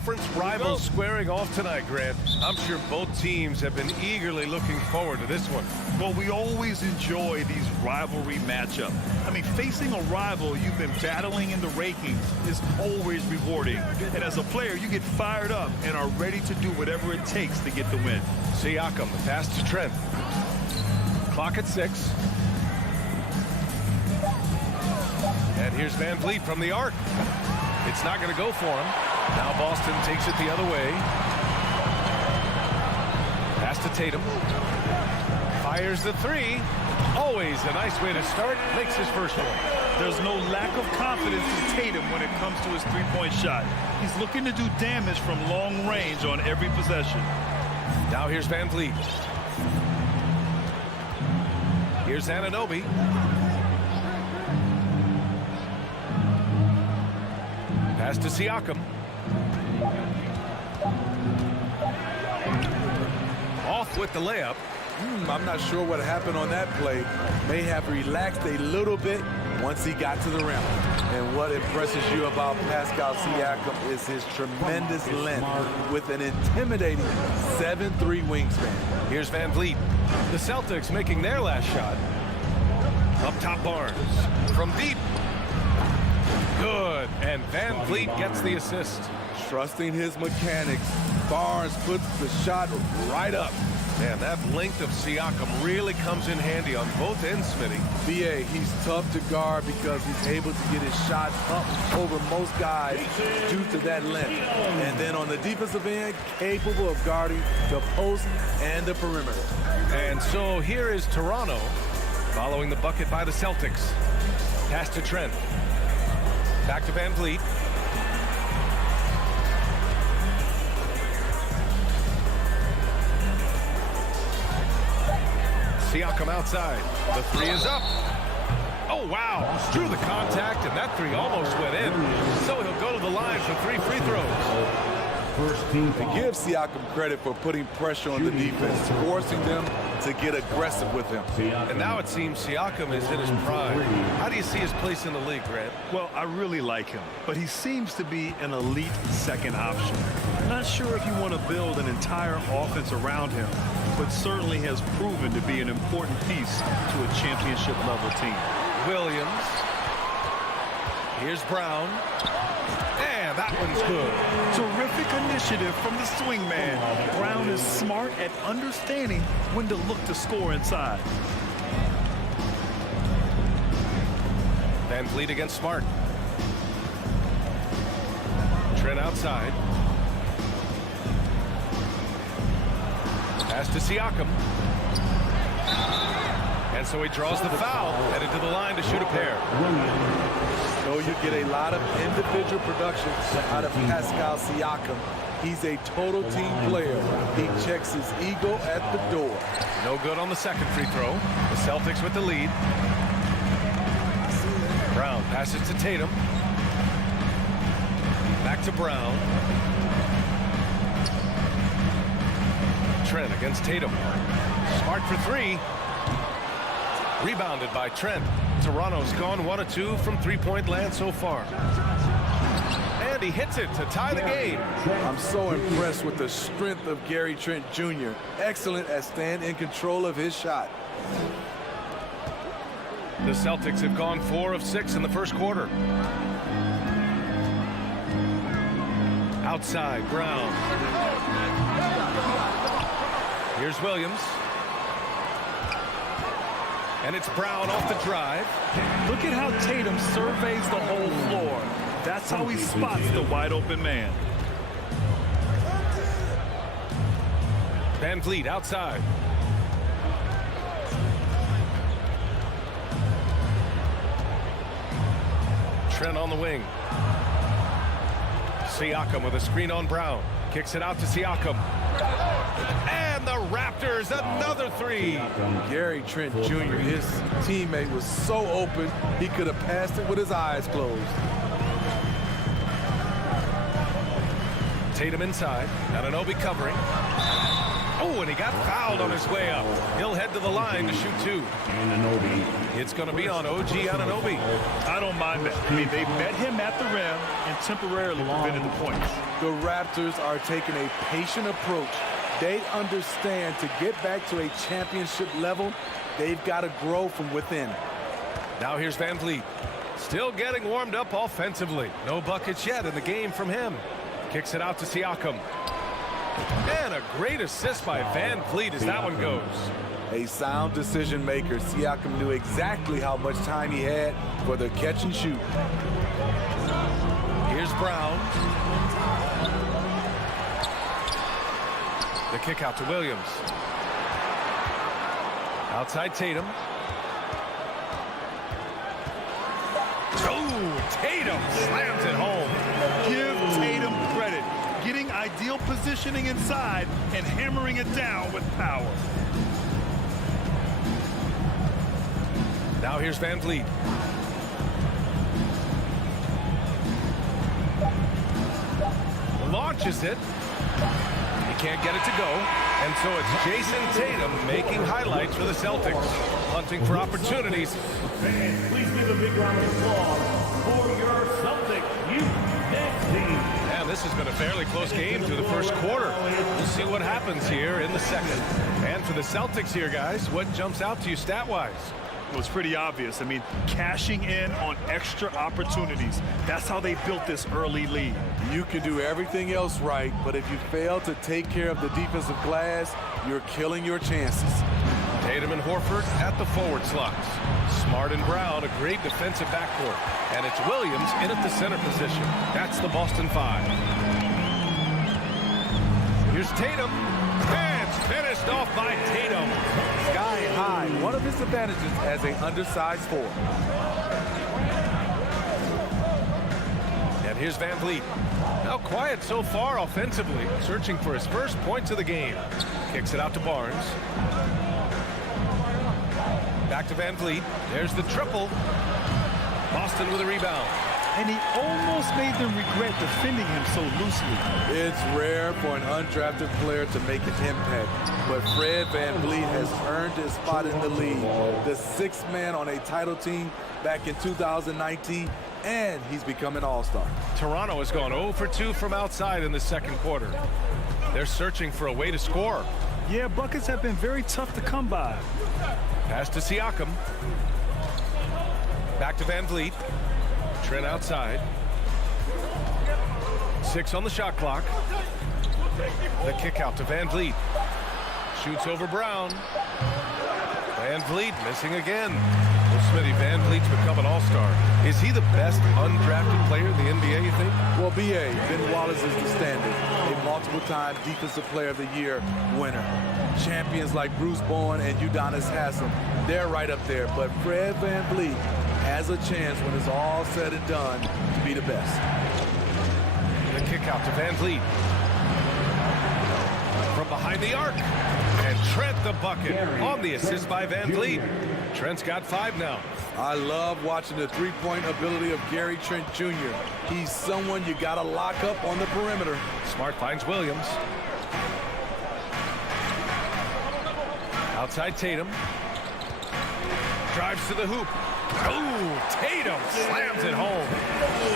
conference rivals squaring off tonight, Grant. I'm sure both teams have been eagerly looking forward to this one. Well, we always enjoy these rivalry matchups. I mean, facing a rival you've been battling in the rankings is always rewarding. And as a player, you get fired up and are ready to do whatever it takes to get the win. Siakam, the pass to Trent. Clock at 6. And here's Van Vliet from the arc. It's not going to go for him. Now Boston takes it the other way. Pass to Tatum. Fires the 3. Always a nice way to start. Makes his first one. There's no lack of confidence in Tatum when it comes to his three-point shot. He's looking to do damage from long range on every possession. Now here's Van Vliet. Here's Anunoby. Pass to Siakam. Off with the layup. I'm not sure what happened on that play. May have relaxed a little bit once he got to the rim. And what impresses you about Pascal Siakam is his tremendous length with an intimidating 7'3" wingspan. Here's Van Vliet. The Celtics making their last shot. Up top, Barnes. From deep. Good. And Van Vliet gets the assist. Trusting his mechanics, Barnes puts the shot right up. Man, that length of Siakam really comes in handy on both ends, Smitty. BA, he's tough to guard because he's able to get his shot up over most guys due to that length. And then on the defensive end, capable of guarding the post and the perimeter. And so here is Toronto following the bucket by the Celtics. Pass to Trent. Back to Van Vliet. Siakam outside. The 3 is up. Oh, wow. Drew the contact, and that 3 almost went in. So he'll go to the line for 3 free throws. And give Siakam credit for putting pressure on the defense, forcing them to get aggressive with him. And now it seems Siakam is in his prime. How do you see his place in the league, Grant? Well, I really like him, but he seems to be an elite second option. Not sure if you want to build an entire offense around him, but certainly has proven to be an important piece to a championship-level team. Williams. Here's Brown. And that one's good. Terrific initiative from the swingman. Brown is smart at understanding when to look to score inside. Van Vliet against Smart. Trent outside. Pass to Siakam. And so he draws the foul, headed to the line to shoot a pair. So you get a lot of individual production out of Pascal Siakam. He's a total team player. He checks his ego at the door. No good on the second free throw. The Celtics with the lead. Brown passes to Tatum. Back to Brown. Trent against Tatum. Smart for 3. Rebounded by Trent. Toronto's gone 1 of 2 from three-point land so far. And he hits it to tie the game. I'm so impressed with the strength of Gary Trent Jr. Excellent at staying in control of his shot. The Celtics have gone 4 of 6 in the first quarter. Outside, Brown. Here's Williams. And it's Brown off the drive. Look at how Tatum surveys the whole floor. That's how he spots the wide open man. Van Vliet outside. Trent on the wing. Siakam with a screen on Brown. Kicks it out to Siakam. And the Raptors, another 3. Gary Trent Jr., his teammate, was so open, he could have passed it with his eyes closed. Tatum inside. Anunoby covering. Oh, and he got fouled on his way up. He'll head to the line to shoot 2. It's going to be on OG Anunoby. I don't mind that. I mean, they met him at the rim and temporarily prevented the points. The Raptors are taking a patient approach. They understand to get back to a championship level, they've got to grow from within. Now here's Van Vliet. Still getting warmed up offensively. No buckets yet in the game from him. Kicks it out to Siakam. And a great assist by Van Vliet as that one goes. A sound decision maker. Siakam knew exactly how much time he had for the catch and shoot. Here's Brown. The kick out to Williams. Outside Tatum. Oh, Tatum slams it home. Give Tatum credit. Getting ideal positioning inside and hammering it down with power. Now here's Van Vliet. Launches it. He can't get it to go. And so it's Jason Tatum making highlights for the Celtics. Hunting for opportunities. Fans, please give a big round of applause for your Celtics next team. And this has been a fairly close game through the first quarter. We'll see what happens here in the second. And for the Celtics here, guys, what jumps out to you stat-wise? It was pretty obvious. I mean, cashing in on extra opportunities. That's how they built this early lead. You can do everything else right, but if you fail to take care of the defensive glass, you're killing your chances. Tatum and Horford at the forward slots. Smart and Brown, a great defensive backcourt. And it's Williams in at the center position. That's the Boston 5. Here's Tatum. And it's finished off by Tatum. Sky high. One of his advantages as an undersized forward. And here's Van Vliet. Now quiet so far offensively. Searching for his first points of the game. Kicks it out to Barnes. Back to Van Vliet. There's the triple. Boston with a rebound. And he almost made them regret defending him so loosely. It's rare for an undrafted player to make an impact, but Fred VanVleet has earned his spot in the league. The sixth man on a title team back in 2019, and he's become an all-star. Toronto has gone 0 for 2 from outside in the second quarter. They're searching for a way to score. Yeah, buckets have been very tough to come by. Pass to Siakam. Back to Van Vliet. Trent outside. 6 on the shot clock. The kick out to Van Vliet. Shoots over Brown. Van Vliet missing again. Well, Smitty, Van Vliet's become an all-star. Is he the best undrafted player in the NBA, you think? Well, B.A., Ben Wallace is the standard. A multiple-time Defensive Player of the Year winner. Champions like Bruce Bowen and Udonis Haslem, they're right up there. But Fred VanVleet has a chance when it's all said and done to be the best. The kick out to Van Vliet. From behind the arc. And Trent the bucket on the assist by Van Vliet. Trent's got 5 now. I love watching the three-point ability of Gary Trent Jr. He's someone you got to lock up on the perimeter. Smart finds Williams. Outside Tatum. Drives to the hoop. Oh, Tatum slams it home.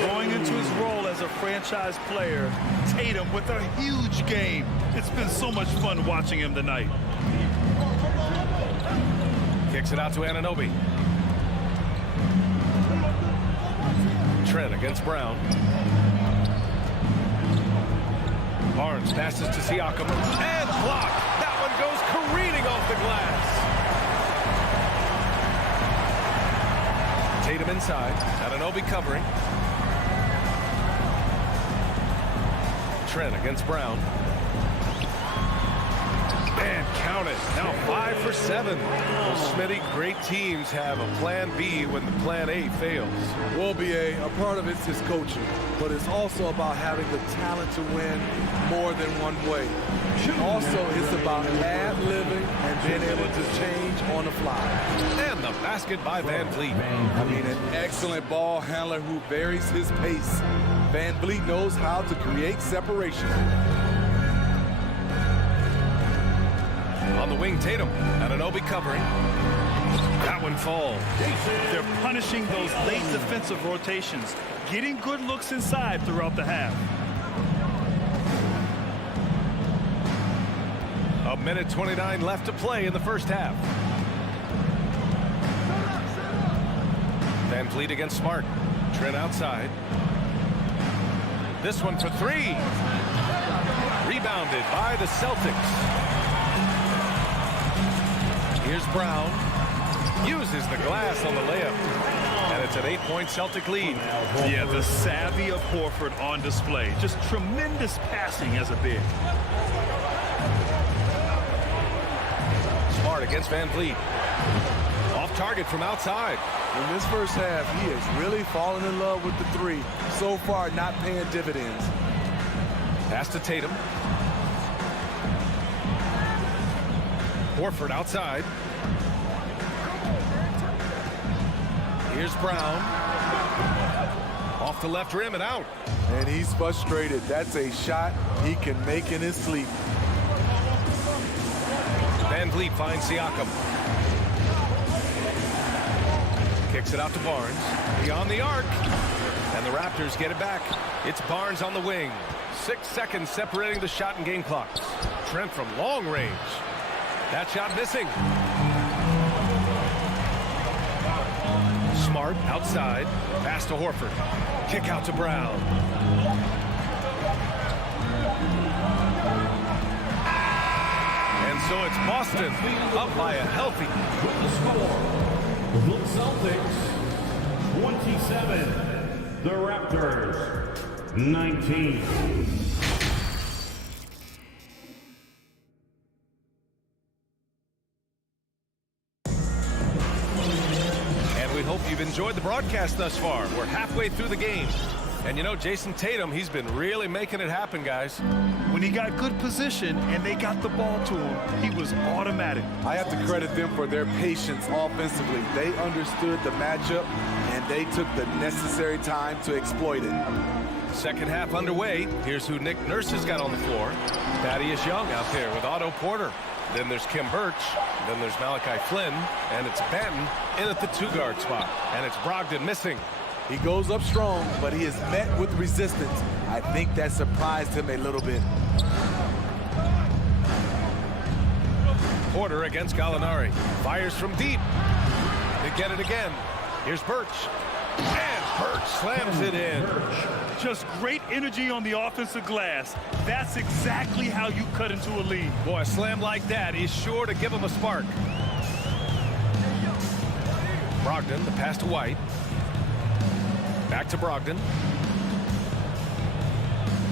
Going into his role as a franchise player, Tatum with a huge game. It's been so much fun watching him tonight. Kicks it out to Anunoby. Trent against Brown. Barnes passes to Siakam. And blocked. That one goes careening off the glass. Tatum inside. Anunoby covering. Trent against Brown. And count it. Now 5 for 7. Well, Smitty, great teams have a plan B when the plan A fails. Well, B.A., a part of it's his coaching, but it's also about having the talent to win more than one way. Also, it's about ad-libbing and being able to change on the fly. And the basket by Van Vliet. I mean, an excellent ball handler who varies his pace. Van Vliet knows how to create separation. On the wing, Tatum. Anunoby covering. That one falls. They're punishing those late defensive rotations, getting good looks inside throughout the half. A minute 29 left to play in the first half. Van Vliet against Smart. Trent outside. This one for three. Rebounded by the Celtics. Here's Brown. Uses the glass on the layup. And it's an 8-point Celtic lead. Yeah, the savvy of Horford on display. Just tremendous passing as a big. Smart against Van Vliet. Off target from outside. In this first half, he is really falling in love with the three. So far, not paying dividends. Pass to Tatum. Horford outside. Here's Brown. Off the left rim and out. And he's frustrated. That's a shot he can make in his sleep. Van Vliet finds Siakam. Kicks it out to Barnes. Beyond the arc. And the Raptors get it back. It's Barnes on the wing. 6 seconds separating the shot and game clocks. Trent from long range. That shot missing. Smart outside. Pass to Horford. Kick out to Brown. And so it's Boston up by a healthy. With the score, the Celtics 27, the Raptors 19. We hope you've enjoyed the broadcast thus far. We're halfway through the game. And you know, Jason Tatum, he's been really making it happen, guys. When he got good position and they got the ball to him, he was automatic. I have to credit them for their patience offensively. They understood the matchup, and they took the necessary time to exploit it. Second half underway. Here's who Nick Nurse has got on the floor. Thaddeus Young out there with Otto Porter. Then there's Kim Birch. Then there's Malachi Flynn. And it's Banton in at the 2-guard spot. And it's Brogdon missing. He goes up strong, but he is met with resistance. I think that surprised him a little bit. Porter against Gallinari. Fires from deep. They get it again. Here's Birch. And Birch slams it in. Just great energy on the offensive glass. That's exactly how you cut into a lead. Boy, a slam like that is sure to give him a spark. Brogdon, the pass to White. Back to Brogdon.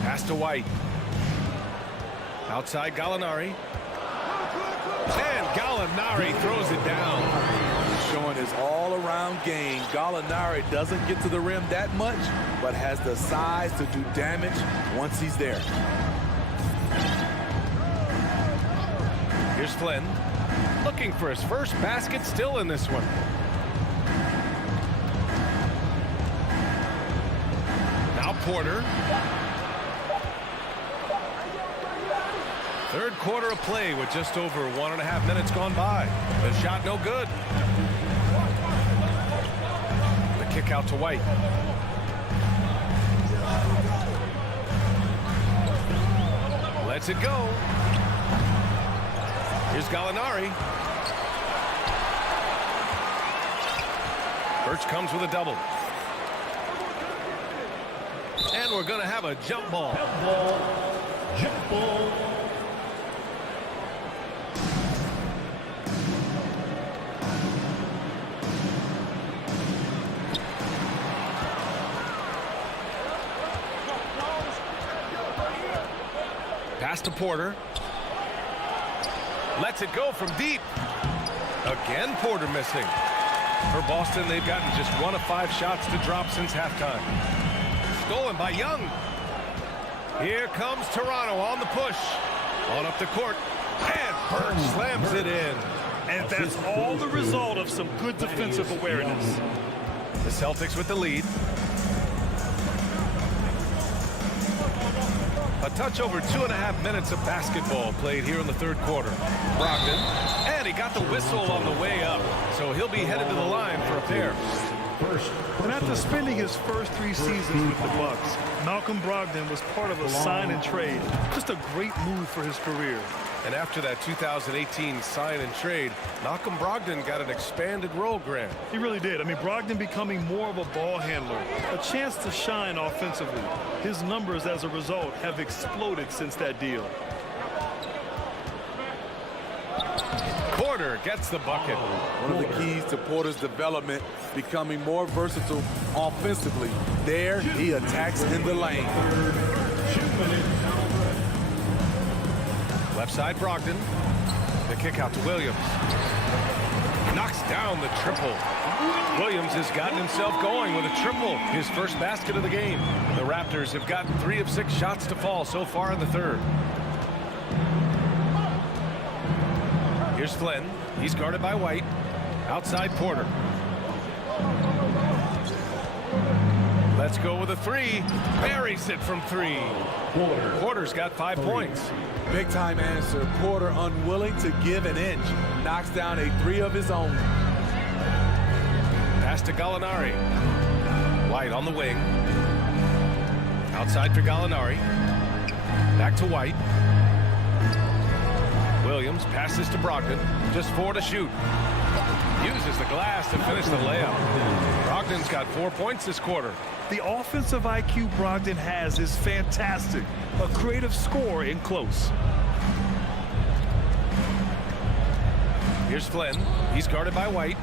Pass to White. Outside Gallinari. And Gallinari throws it down. Showing his all-around game. Gallinari doesn't get to the rim that much, but has the size to do damage once he's there. Here's Flynn. Looking for his first basket still in this one. Now Porter. Third quarter of play with just over 1.5 minutes gone by. The shot no good. The kick out to White. Lets it go. Here's Gallinari. Birch comes with a double. And we're going to have a jump ball. Jump ball. Jump ball. Pass to Porter. Lets it go from deep. Again, Porter missing. For Boston, they've gotten just 1 of 5 shots to drop since halftime. Stolen by Young. Here comes Toronto on the push. On up the court. And Birch slams it in. And that's all the result of some good defensive awareness. The Celtics with the lead. A touch over 2.5 minutes of basketball played here in the third quarter. Brogdon, and he got the whistle on the way up, so he'll be headed to the line for a pair. And after spending his first 3 seasons with the Bucks, Malcolm Brogdon was part of a sign and trade. Just a great move for his career. And after that 2018 sign and trade, Malcolm Brogdon got an expanded role grant. He really did. I mean, Brogdon becoming more of a ball handler, a chance to shine offensively. His numbers as a result have exploded since that deal. Porter gets the bucket. One of the keys to Porter's development, becoming more versatile offensively. There, he attacks in the lane. Left side, Brogdon. The kick out to Williams. Knocks down the triple. Williams has gotten himself going with a triple, his first basket of the game. The Raptors have gotten 3 of 6 shots to fall so far in the third. Here's Flynn. He's guarded by White. Outside Porter. Let's go with a 3. Buries it from 3. Porter's got 5 points. Big time answer. Porter unwilling to give an inch. Knocks down a 3 of his own. Pass to Gallinari. White on the wing. Outside for Gallinari. Back to White. Williams passes to Brogdon. Just 4 to shoot. Uses the glass to finish the layup. Brogdon's got 4 points this quarter. The offensive IQ Brogdon has is fantastic. A creative scorer in close. Here's Flynn. He's guarded by White.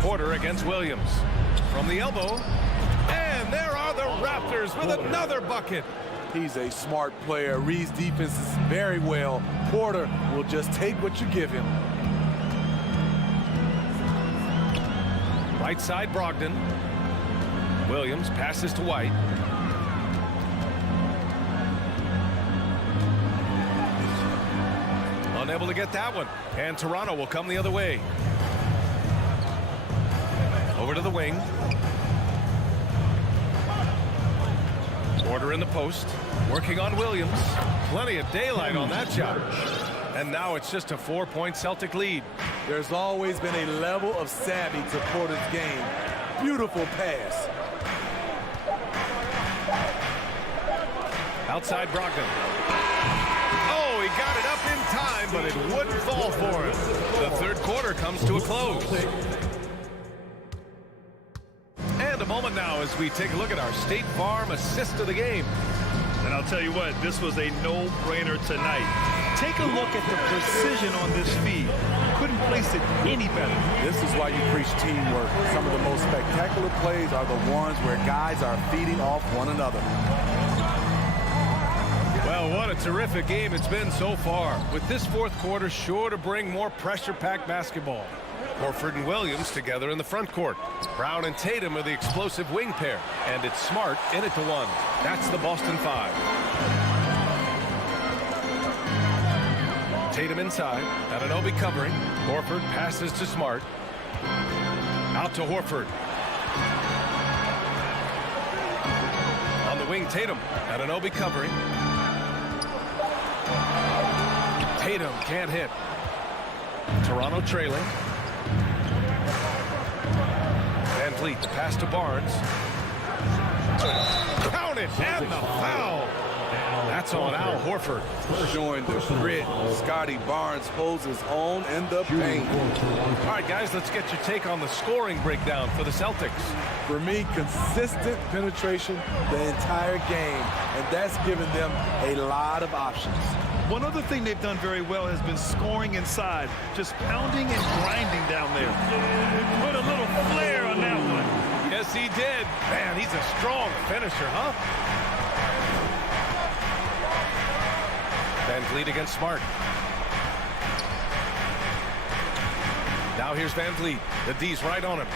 Porter against Williams. From the elbow. And there are the Raptors with another bucket. He's a smart player, reads defenses very well. Porter will just take what you give him. Right side, Brogdon. Williams passes to White. Unable to get that one. And Toronto will come the other way. Over to the wing. Porter in the post. Working on Williams. Plenty of daylight on that shot. And now it's just a 4-point Celtic lead. There's always been a level of savvy to Porter's game. Beautiful pass. Outside Brogdon. Oh, he got it up in time, but it wouldn't fall for him. The third quarter comes to a close. And a moment now as we take a look at our State Farm assist of the game. And I'll tell you what, this was a no-brainer tonight. Take a look at the precision on this feed. Couldn't place it any better. This is why you preach teamwork. Some of the most spectacular plays are the ones where guys are feeding off one another. Well, what a terrific game it's been so far. With this fourth quarter sure to bring more pressure-packed basketball. Horford and Williams together in the front court. Brown and Tatum are the explosive wing pair. And it's Smart in it to 1. That's the Boston 5. Tatum inside. Anunoby covering. Horford passes to Smart. Out to Horford. On the wing, Tatum. Anunoby covering. Tatum can't hit. Toronto trailing. Van Vliet, the pass to Barnes. Count it, and the foul. That's on Al Horford. Showing the grit. Scotty Barnes holds his own in the paint. All right, guys, let's get your take on the scoring breakdown for the Celtics. For me, consistent penetration the entire game, and that's given them a lot of options. One other thing they've done very well has been scoring inside, just pounding and grinding down there. Put a little flair on that one. Yes, he did. Man, he's a strong finisher, huh? Van Vliet against Smart. Now here's Van Vliet. The D's right on him.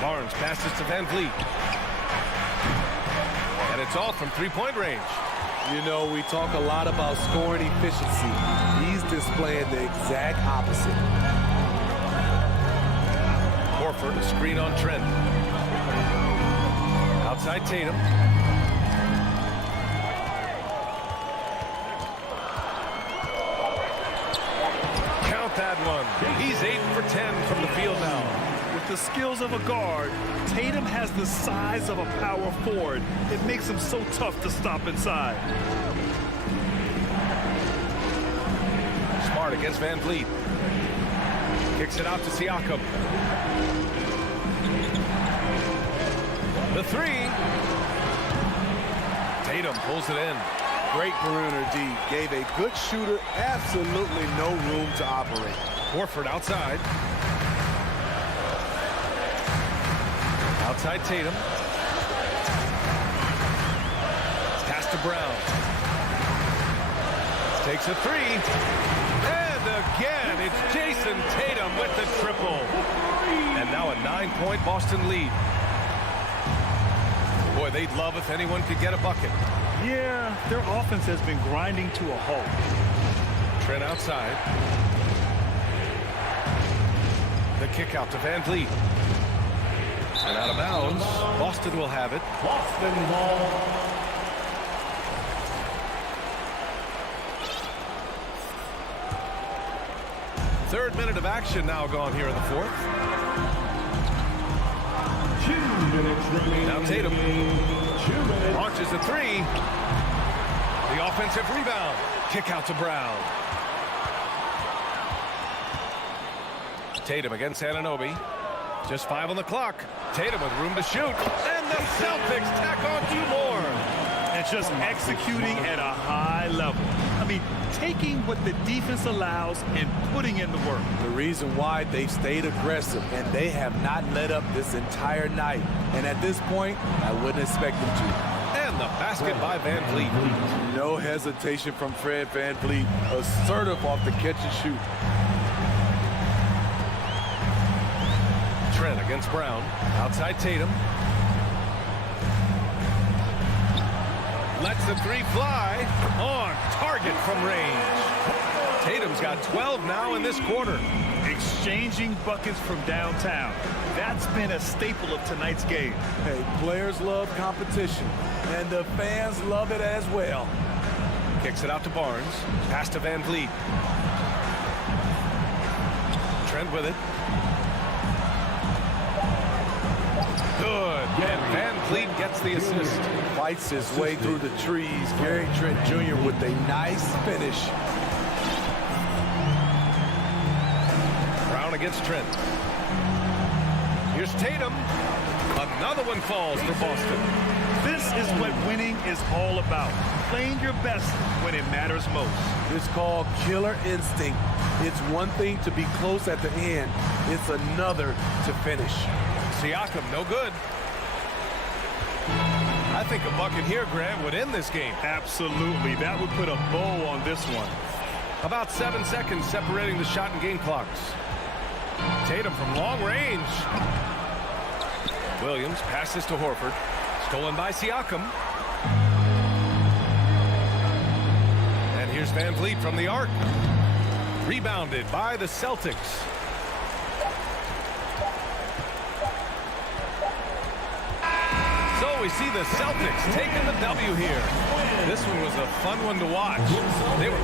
Barnes passes to Van Vliet. And it's all from three-point range. You know, we talk a lot about scoring efficiency. He's displaying the exact opposite. Horford, a screen on Trent. Outside Tatum. Count that one. He's 8 for 10 from the field now. With the skills of a guard, Tatum has the size of a power forward. It makes him so tough to stop inside. Smart against Van Vliet. Kicks it out to Siakam. The three. Tatum pulls it in. Great perimeter D. Gave a good shooter absolutely no room to operate. Horford outside. Outside Tatum. Pass to Brown. Takes a three. And again, it's Jason Tatum with the triple. And now a 9-point Boston lead. Boy, they'd love if anyone could get a bucket. Yeah, their offense has been grinding to a halt. Trent outside. The kick out to Van Vliet. And out of bounds. Boston will have it. Boston ball. Third minute of action now gone here in the fourth. 2 minutes remaining. Now Tatum 2 minutes. launches a three. The offensive rebound. Kick out to Brown. Tatum against Anunoby. Just 5 on the clock. Tatum with room to shoot. And the Celtics tack on 2 more. And just executing at a high level. I mean, taking what the defense allows and putting in the work. The reason why they've stayed aggressive and they have not let up this entire night. And at this point, I wouldn't expect them to. And the basket by Van Vliet. No hesitation from Fred Van Vliet. Assertive off the catch and shoot. Trent against Brown. Outside Tatum. Lets the three fly. On target from range. Tatum's got 12 now in this quarter. Exchanging buckets from downtown. That's been a staple of tonight's game. Hey, players love competition, and the fans love it as well. Kicks it out to Barnes. Pass to Van Vliet. Trent with it. Good. And Van Vliet gets the assist. Fights his way through the trees. Gary Trent Jr. with a nice finish. Brown against Trent. Here's Tatum. Another one falls for Boston. This is what winning is all about. Playing your best when it matters most. It's called killer instinct. It's one thing to be close at the end. It's another to finish. Siakam, no good. I think a bucket here, Grant, would end this game. Absolutely. That would put a bow on this one. About 7 seconds separating the shot and game clocks. Tatum from long range. Williams passes to Horford. Stolen by Siakam. And here's Van Vliet from the arc. Rebounded by the Celtics. So we see the Celtics taking the W here. This one was a fun one to watch. They were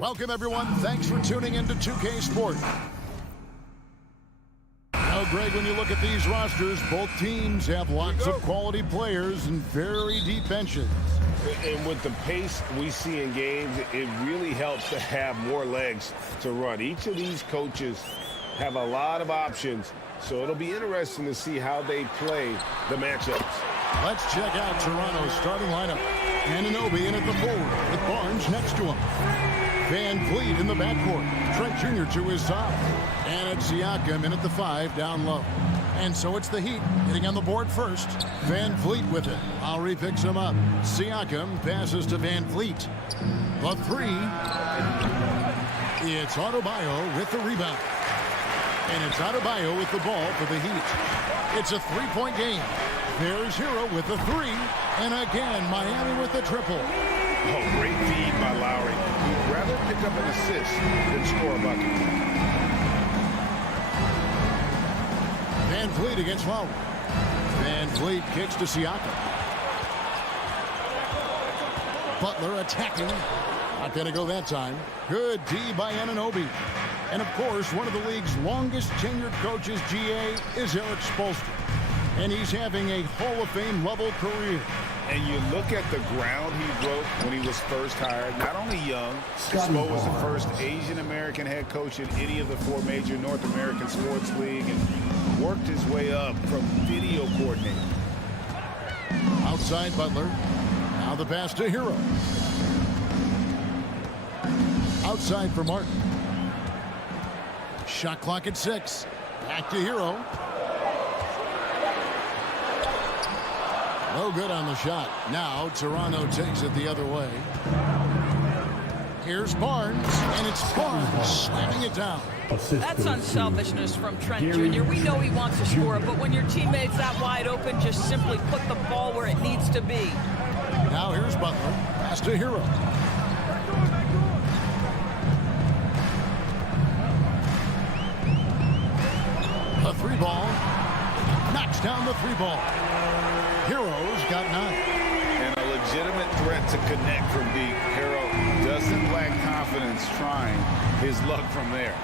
Welcome, everyone. Thanks for tuning into 2K Sport. Now, Greg, when you look at these rosters, both teams have lots of quality players and very deep benches. And with the pace we see in games, it really helps to have more legs to run. Each of these coaches have a lot of options, so it'll be interesting to see how they play the matchups. Let's check out Toronto's starting lineup. Anunoby in at the forward with Barnes next to him. Van Vliet in the backcourt. Trent Jr. to his side. And it's Siakam in at the 5 down low. And so it's the Heat getting on the board first. Van Vliet with it. Lowry picks him up. Siakam passes to Van Vliet. The 3. It's Adebayo with the rebound. And it's Adebayo with the ball for the Heat. It's a 3-point game. There's Hero with the 3. And again, Miami with the triple. Oh, great feed by Lowry. He'd rather pick up an assist than score a bucket. Van Vliet against Lowry. Van Vliet kicks to Siakam. Butler attacking. Not going to go that time. Good D by Anunoby. And, of course, one of the league's longest tenured coaches, GA, is Eric Spoelstra. And he's having a Hall of Fame level career. And you look at the ground he broke when he was first hired. Not only young, Spo was the first Asian-American head coach in any of the 4 major North American sports league and worked his way up from video coordinator. Outside Butler. Now the pass to Hero. Outside for Martin. Shot clock at 6. Back to Hero. No good on the shot. Now Toronto takes it the other way. Here's Barnes, and it's Barnes slamming it down. That's unselfishness from Trent Jr. We know he wants to score, but when your teammate's that wide open, just simply put the ball where it needs to be. Now here's Butler. Pass to Hero. A 3-ball. Knocks down the 3-ball. Hero's got 9. And a legitimate threat to connect from deep. Hero doesn't lack confidence trying his luck from there.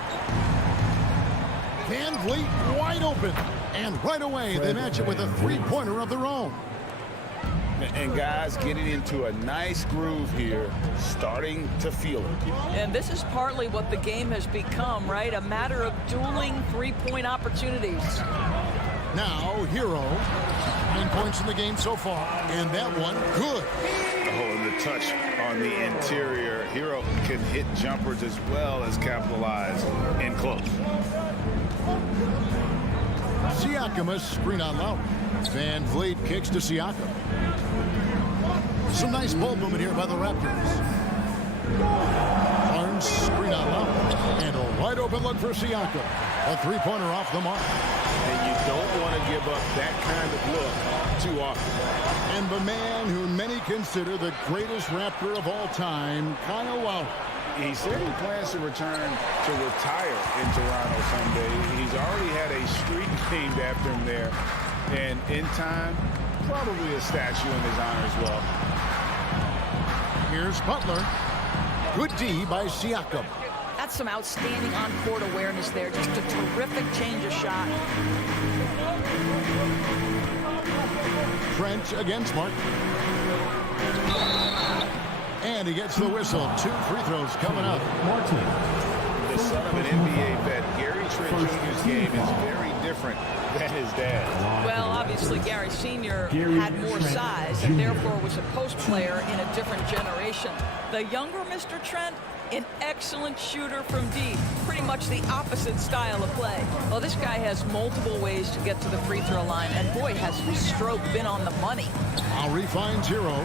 Van Vliet wide open. And right away, they match it with a 3-pointer of their own. And guys getting into a nice groove here, starting to feel it. And this is partly what the game has become, right? A matter of dueling 3-point opportunities. Now, Hero. 9 points in the game so far. And that one, good. Oh, and the touch on the interior. Hero can hit jumpers as well as capitalize in close. Siakam, a screen on Lowry. Van Vliet kicks to Siakam. Some nice ball movement here by the Raptors. Barnes, screen on Lowry. And a wide open look for Siakam. A 3-pointer off the mark. And you don't want to give up that kind of look too often. And the man who many consider the greatest Raptor of all time, Kyle Lowry. He said he plans to return to retire in Toronto someday. He's already had a street named after him there. And in time, probably a statue in his honor as well. Here's Butler. Good D by Siakam. That's some outstanding on-court awareness there. Just a terrific change of shot. Trent against Martin. And he gets the whistle. 2 free throws coming up. Martin. The son of an NBA vet, Gary Trent Jr.'s game is very different than his dad's. Well, obviously, Gary Sr. had more size and therefore was a post player in a different generation. The younger Mr. Trent, an excellent shooter from deep. Pretty much the opposite style of play. Well, this guy has multiple ways to get to the free throw line, and boy, has his stroke been on the money. Lowry finds Hero.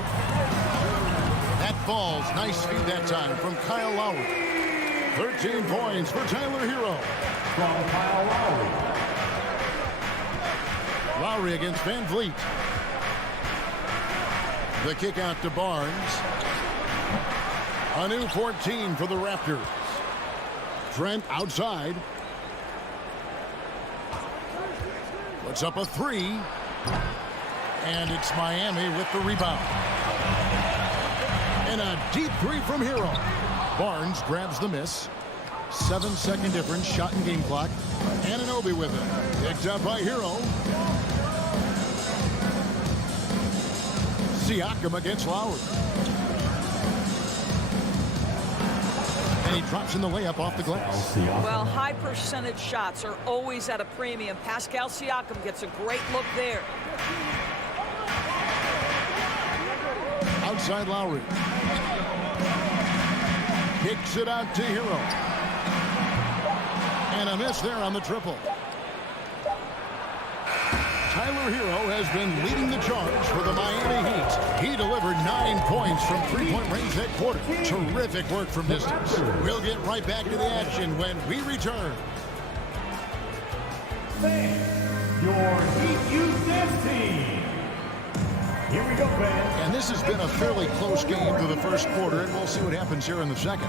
That falls. Nice feed that time from Kyle Lowry. 13 points for Tyler Hero. From Kyle Lowry. Lowry against Van Vliet. The kick out to Barnes. A new 14 for the Raptors. Trent outside. Puts up a 3. And it's Miami with the rebound. And a deep three from Hero. Barnes grabs the miss. 7-second difference, shot and game clock. Anunoby with it. Picked up by Hero. Siakam against Lowry. And he drops in the layup off the glass. Well, high percentage shots are always at a premium. Pascal Siakam gets a great look there. Outside Lowry. Kicks it out to Hero. And a miss there on the triple. Tyler Hero has been leading the charge for the Miami Heat. He delivered 9 points from three-point range that quarter. Terrific work from distance. We'll get right back to the action when we return. Your Heat Youth Dance Team. Here we go, fans. And this has been a fairly close game through the first quarter, and we'll see what happens here in the second.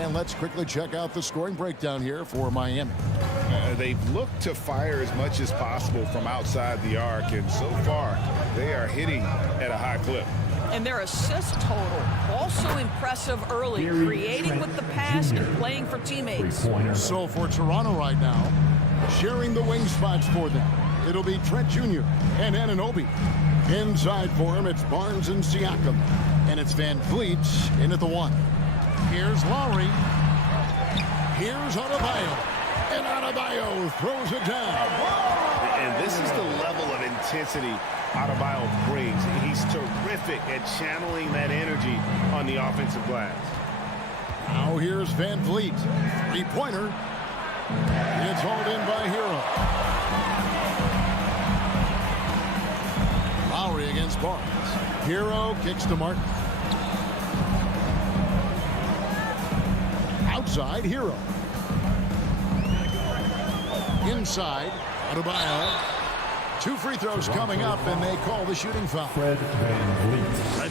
And let's quickly check out the scoring breakdown here for Miami. They've looked to fire as much as possible from outside the arc, and so far they are hitting at a high clip. And their assist total also impressive early, creating with the pass and playing for teammates. So for Toronto right now, sharing the wing spots for them, it'll be Trent Jr. and Anunoby. Inside for him, it's Barnes and Siakam. And it's Van Vliet in at the 1. Here's Lowry. Here's Adebayo. And Adebayo throws it down. And this is the level of intensity Adebayo brings. He's terrific at channeling that energy on the offensive glass. Now here's Van Vliet. Three-pointer. It's hauled in by Hero. Lowry against Barnes. Hero kicks to Martin. Outside, Hero. Inside, Adebayo. 2 free throws coming up, and they call the shooting foul. Fred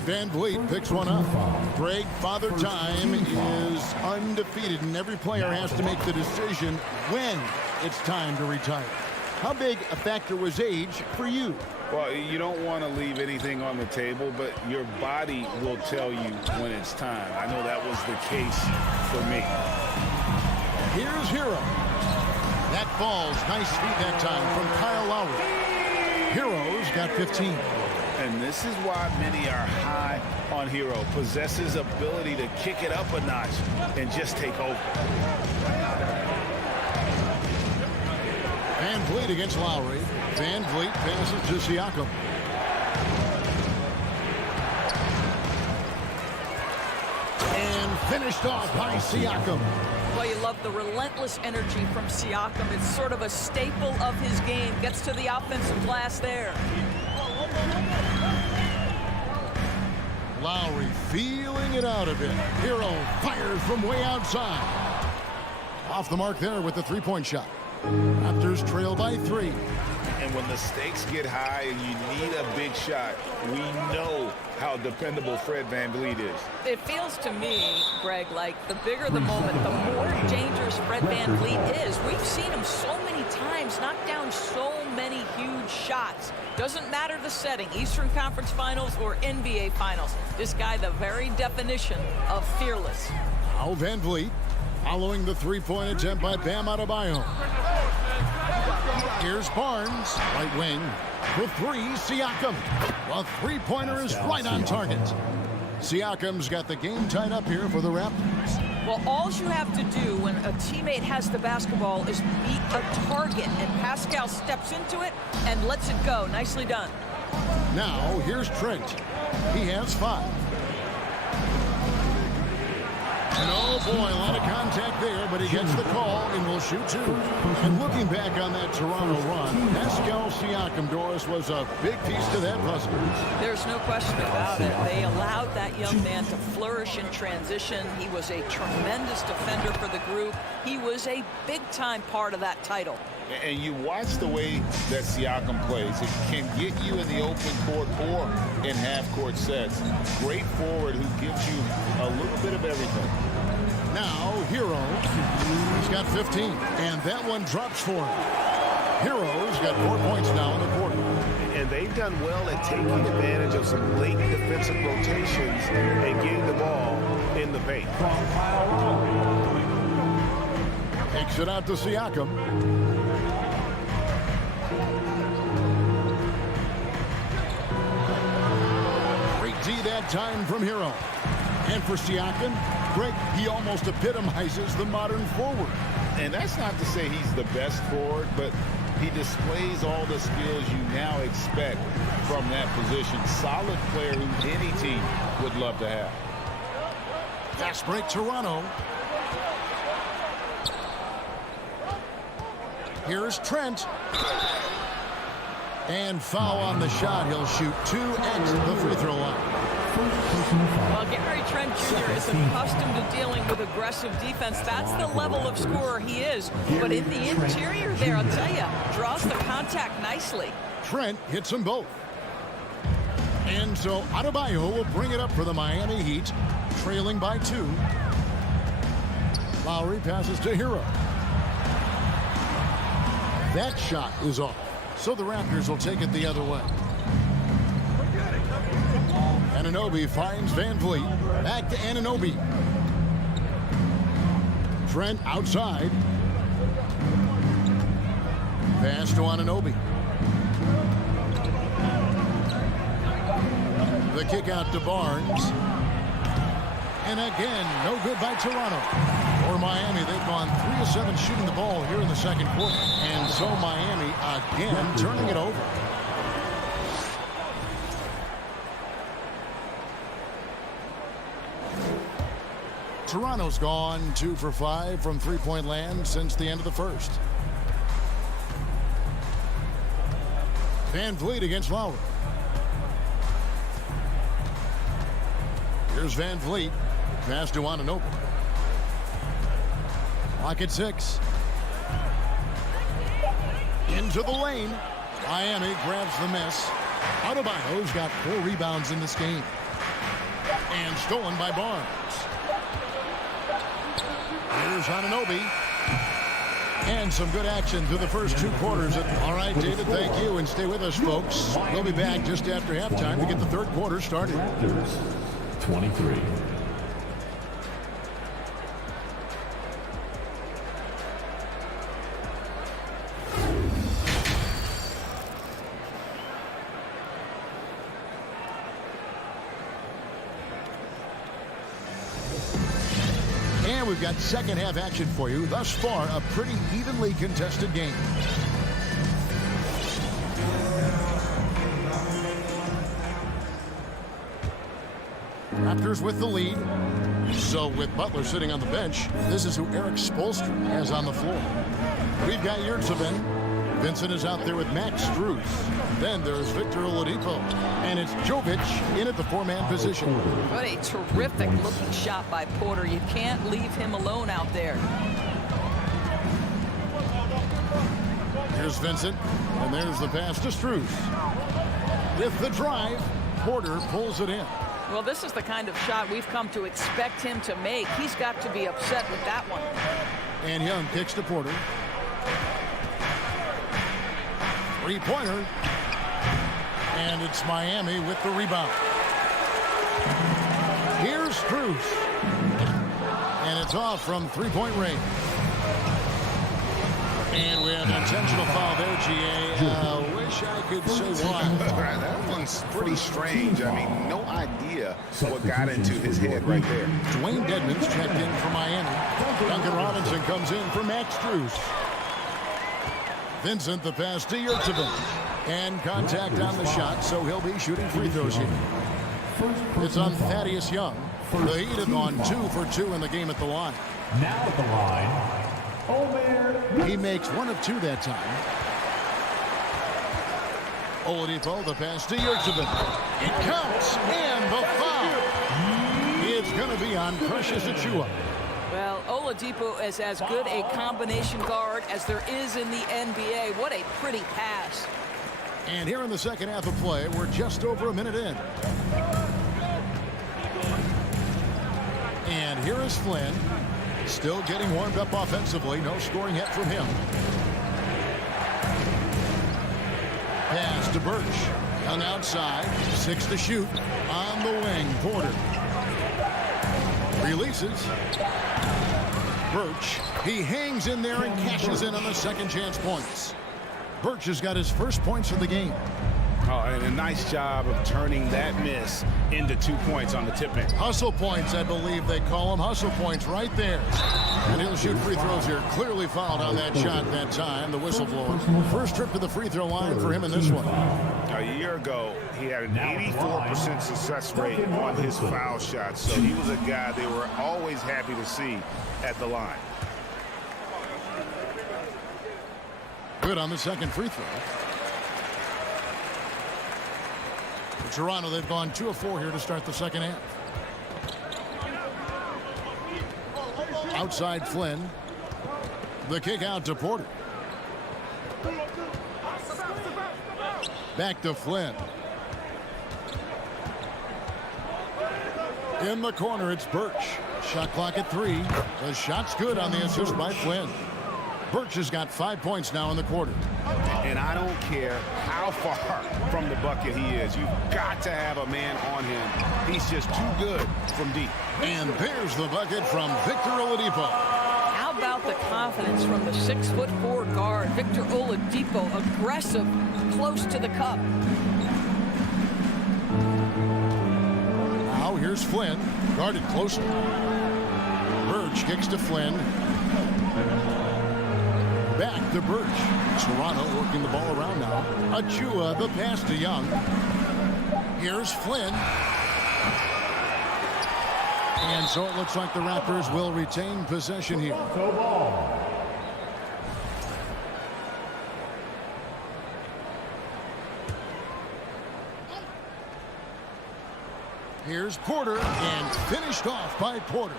Van Vliet picks one up. Greg, Father Time is undefeated, and every player has to make the decision when it's time to retire. How big a factor was age for you? Well, you don't want to leave anything on the table, but your body will tell you when it's time. I know that was the case for me. Here's Hero. That falls. Nice feed that time from Kyle Lowry. Hero's got 15. And this is why many are high on Hero. Possesses ability to kick it up a notch and just take over. Van Vliet against Lowry. Van Vliet passes to Siakam. And finished off by Siakam. Well, you love the relentless energy from Siakam. It's sort of a staple of his game. Gets to the offensive glass there. Lowry feeling it out a bit. Hero fires from way outside. Off the mark there with the three-point shot. Raptors trail by 3. And when the stakes get high and you need a big shot, we know how dependable Fred VanVleet is. It feels to me, Greg, like the bigger the moment, the more dangerous Fred VanVleet is. We've seen him so many times knock down so many huge shots. Doesn't matter the setting, Eastern Conference Finals or NBA Finals. This guy, the very definition of fearless. Now VanVleet following the three-point attempt by Bam Adebayo. Here's Barnes, right wing. For 3, Siakam. A three-pointer is right on target. Siakam's got the game tied up here for the Raptors. Well, all you have to do when a teammate has the basketball is beat a target, and Pascal steps into it and lets it go. Nicely done. Now, here's Trent. He has 5. And oh boy, a lot of contact there, but he gets the call and will shoot 2. And looking back on that Toronto run, Pascal Siakam, Doris, was a big piece to that puzzle. There's no question about it. They allowed that young man to flourish in transition. He was a tremendous defender for the group. He was a big-time part of that title. And you watch the way that Siakam plays. It can get you in the open court or in half-court sets. Great forward who gives you a little bit of everything. Now, Hero, he's got 15, and that one drops for him. Hero's got 4 points now in the quarter. And they've done well at taking advantage of some late defensive rotations and getting the ball in the paint. Takes it out to Siakam. Great D that time from Hero. And for Siakam, Greg, he almost epitomizes the modern forward. And that's not to say he's the best forward, but he displays all the skills you now expect from that position. Solid player who any team would love to have. Fast break Toronto. Here's Trent. And foul on the shot. He'll shoot 2 at the free throw line. Well, Gary Trent Jr. is accustomed to dealing with aggressive defense. That's the level of scorer he is. But in the interior there, I'll tell you, draws the contact nicely. Trent hits them both. And so Adebayo will bring it up for the Miami Heat, trailing by 2. Lowry passes to Hero. That shot is off. So the Raptors will take it the other way. Anunoby finds Van Vliet. Back to Anunoby. Trent outside. Pass to Anunoby. The kick out to Barnes. And again, no good by Toronto. For Miami, they've gone 3 of 7 shooting the ball here in the second quarter. And so Miami again turning it over. Toronto's gone 2 for 5 from three-point land since the end of the first. Van Vliet against Lowry. Here's Van Vliet. Pass to Anunoby. Lock at 6. Into the lane. Miami grabs the miss. Adebayo's got 4 rebounds in this game. And stolen by Barnes. Here's Anunoby. And some good action through the first 2 quarters. All right, David, thank you. And stay with us, folks. We'll be back just after halftime to get the third quarter started. Raptors 23. And we've got second half action for you. Thus far, a pretty evenly contested game. Raptors with the lead. So with Butler sitting on the bench, this is who Eric Spoelstra has on the floor. We've got Yurtseven. Vincent is out there with Max Strus. Then there's Victor Oladipo. And it's Jovic in at the 4-man position. What a terrific looking shot by Porter. You can't leave him alone out there. Here's Vincent. And there's the pass to Strus. With the drive, Porter pulls it in. Well, this is the kind of shot we've come to expect him to make. He's got to be upset with that one. And Young kicks to Porter. 3-pointer. And it's Miami with the rebound. Here's Strus. And it's off from 3-point range. And we have an intentional foul there, GA. Wish I could say why. That one's pretty strange. I mean, no idea what got into his head right there. Dwayne Dedmon's checked in for Miami. Duncan Robinson comes in for Max Strus. Vincent the pass to Yurtseven. And contact on the shot, so he'll be shooting free throws here. It's on Thaddeus Young. The Heat have gone 2 for 2 in the game at the line. Now at the line, He makes 1 of 2 that time. Oladipo, the pass to Yurtseven. It counts, and the foul. It's going to be on Precious Achiuwa. Well, Oladipo is as good a combination guard as there is in the NBA. What a pretty pass. And here in the second half of play, we're just over a minute in. And here is Flynn. Still getting warmed up offensively. No scoring yet from him. Pass to Birch. Young outside. 6 to shoot. On the wing, Porter. Releases. Birch. He hangs in there and cashes in on the second chance points. Birch has got his first points of the game. Oh, and a nice job of turning that miss into 2 points on the tip-in. Hustle points, I believe they call them. Hustle points right there. And he'll shoot free throws here. Clearly fouled on that shot that time. The whistle blows. First trip to the free throw line for him in this one. A year ago, he had an 84% success rate on his foul shots. So he was a guy they were always happy to see at the line. Good on the second free throw. For Toronto, they've gone 2 of 4 here to start the second half. Outside Flynn. The kick out to Porter. Back to Flynn. In the corner, it's Birch. Shot clock at 3. The shot's good on the assist by Flynn. Birch has got 5 points now in the quarter. And I don't care how far from the bucket he is. You've got to have a man on him. He's just too good from deep. And there's the bucket from Victor Oladipo. How about the confidence from the 6'4" guard, Victor Oladipo, aggressive, close to the cup. Now here's Flynn, guarded closely. Birch kicks to Flynn. Back to Birch. Toronto working the ball around now. Achua, the pass to Young. Here's Flynn. And so it looks like the Raptors will retain possession here. Here's Porter, and finished off by Porter.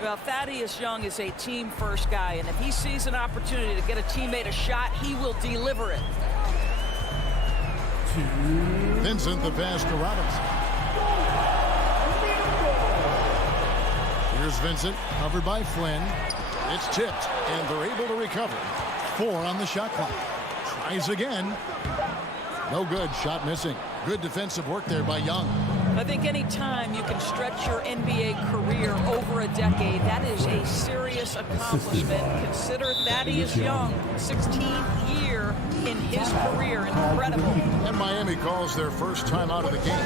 Well, Thaddeus Young is a team-first guy, and if he sees an opportunity to get a teammate a shot, he will deliver it. Vincent, the pass to Robinson. Here's Vincent, covered by Flynn. It's tipped, and they're able to recover. 4 on the shot clock. Tries again. No good, shot missing. Good defensive work there by Young. I think any time you can stretch your NBA career over a decade, that is a serious accomplishment. Consider Thaddeus Young, 16th year in his career. Incredible. And Miami calls their first time out of the game.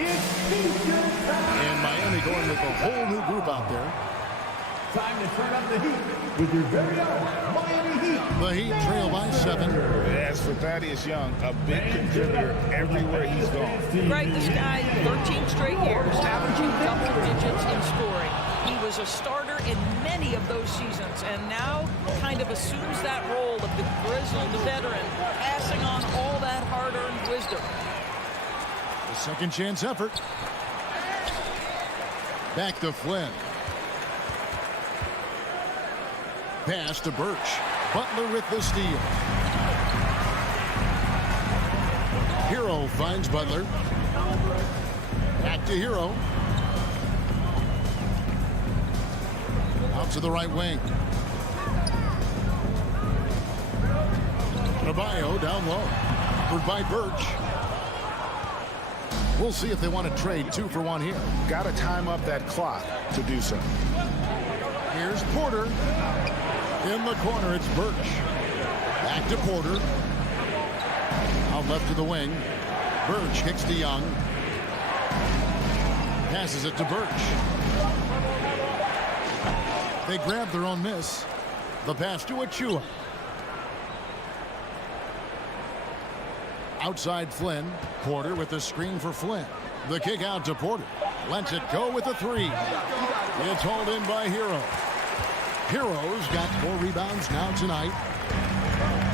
And Miami going with a whole new group out there. Time to turn up the heat with your very own Miami Heat. The Heat trail by 7. As for Thaddeus Young, a big contributor everywhere he's gone. Right, this guy, 13 straight years, averaging double digits in scoring. He was a starter in many of those seasons, and now kind of assumes that role of the grizzled veteran, passing on all that hard-earned wisdom. The second chance effort. Back to Flynn. Pass to Birch. Butler with the steal. Hero finds Butler. Back to Hero. Out to the right wing. Adebayo down low. Covered by Birch. We'll see if they want to trade 2 for 1 here. Got to time up that clock to do so. Here's Porter. In the corner, it's Birch. Back to Porter. Out left to the wing. Birch kicks to Young. Passes it to Birch. They grab their own miss. The pass to Achua. Outside Flynn. Porter with the screen for Flynn. The kick out to Porter. Lets it go with a 3. It's hauled in by Hero. Hero's got 4 rebounds now tonight.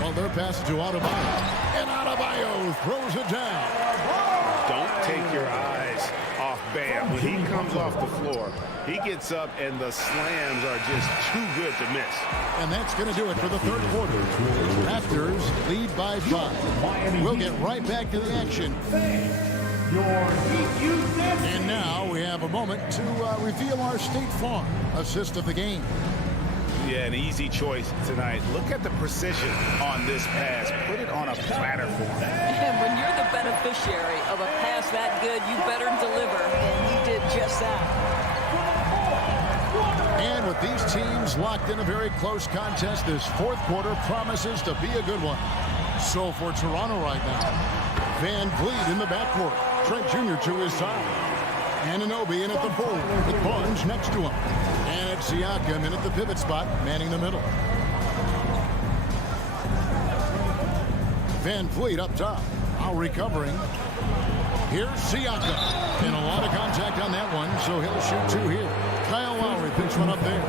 Well, they're passing to Adebayo. And Adebayo throws it down. Don't take your eyes off Bam. When he comes off the floor, he gets up and the slams are just too good to miss. And that's going to do it for the third quarter. Raptors lead by 5. We'll get right back to the action. And now we have a moment to reveal our State Farm assist of the game. Yeah, an easy choice tonight. Look at the precision on this pass. Put it on a platter for him. And when you're the beneficiary of a pass that good, you better deliver, and he did just that. And with these teams locked in a very close contest, this fourth quarter promises to be a good one. So for Toronto right now, Van Vliet in the backcourt. Trent Jr. to his side. Anunoby in at the forward with Barnes next to him. And it's Siakam in at the pivot spot, manning the middle. Van Vliet up top. Lowry covering. Here's Siakam. And a lot of contact on that one, so he'll shoot two here. Kyle Lowry picks one up there.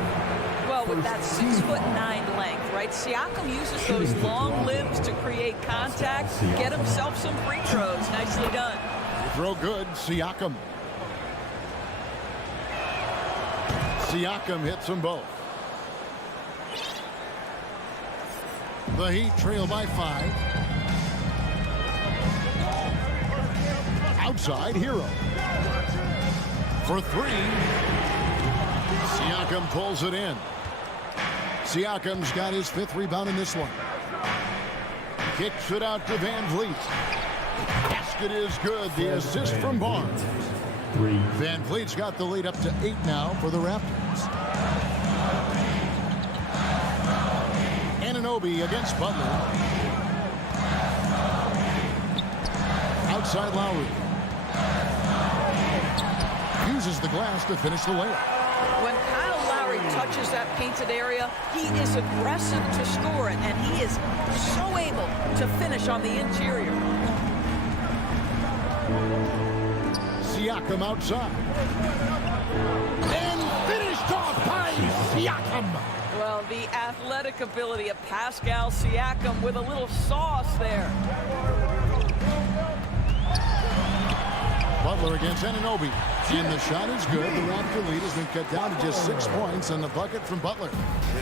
Well, with that 6'9" length, right? Siakam uses those long limbs to create contact, get himself some free throws. Nicely done. Throw good, Siakam. Siakam hits them both. The Heat trail by 5. Outside, Hero. For 3. Siakam pulls it in. Siakam's got his 5th rebound in this one. Kicks it out to Van Vliet. Basket is good. The assist from Barnes. Van Vliet's got the lead up to 8 now for the Raptors. Anunoby against Butler. Outside Lowry. Uses the glass to finish the layup. When Kyle Lowry touches that painted area, he is aggressive to score it, and he is so able to finish on the interior. Siakam outside. And finished off by Siakam. Well, the athletic ability of Pascal Siakam with a little sauce there. Butler against Anunoby. And the shot is good. The Raptor lead has been cut down to just 6 points on the bucket from Butler.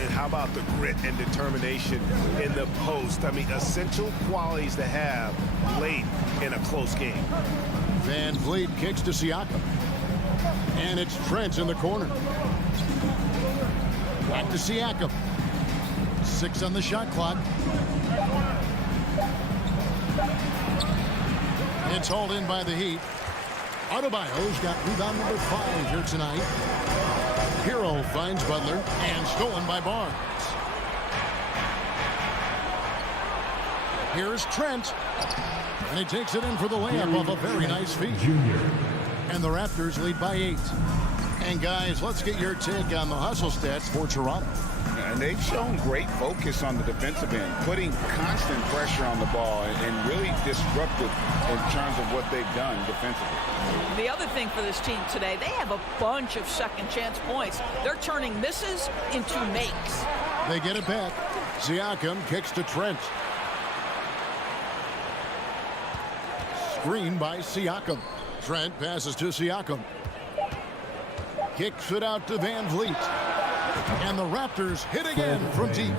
And how about the grit and determination in the post? I mean, essential qualities to have late in a close game. Van Vliet kicks to Siakam. And it's Trent in the corner. Back to Siakam. 6 on the shot clock. It's hauled in by the Heat. Adebayo's got rebound number 5 here tonight. Hero finds Butler and stolen by Barnes. Here's Trent. And he takes it in for the layup off a very nice feed. And the Raptors lead by 8. And guys, let's get your take on the hustle stats for Toronto. And they've shown great focus on the defensive end, putting constant pressure on the ball and really disruptive in terms of what they've done defensively. The other thing for this team today, they have a bunch of second chance points. They're turning misses into makes. They get it back. Siakam kicks to Trent. Screen by Siakam. Trent passes to Siakam. Kicks it out to Van Vliet. And the Raptors hit again from deep.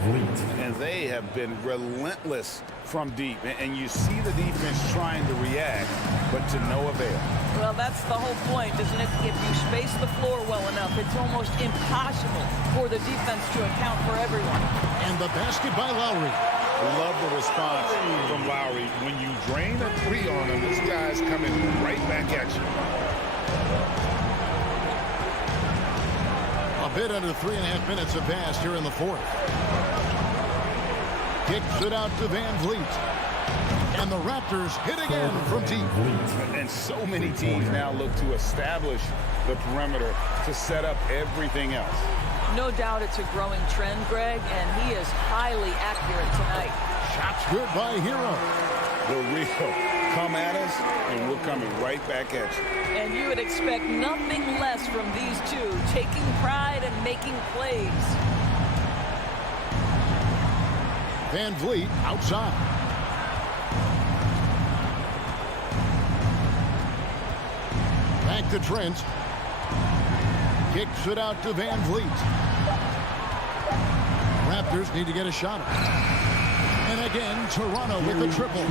And they have been relentless from deep. And you see the defense trying to react, but to no avail. Well, that's the whole point, isn't it? If you space the floor well enough, it's almost impossible for the defense to account for everyone. And the basket by Lowry. Love the response from Lowry. When you drain a 3 on him, this guy's coming right back at you. A bit under 3.5 minutes have passed here in the fourth. Kicks it out to Van Vliet. And the Raptors hit again from deep. And so many teams now look to establish the perimeter to set up everything else. No doubt it's a growing trend, Greg, and he is highly accurate tonight. Shots good by Hero. The real come at us, and we're coming right back at you. And you would expect nothing less from these two, taking pride and making plays. Van Vliet outside. Back to Trent. Kicks it out to Van Vliet. Raptors need to get a shot up. And And again, Toronto with the triple.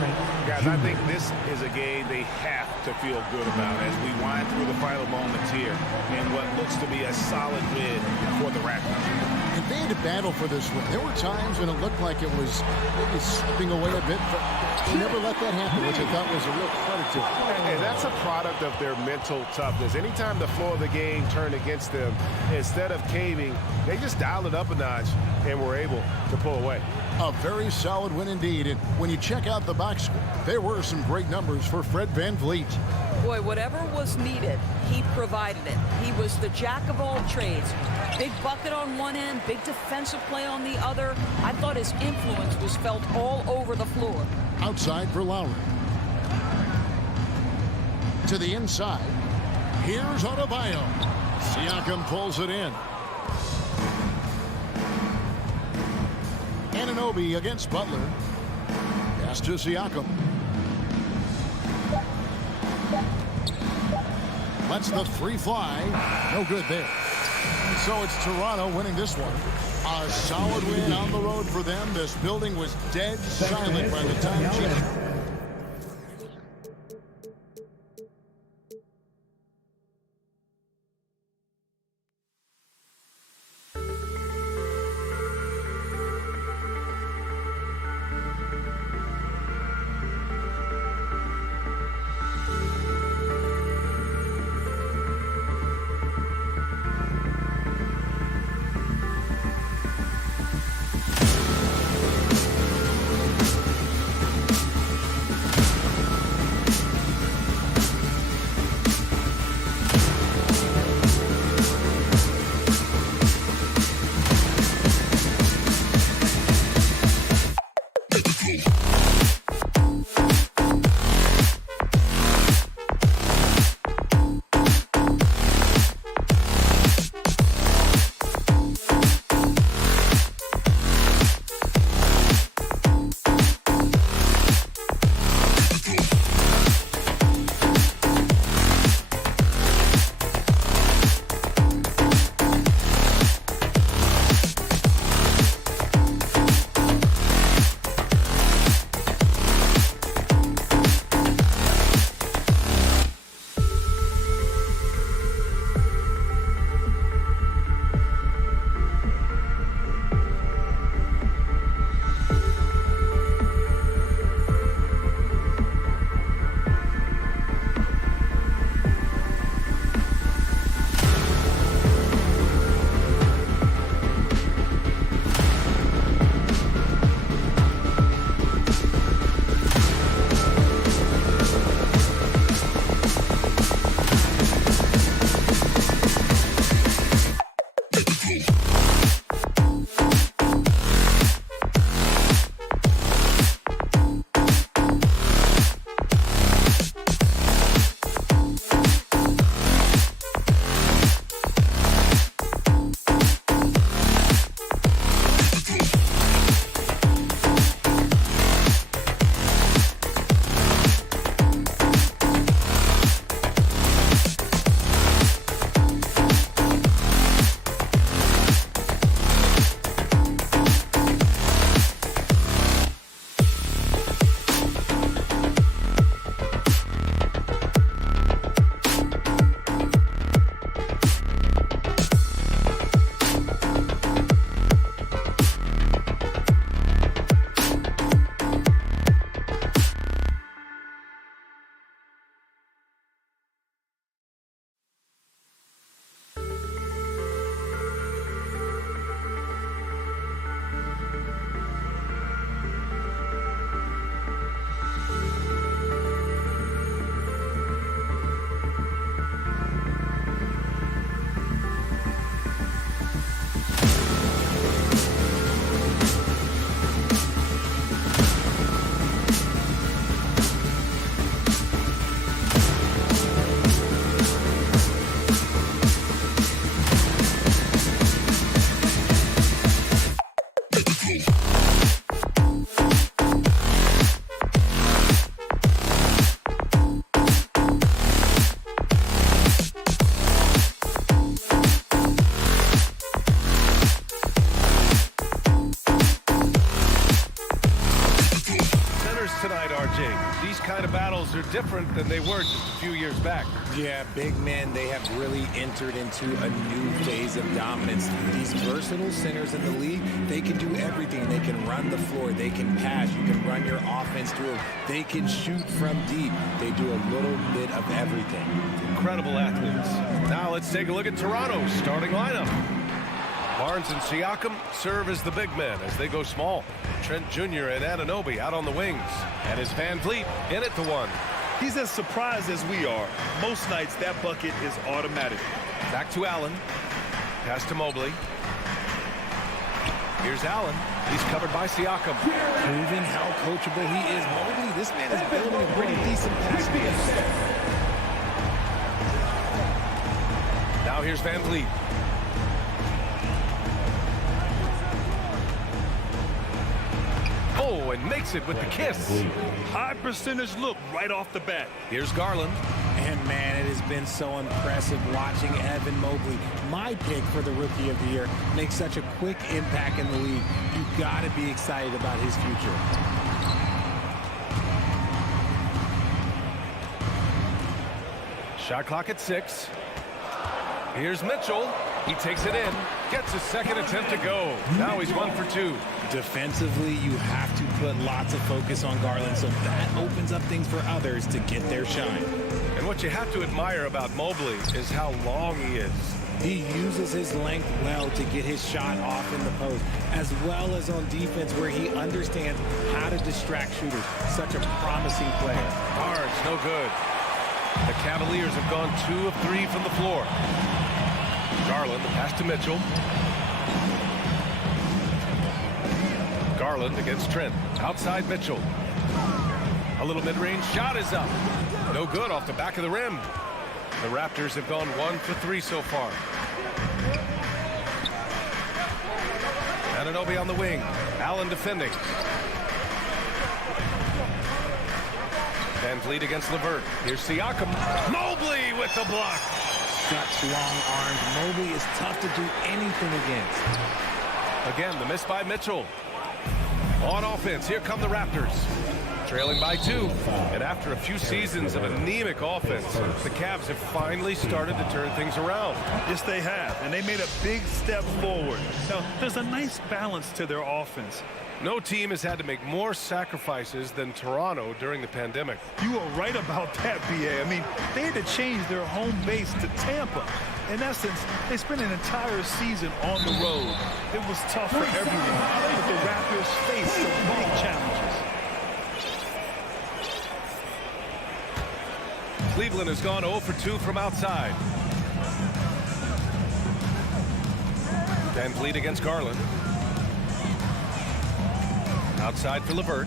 Guys, I think this is a game they have to feel good about as we wind through the final moments here in what looks to be a solid win for the Raptors. And they had to battle for this win. There were times when it looked like it was maybe slipping away a bit, but they never let that happen, which I thought was a real credit to them. And that's a product of their mental toughness. Anytime the flow of the game turned against them, instead of caving, they just dialed it up a notch and were able to pull away. A very solid win indeed. And when you check out the box score, there were some great numbers for Fred VanVleet. Boy, whatever was needed, he provided it. He was the jack of all trades. Big bucket on one end, big defensive play on the other. I thought his influence was felt all over the floor. Outside for Lowry. To the inside. Here's Adebayo. Siakam pulls it in. Anunoby against Butler. Pass to Siakam. Lets the three fly. No good there. So it's Toronto winning this one. A solid win on the road for them. This building was dead silent by the time Jimmy. different than they were just a few years back. Yeah, big men, they have really entered into a new phase of dominance. These versatile centers in the league, they can do everything. They can run the floor. They can pass. You can run your offense through them. They can shoot from deep. They do a little bit of everything. Incredible athletes. Now let's take a look at Toronto's starting lineup. Barnes and Siakam serve as the big men as they go small. Trent Jr. and Anunoby out on the wings. And is Van Vliet in at the one. He's as surprised as we are. Most nights, that bucket is automatic. Back to Allen. Pass to Mobley. Here's Allen. He's covered by Siakam. Proving how coachable he is. Mobley, this man is building a pretty decent pass defense. Now here's Van Vliet. Oh, and makes it with the kiss. High percentage look right off the bat. Here's Garland. And man, it has been so impressive watching Evan Mobley, my pick for the Rookie of the Year, make such a quick impact in the league. You've got to be excited about his future. Shot clock at 6. Here's Mitchell. He takes it in. Gets a second attempt to go. Now he's 1 for 2. Defensively, you have to put lots of focus on Garland, so that opens up things for others to get their shine. And what you have to admire about Mobley is how long he is. He uses his length well to get his shot off in the post, as well as on defense where he understands how to distract shooters. Such a promising player. Barnes, no good. The Cavaliers have gone 2 of 3 from the floor. Garland, the pass to Mitchell. Garland against Trent. Outside Mitchell. A little mid-range shot is up. No good off the back of the rim. The Raptors have gone 1 for 3 so far. Anunoby on the wing. Allen defending. Van Vliet against LeVert. Here's Siakam. Mobley with the block. Such long arms. Mobley is tough to do anything against. Again, the miss by Mitchell. On offense, here come the Raptors. Trailing by 2. And after a few seasons of anemic offense, the Cavs have finally started to turn things around. Yes, they have, and they made a big step forward. Now, there's a nice balance to their offense. No team has had to make more sacrifices than Toronto during the pandemic. You are right about that, BA. I mean, they had to change their home base to Tampa. In essence, they spent an entire season on the road. It was tough for everyone, but the Raptors faced some big challenges. Cleveland has gone 0 for 2 from outside. Van Vliet against Garland. Outside for LeVert.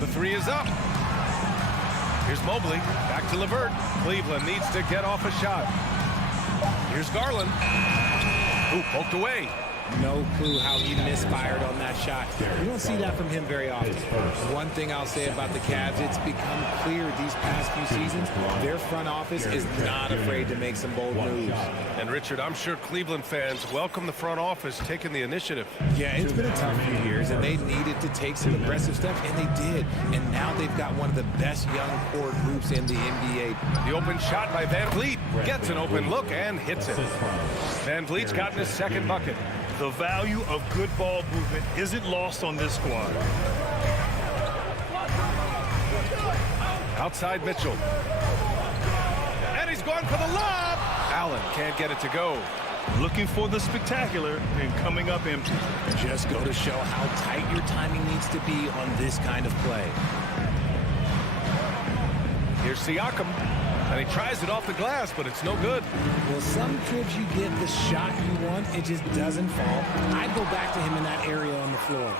The 3 is up. Here's Mobley. Back to LeVert. Cleveland needs to get off a shot. Here's Garland. Ooh, poked away. No clue how he misfired on that shot. You don't see that from him very often. One thing I'll say about the Cavs, it's become clear these past few seasons, their front office is not afraid to make some bold moves. And Richard, I'm sure Cleveland fans welcome the front office taking the initiative. Yeah, it's been a tough few years, and they needed to take some aggressive steps, and they did. And now they've got one of the best young core groups in the NBA. The open shot by Van Vliet. Gets an open look and hits it. Van Vliet's gotten his second bucket. The value of good ball movement isn't lost on this squad. Outside Mitchell. And he's going for the lob. Allen can't get it to go. Looking for the spectacular and coming up empty. Just go to show how tight your timing needs to be on this kind of play. Here's Siakam. And he tries it off the glass, but it's no good. Well, some trips you get the shot you want, it just doesn't fall. I'd go back to him in that area on the floor.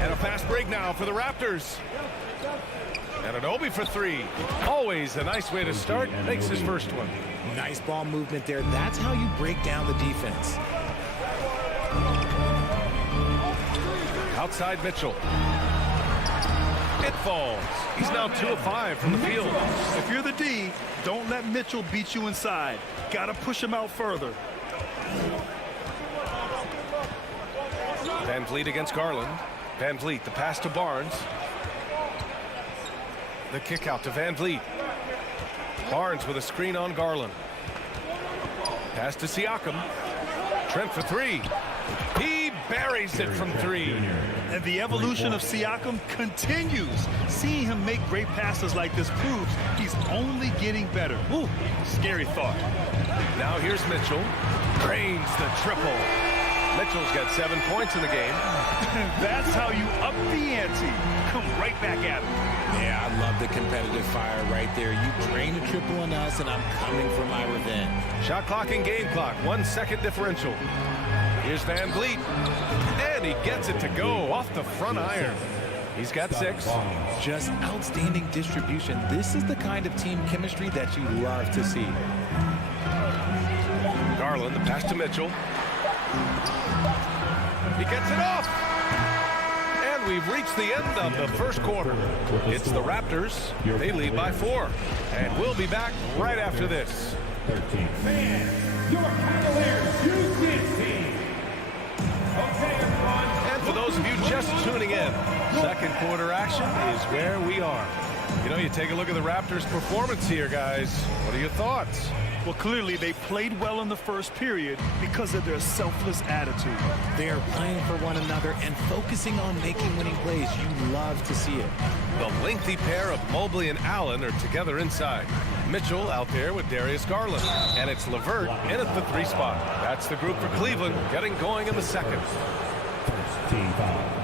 And a fast break now for the Raptors. Anunoby for 3. Always a nice way to start. Makes his first one. Nice ball movement there. That's how you break down the defense. Outside Mitchell. It falls. He's now 2 of 5 from the field. If you're the D, don't let Mitchell beat you inside. Got to push him out further. Van Vliet against Garland. Van Vliet, the pass to Barnes. The kick out to Van Vliet. Barnes with a screen on Garland. Pass to Siakam. Trent for three. He buries it from three. And the evolution of Siakam continues. Seeing him make great passes like this proves he's only getting better. Ooh, scary thought. Now here's Mitchell. Drains the triple. Mitchell's got 7 points in the game. That's how you up the ante. Come right back at him. Yeah, I love the competitive fire right there. You drain a triple on us, and I'm coming for my revenge. Shot clock and game clock. 1 second differential. Here's Van Vliet. And he gets it to go off the front iron. He's got 6. Just outstanding distribution. This is the kind of team chemistry that you love to see. Garland, the pass to Mitchell. He gets it off. And we've reached the end of the first quarter. It's the Raptors. They lead by 4. And we'll be back right after this. Fans, your Cavaliers use this team. Okay, everyone. And for those of you just tuning in, second quarter action is where we are. You know, you take a look at the Raptors' performance here, guys. What are your thoughts? Well, clearly they played well in the first period because of their selfless attitude. They are playing for one another and focusing on making winning plays. You love to see it. The lengthy pair of Mobley and Allen are together inside. Mitchell out there with Darius Garland. And it's LeVert in at the 3 spot. That's the group for Cleveland getting going in the second. First team foul.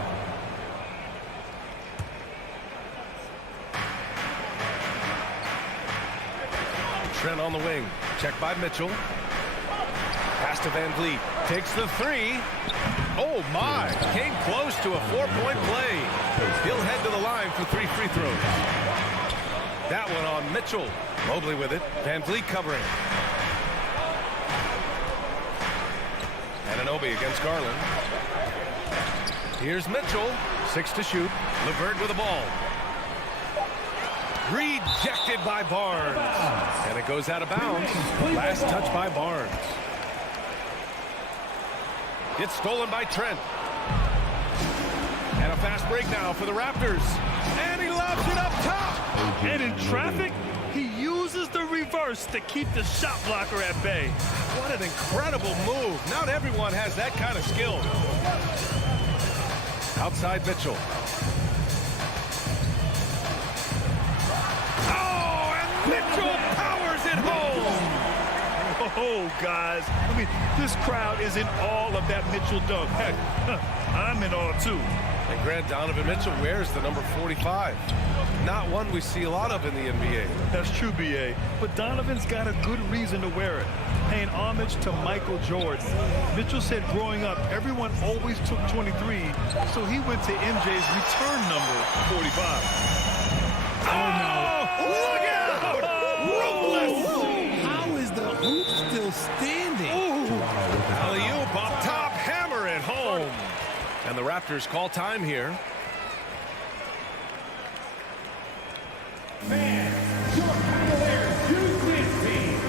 Trent on the wing. Checked by Mitchell. Pass to Van Vliet. Takes the 3. Oh, my. Came close to a 4-point play. He'll head to the line for 3 free throws. That one on Mitchell. Mobley with it. Van Vliet covering. Anunoby against Garland. Here's Mitchell. 6 to shoot. LeVert with the ball. Rejected by Barnes. And it goes out of bounds. Last touch by Barnes. It's stolen by Trent. And a fast break now for the Raptors. And he lobs it up top. And in traffic, he uses the reverse to keep the shot blocker at bay. What an incredible move. Not everyone has that kind of skill. Outside Mitchell. Mitchell powers it home. Oh, guys. I mean, this crowd is in awe of that Mitchell dunk. Heck, I'm in awe, too. And Grant, Donovan Mitchell wears the number 45. Not one we see a lot of in the NBA. That's true, B.A. But Donovan's got a good reason to wear it. Paying homage to Michael Jordan. Mitchell said growing up, everyone always took 23, so he went to MJ's return number, 45. Oh, no. Look out! How is the hoop still standing? Alley-oop up top, hammer it home. And the Raptors call time here. Fans, your Cavaliers use this team.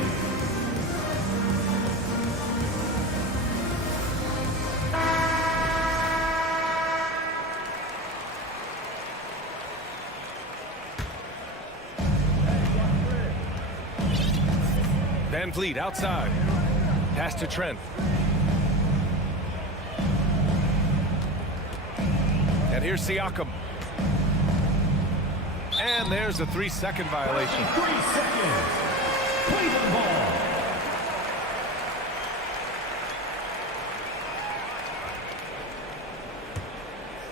Van Vliet outside. Pass to Trent. And here's Siakam. And there's a 3-second violation. 3 seconds. Cleveland ball.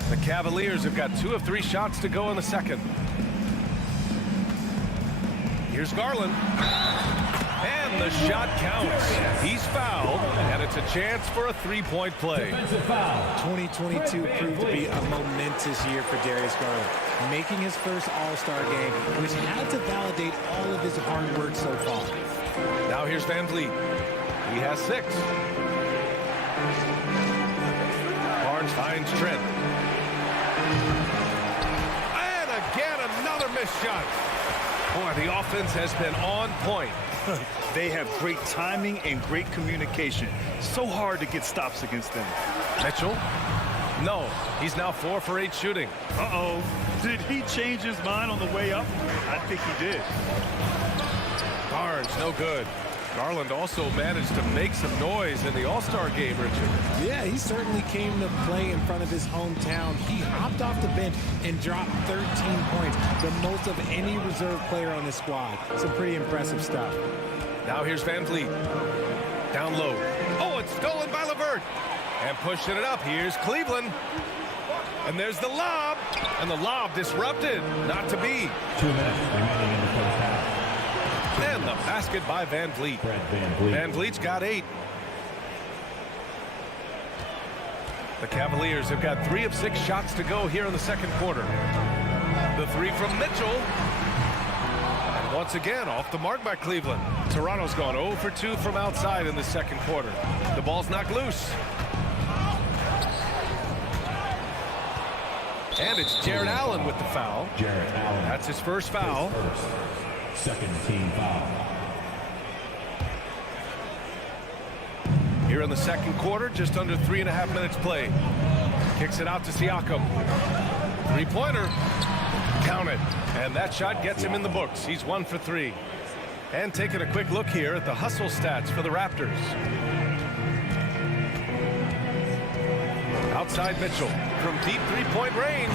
The Cavaliers have got 2 of 3 shots to go in the second. Here's Garland. And the shot counts. He's fouled, and it's a chance for a 3-point play. Defensive foul. 2022 proved to be a momentous year for Darius Garland, making his first All-Star game, which had to validate all of his hard work so far. Now here's Van Vliet. He has 6. Barnes finds Trent. And again, another missed shot. Boy, the offense has been on point. They have great timing and great communication. So hard to get stops against them. Mitchell. No, he's now 4 for 8 shooting. Uh-oh. Did he change his mind on the way up? I think he did. Barnes, no good. Garland also managed to make some noise in the All-Star game, Richard. Yeah, he certainly came to play in front of his hometown. He hopped off the bench and dropped 13 points, the most of any reserve player on his squad. Some pretty impressive stuff. Now here's Van Vliet. Down low. Oh, it's stolen by LeVert. And pushing it up, here's Cleveland. And there's the lob. And the lob disrupted. Not to be. 2 minutes remaining in the first half. And the basket by Van Vliet. Van Vliet's got 8. The Cavaliers have got 3 of 6 shots to go here in the second quarter. The 3 from Mitchell. And once again, off the mark by Cleveland. Toronto's gone 0 for 2 from outside in the second quarter. The ball's knocked loose. And it's Jared Allen with the foul. Jared Allen. That's his first foul. Second team foul. Here in the second quarter, just under 3.5 minutes played. Kicks it out to Siakam. 3-pointer. Count it. And that shot gets him in the books. He's 1 for 3. And taking a quick look here at the hustle stats for the Raptors. Outside Mitchell from deep 3-point range.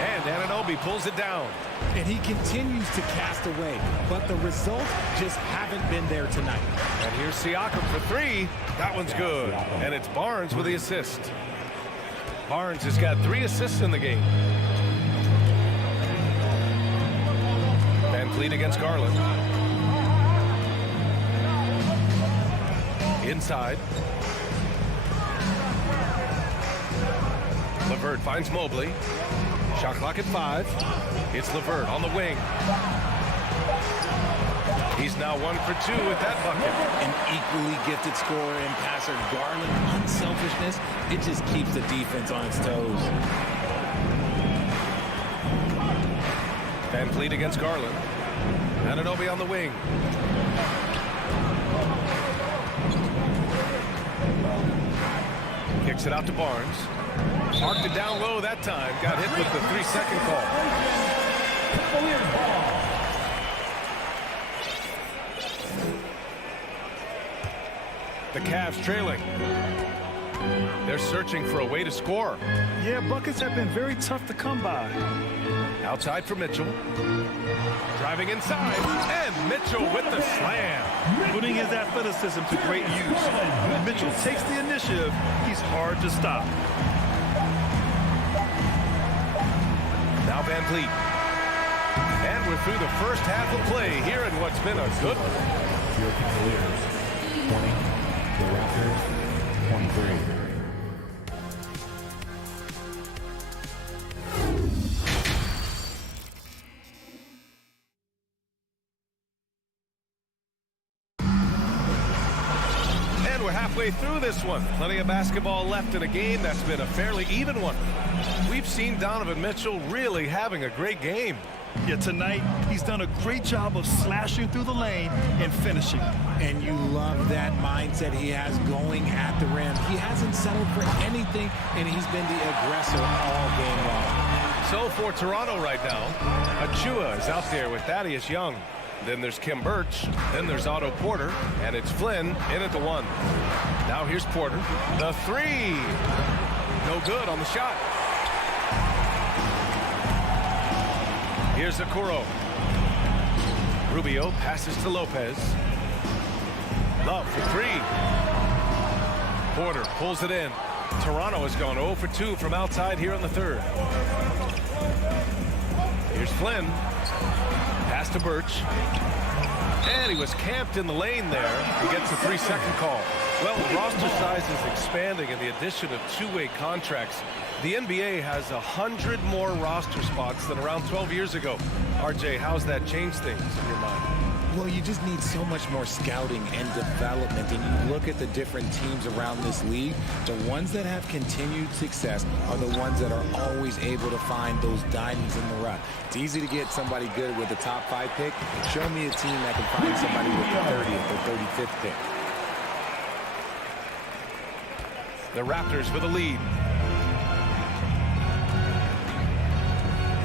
And Anunoby pulls it down. And he continues to cast away, but the results just haven't been there tonight. And here's Siakam for 3. That one's good. And it's Barnes with the assist. Barnes has got 3 assists in the game. Van Vliet against Garland. Inside. LeVert finds Mobley. Shot clock at 5. It's LeVert on the wing. He's now 1 for 2 with that bucket. An equally gifted scorer and passer. Garland, unselfishness, it just keeps the defense on its toes. Van Vliet against Garland. Anunoby on the wing. Kicks it out to Barnes. Marked it down low that time. Got hit with the 3-second call. The Cavs trailing. They're searching for a way to score. Yeah, buckets have been very tough to come by. Outside for Mitchell. Driving inside. And Mitchell with the slam. Putting his athleticism to great use. When Mitchell takes the initiative, he's hard to stop. Now Van Vliet. And we're through the first half of play here in what's been a good one. Your Cavaliers 20, the Raptors 23. And we're halfway through this one. Plenty of basketball left in a game that's been a fairly even one. We've seen Donovan Mitchell really having a great game. Yeah, tonight he's done a great job of slashing through the lane and finishing. And you love that mindset he has going at the rim. He hasn't settled for anything, and he's been the aggressor all game long. So for Toronto right now, Achua is out there with Thaddeus Young. Then there's Kim Birch. Then there's Otto Porter. And it's Flynn in at the 1. Now here's Porter. The 3. No good on the shot. Here's Okoro. Rubio passes to Lopez. Love for 3. Porter pulls it in. Toronto has gone 0 for 2 from outside here in the third. Here's Flynn. Pass to Birch. And he was camped in the lane there. He gets a 3-second call. Well, the roster size is expanding in the addition of 2-way contracts. The NBA has 100 more roster spots than around 12 years ago. RJ, how's that changed things in your mind? Well, you just need so much more scouting and development. And you look at the different teams around this league, the ones that have continued success are the ones that are always able to find those diamonds in the rough. It's easy to get somebody good with the top 5 pick. Show me a team that can find somebody with the 30th or 35th pick. The Raptors with a lead.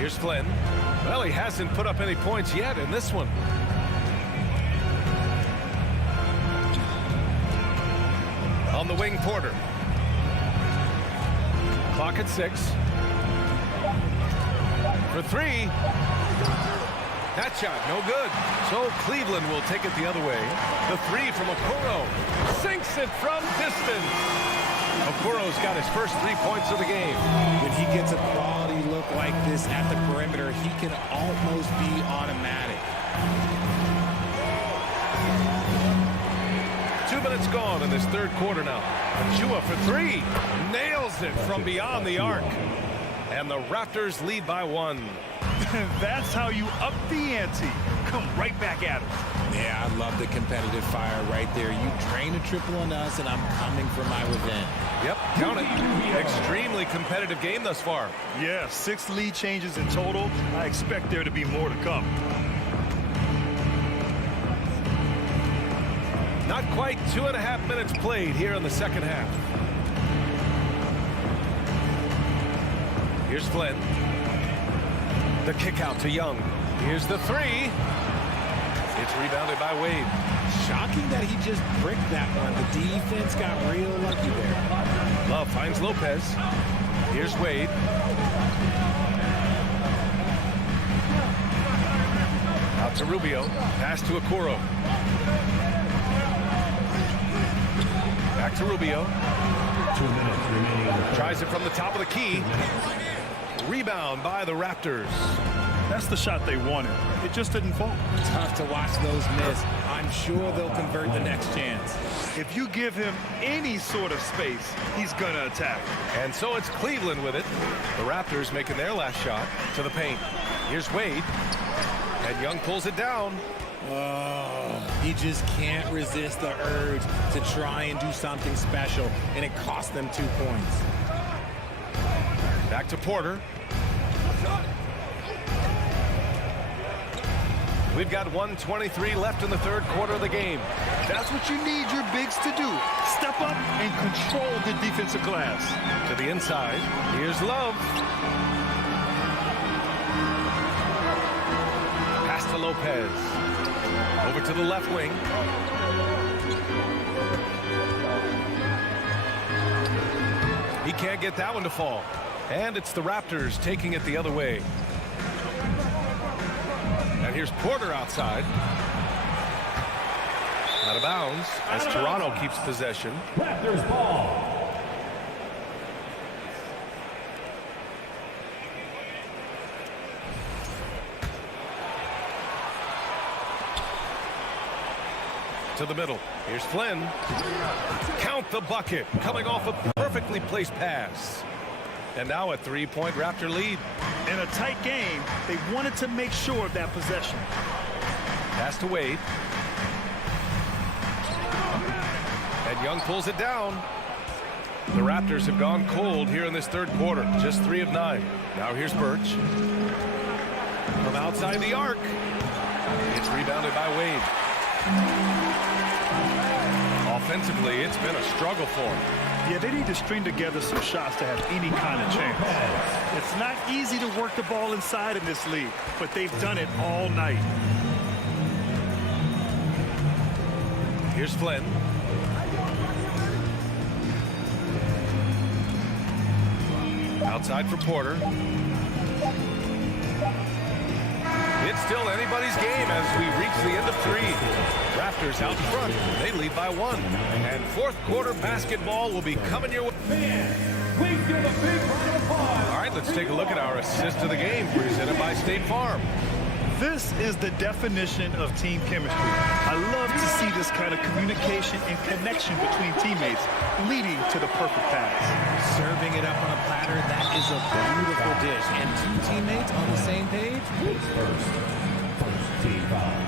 Here's Flynn. Well, he hasn't put up any points yet in this one. On the wing, Porter. Clock at 6. For 3. That shot, no good. So Cleveland will take it the other way. The 3 from Okoro. Sinks it from distance. Okoro's got his first 3 points of the game. When he gets a quality look like this at the perimeter, he can almost be automatic. 2 minutes gone in this third quarter now. Achua for 3. Nails it from beyond the arc. And the Raptors lead by 1. That's how you up the ante. Come right back at him. Yeah, I love the competitive fire right there. You drain a triple on us, and I'm coming for my revenge. Yep, count it. Extremely competitive game thus far. Yeah, 6 lead changes in total. I expect there to be more to come. Not quite 2.5 minutes played here in the second half. Here's Flynn. The kick out to Young. Here's the 3. It's rebounded by Wade. Shocking that he just bricked that one. The defense got real lucky there. Love finds Lopez. Here's Wade. Out to Rubio. Pass to Okoro. Back to Rubio. 2 minutes remaining. Tries it from the top of the key. Rebound by the Raptors. That's the shot they wanted. It just didn't fall. Tough to watch those miss. I'm sure they'll convert the next chance. If you give him any sort of space, he's going to attack. And so it's Cleveland with it. The Raptors making their last shot to the paint. Here's Wade. And Young pulls it down. Oh, he just can't resist the urge to try and do something special, and it cost them 2 points. Back to Porter. We've got 1:23 left in the third quarter of the game. That's what you need your bigs to do. Step up and control the defensive glass. To the inside. Here's Love. Pass to Lopez. Over to the left wing. He can't get that one to fall. And it's the Raptors taking it the other way. And here's Porter outside. Out of bounds as Toronto keeps possession. Raptors ball. To the middle. Here's Flynn. Count the bucket. Coming off a perfectly placed pass. And now a 3-point Raptor lead. In a tight game, they wanted to make sure of that possession. Pass to Wade. And Young pulls it down. The Raptors have gone cold here in this third quarter. Just 3 of 9. Now here's Birch. From outside the arc. It's rebounded by Wade. Offensively, it's been a struggle for him. Yeah, they need to string together some shots to have any kind of chance. It's not easy to work the ball inside in this league, but they've done it all night. Here's Flynn. Outside for Porter. It's still anybody's game as we reach the end of 3. Raptors out front. They lead by 1. And fourth quarter basketball will be coming your way. Please give a big round of applause. All right, let's take a look at our assist of the game presented by State Farm. This is the definition of team chemistry. I love to see this kind of communication and connection between teammates leading to the perfect pass. Serving it up on a platter, that is a beautiful dish. And 2 teammates on the same page.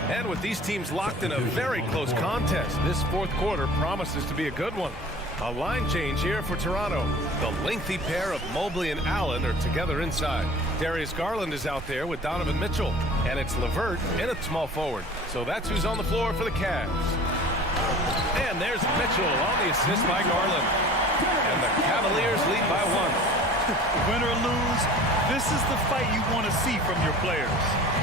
And with these teams locked in a very close contest, this fourth quarter promises to be a good one. A line change here for Toronto. The lengthy pair of Mobley and Allen are together inside. Darius Garland is out there with Donovan Mitchell. And it's LeVert in at small forward. So that's who's on the floor for the Cavs. And there's Mitchell on the assist by Garland. And the Cavaliers lead by 1. Win or lose, this is the fight you want to see from your players.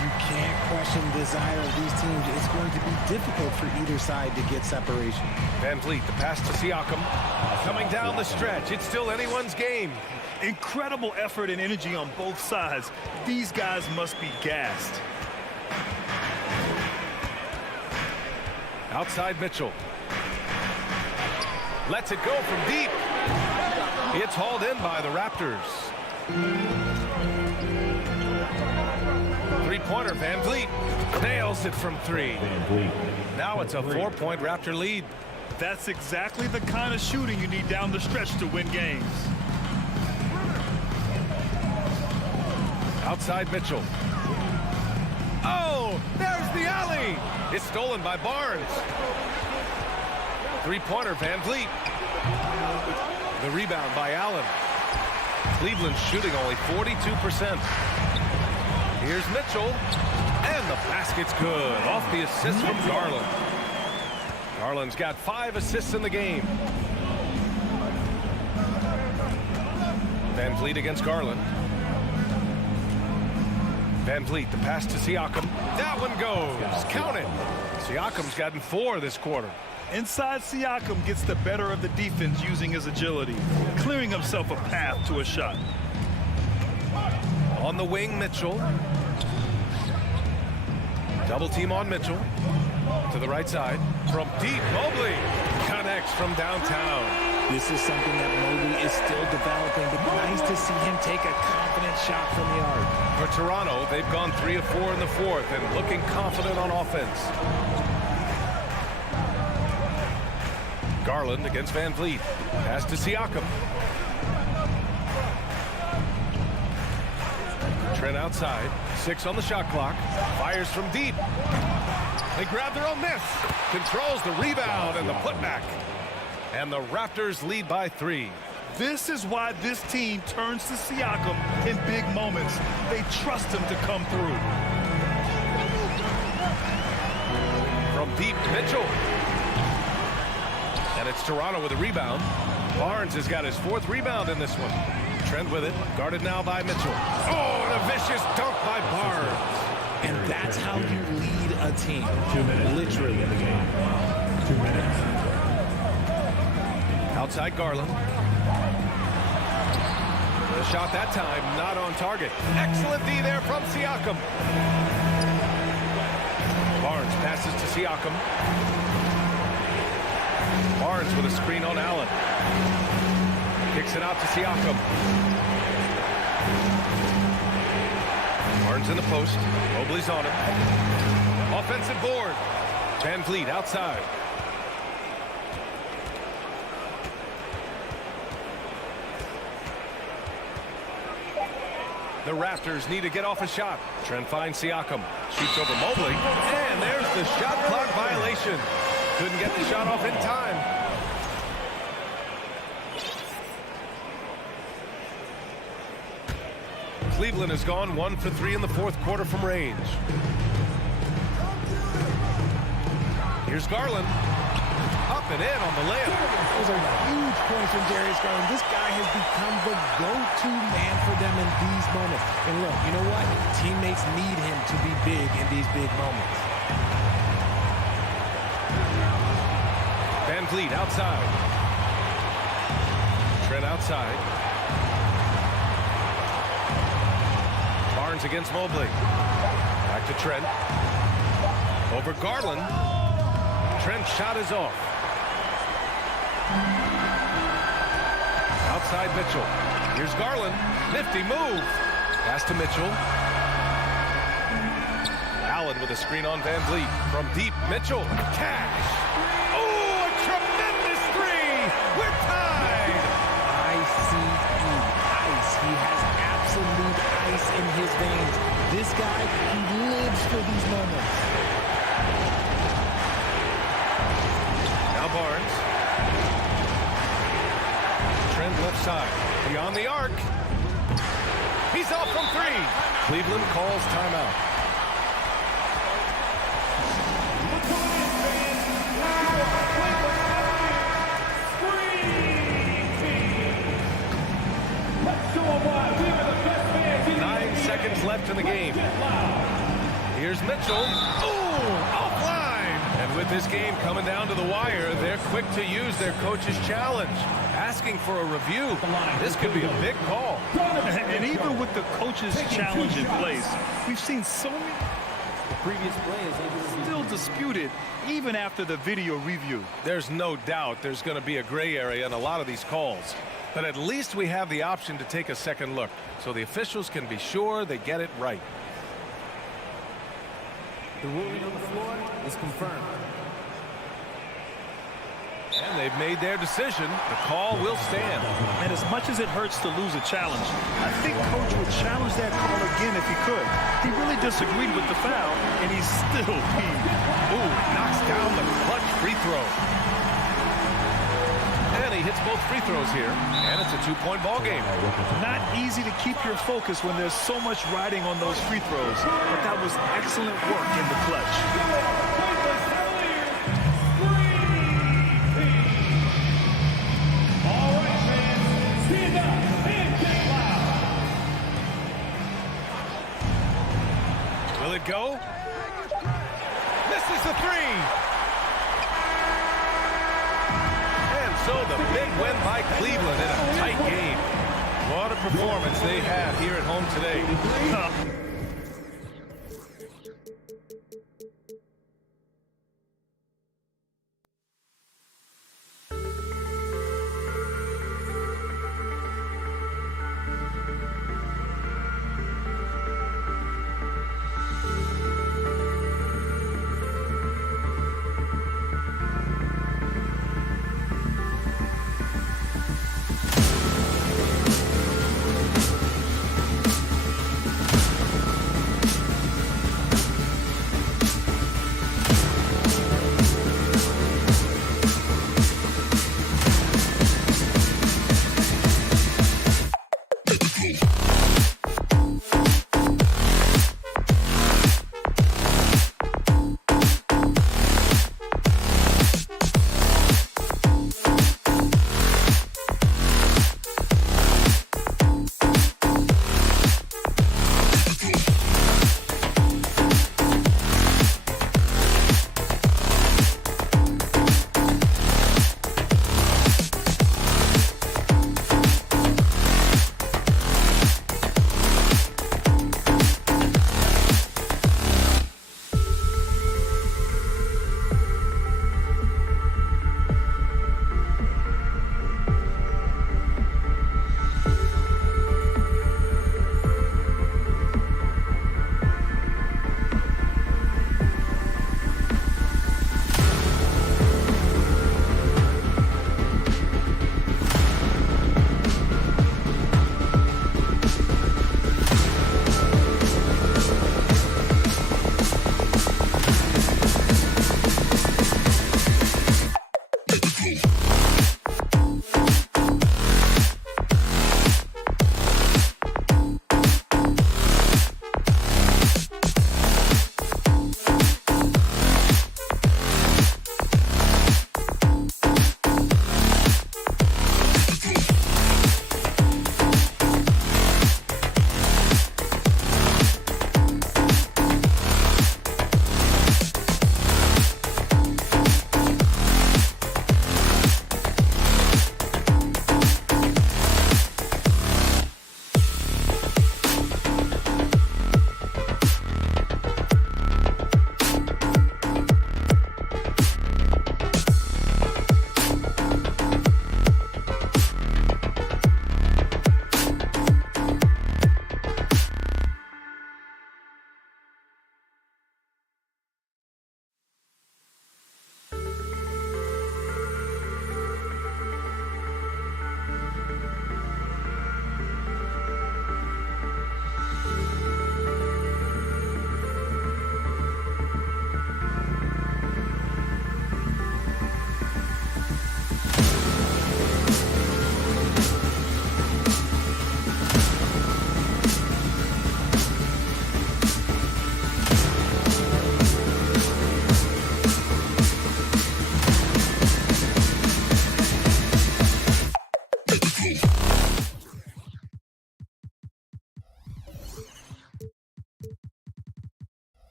You can't question the desire of these teams. It's going to be difficult for either side to get separation. Van Vliet, the pass to Siakam. Coming down the stretch. It's still anyone's game. Incredible effort and energy on both sides. These guys must be gassed. Outside Mitchell. Lets it go from deep. It's hauled in by the Raptors. Three-pointer, Van Vliet. Nails it from three. Now it's a 4-point Raptor lead. That's exactly the kind of shooting you need down the stretch to win games. Outside Mitchell. Oh, there's the alley. It's stolen by Barnes. Three-pointer, Van Vliet. The rebound by Allen. Cleveland shooting only 42%. Here's Mitchell. And the basket's good. Off the assist from Garland. Garland's got 5 assists in the game. Van Vliet against Garland. Van Vliet, the pass to Siakam. That one goes. Count it. Siakam's gotten 4 this quarter. Inside, Siakam gets the better of the defense using his agility, clearing himself a path to a shot. On the wing, Mitchell. Double team on Mitchell. To the right side. From deep, Mobley connects from downtown. This is something that Mobley is still developing, but nice to see him take a confident shot from the arc. For Toronto, they've gone 3 of 4 in the fourth and looking confident on offense. Garland against Van Vliet. Pass to Siakam. Trent outside. 6 on the shot clock. Fires from deep. They grab their own miss. Controls the rebound and the putback. And the Raptors lead by 3. This is why this team turns to Siakam in big moments. They trust him to come through. From deep, Mitchell. And it's Toronto with a rebound. Barnes has got his 4th rebound in this one. Trent with it. Guarded now by Mitchell. Oh, and a vicious dunk by Barnes. And that's how you lead a team. 2 minutes. Literally. In the game. 2 minutes. Outside Garland. The shot that time not on target. Excellent D there from Siakam. Barnes passes to Siakam. Barnes with a screen on Allen. Kicks it out to Siakam. Barnes in the post. Mobley's on him. Offensive board. Van Vliet outside. The Raptors need to get off a shot. Trent finds Siakam. Shoots over Mobley. And there's the shot clock violation. Couldn't get the shot off in time. Cleveland has gone 1 for 3 in the fourth quarter from range. Here's Garland. Up and in on the layup. Those are huge points from Darius Garland. This guy has become the go-to man for them in these moments. And look, you know what? Teammates need him to be big in these big moments. Van Vliet outside. Trent outside. Barnes against Mobley. Back to Trent. Over Garland. Trent's shot is off. Outside Mitchell. Here's Garland. Nifty move. Pass to Mitchell. Allen with a screen on Van Vliet. From deep, Mitchell. Cash. Oh, a tremendous 3. We're tied. ICE. He has absolute ice in his veins. This guy, he lives for these moments. Now Barnes. Trent left side. Beyond the arc. He's off from 3. Cleveland calls timeout. Let's go in the game. Here's Mitchell. Ooh, offline. And with this game coming down to the wire, they're quick to use their coach's challenge. Asking for a review. This could be a big call. And even with the coach's challenge in place, we've seen so many Previous play is still disputed even after the video review. There's no doubt there's going to be a gray area in a lot of these calls. But at least we have the option to take a second look, so the officials can be sure they get it right. the ruling on the floor is confirmed. And they've made their decision. The call will stand. And as much as it hurts to lose a challenge, I think Coach would challenge that call again if he could. He really disagreed with the foul, and he's still peeved. Ooh, knocks down the clutch free throw. And he hits both free throws here, and it's a two-point ball game. Not easy to keep your focus when there's so much riding on those free throws, but that was excellent work in the clutch. Will it go? Misses the three. And so the big win by Cleveland in a tight game. What a performance they had here at home today.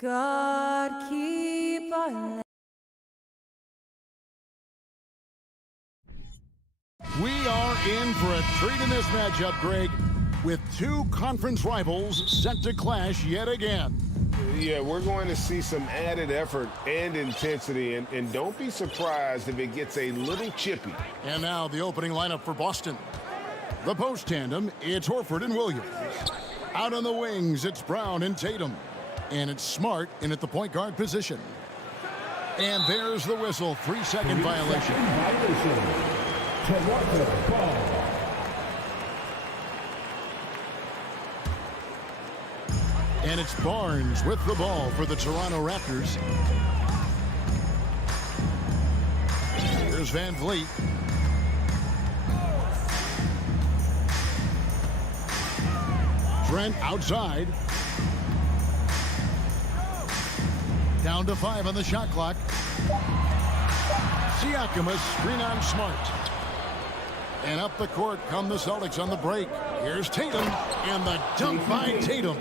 God keep our... We are in for a treat in this matchup, Greg, with two conference rivals set to clash yet again. Yeah, we're going to see some added effort and intensity, and don't be surprised if it gets a little chippy. And now the opening lineup for Boston. The post tandem, it's Horford and Williams. Out on the wings, it's Brown and Tatum. And it's Smart in at the point guard position. And there's the whistle, 3-second violation. And it's Barnes with the ball for the Toronto Raptors. Here's Van Vliet. Trent outside. Down to 5 on the shot clock. Siakam a screen on Smart. And up the court come the Celtics on the break. Here's Tatum, and the dunk by Tatum.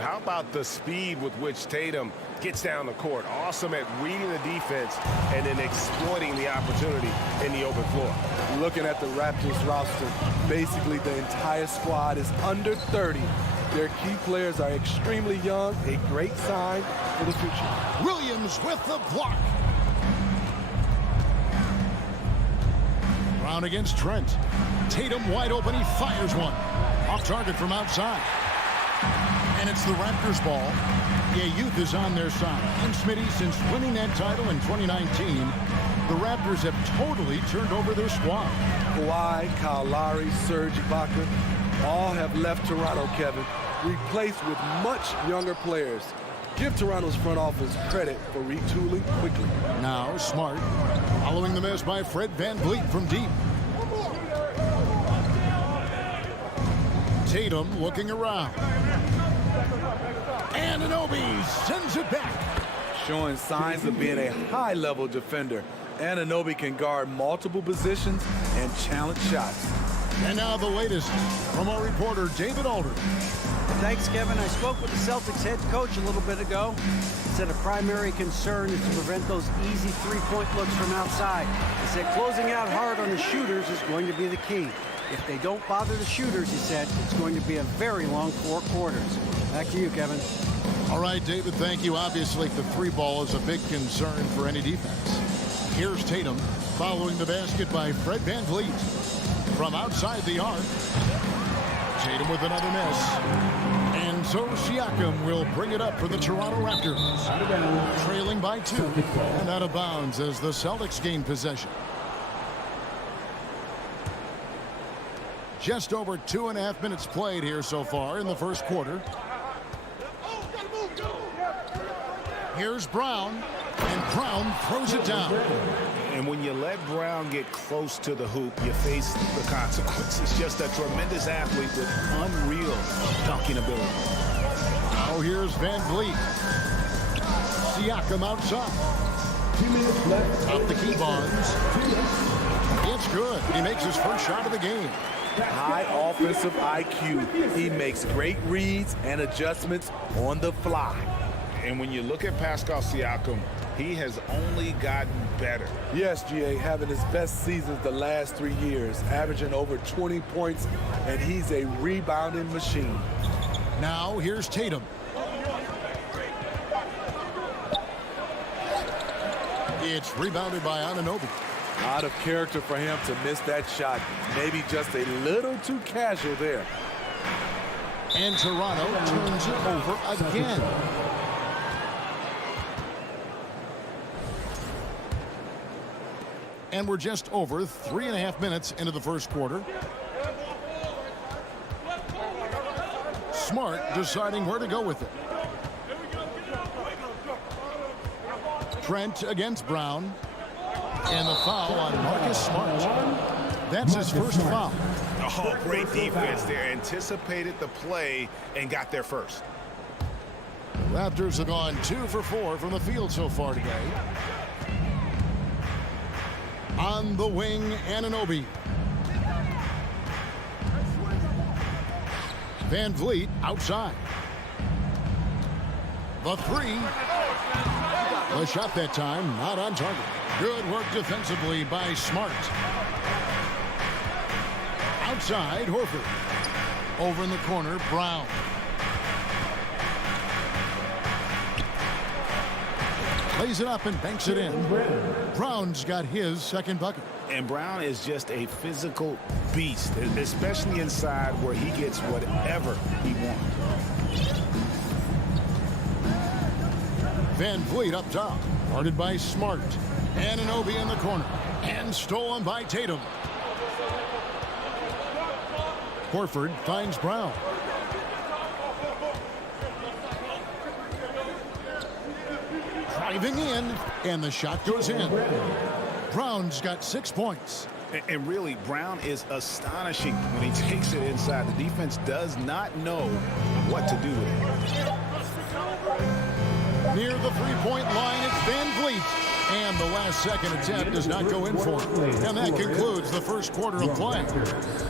How about the speed with which Tatum gets down the court? Awesome at reading the defense and then exploiting the opportunity in the open floor. Looking at the Raptors roster, basically the entire squad is under 30. Their key players are extremely young, a great sign for the future. Williams with the block. Brown against Trent. Tatum wide open, he fires one. Off target from outside. And it's the Raptors ball. Yeah, youth is on their side. And Smitty, since winning that title in 2019, the Raptors have totally turned over their squad. Kawhi, Kyle Lowry, Serge Ibaka, all have left Toronto, Kevin, replaced with much younger players. Give Toronto's front office credit for retooling quickly. Now Smart, following the miss by Fred VanVleet from deep. Tatum looking around. And Anunoby sends it back. Showing signs of being a high-level defender. Anunoby can guard multiple positions and challenge shots. And now the latest from our reporter, David Alder. Thanks, Kevin. I spoke with the Celtics head coach a little bit ago. He said a primary concern is to prevent those easy three-point looks from outside. He said closing out hard on the shooters is going to be the key. If they don't bother the shooters, he said, it's going to be a very long 4 quarters. Back to you, Kevin. All right, David, thank you. Obviously, the three ball is a big concern for any defense. Here's Tatum following the basket by Fred VanVleet. From outside the arc, Tatum with another miss. And so Siakam will bring it up for the Toronto Raptors. Trailing by 2 and out of bounds as the Celtics gain possession. Just over 2.5 minutes played here so far in the first quarter. Here's Brown, and Brown throws it down. And when you let Brown get close to the hoop, you face the consequences. Just a tremendous athlete with unreal dunking ability. Now here's VanVleet. Siakam outside. 2 minutes left. Up the key, Barnes. It's good. He makes his first shot of the game. High offensive IQ. He makes great reads and adjustments on the fly. And when you look at Pascal Siakam, he has only gotten better. Yes, GA, having his best seasons the last 3 years, averaging over 20 points, and he's a rebounding machine. Now here's Tatum. It's rebounded by Anunoby. Out of character for him to miss that shot. Maybe just a little too casual there. And Toronto turns it over again. And we're just over 3.5 minutes into the first quarter. Smart deciding where to go with it. Trent against Brown. And the foul on Marcus Smart. That's his first foul. Oh, great defense there. Anticipated the play and got there first. Raptors have gone 2 for 4 from the field so far today. On the wing, Anunoby. VanVleet outside. The three. The shot that time, not on target. Good work defensively by Smart. Outside, Horford. Over in the corner, Brown. Lays it up and banks it in. Brown's got his second bucket. And Brown is just a physical beast, especially inside where he gets whatever he wants. Van Vliet up top, guarded by Smart. Anunoby in the corner, and stolen by Tatum. Horford finds Brown. Driving in, and the shot goes in. Brown's got 6 points. And really, Brown is astonishing when he takes it inside. The defense does not know what to do with it. Near the three-point line, it's Van Vliet. And the last second attempt does not go in for him. And that concludes the first quarter of play.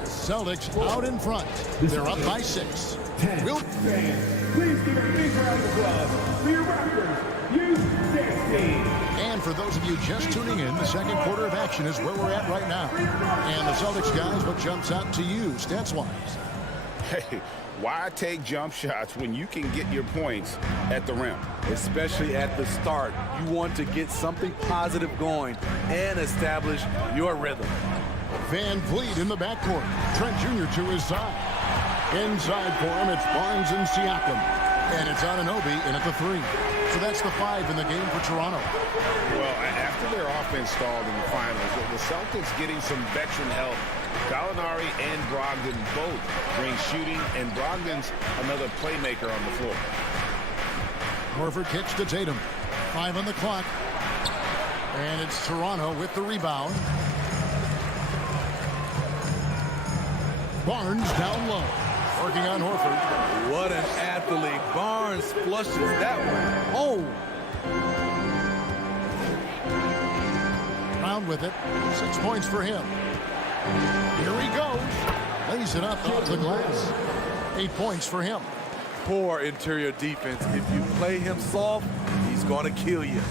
Celtics out in front. They're up by 6. Please give a big round of applause for your Raptors. And for those of you just tuning in, the second quarter of action is where we're at right now. And the Celtics guys, what jumps out to you stats-wise? Hey, why take jump shots when you can get your points at the rim? Especially at the start. You want to get something positive going and establish your rhythm. Van Vliet in the backcourt. Trent Jr. to his side. Inside for him, it's Barnes and Siakam. And it's Anunoby in at the 3. So that's the 5 in the game for Toronto. Well, after their offense stalled in the finals, the Celtics getting some veteran help. Gallinari and Brogdon both bring shooting, and Brogdon's another playmaker on the floor. Horford kicks to Tatum. 5 on the clock. And it's Toronto with the rebound. Barnes down low. Working on Horford. What an athlete. Barnes flushes that one home. Brown with it. 6 points for him. Here he goes. Lays it up off the glass. 8 points for him. Poor interior defense. If you play him soft, he's going to kill you.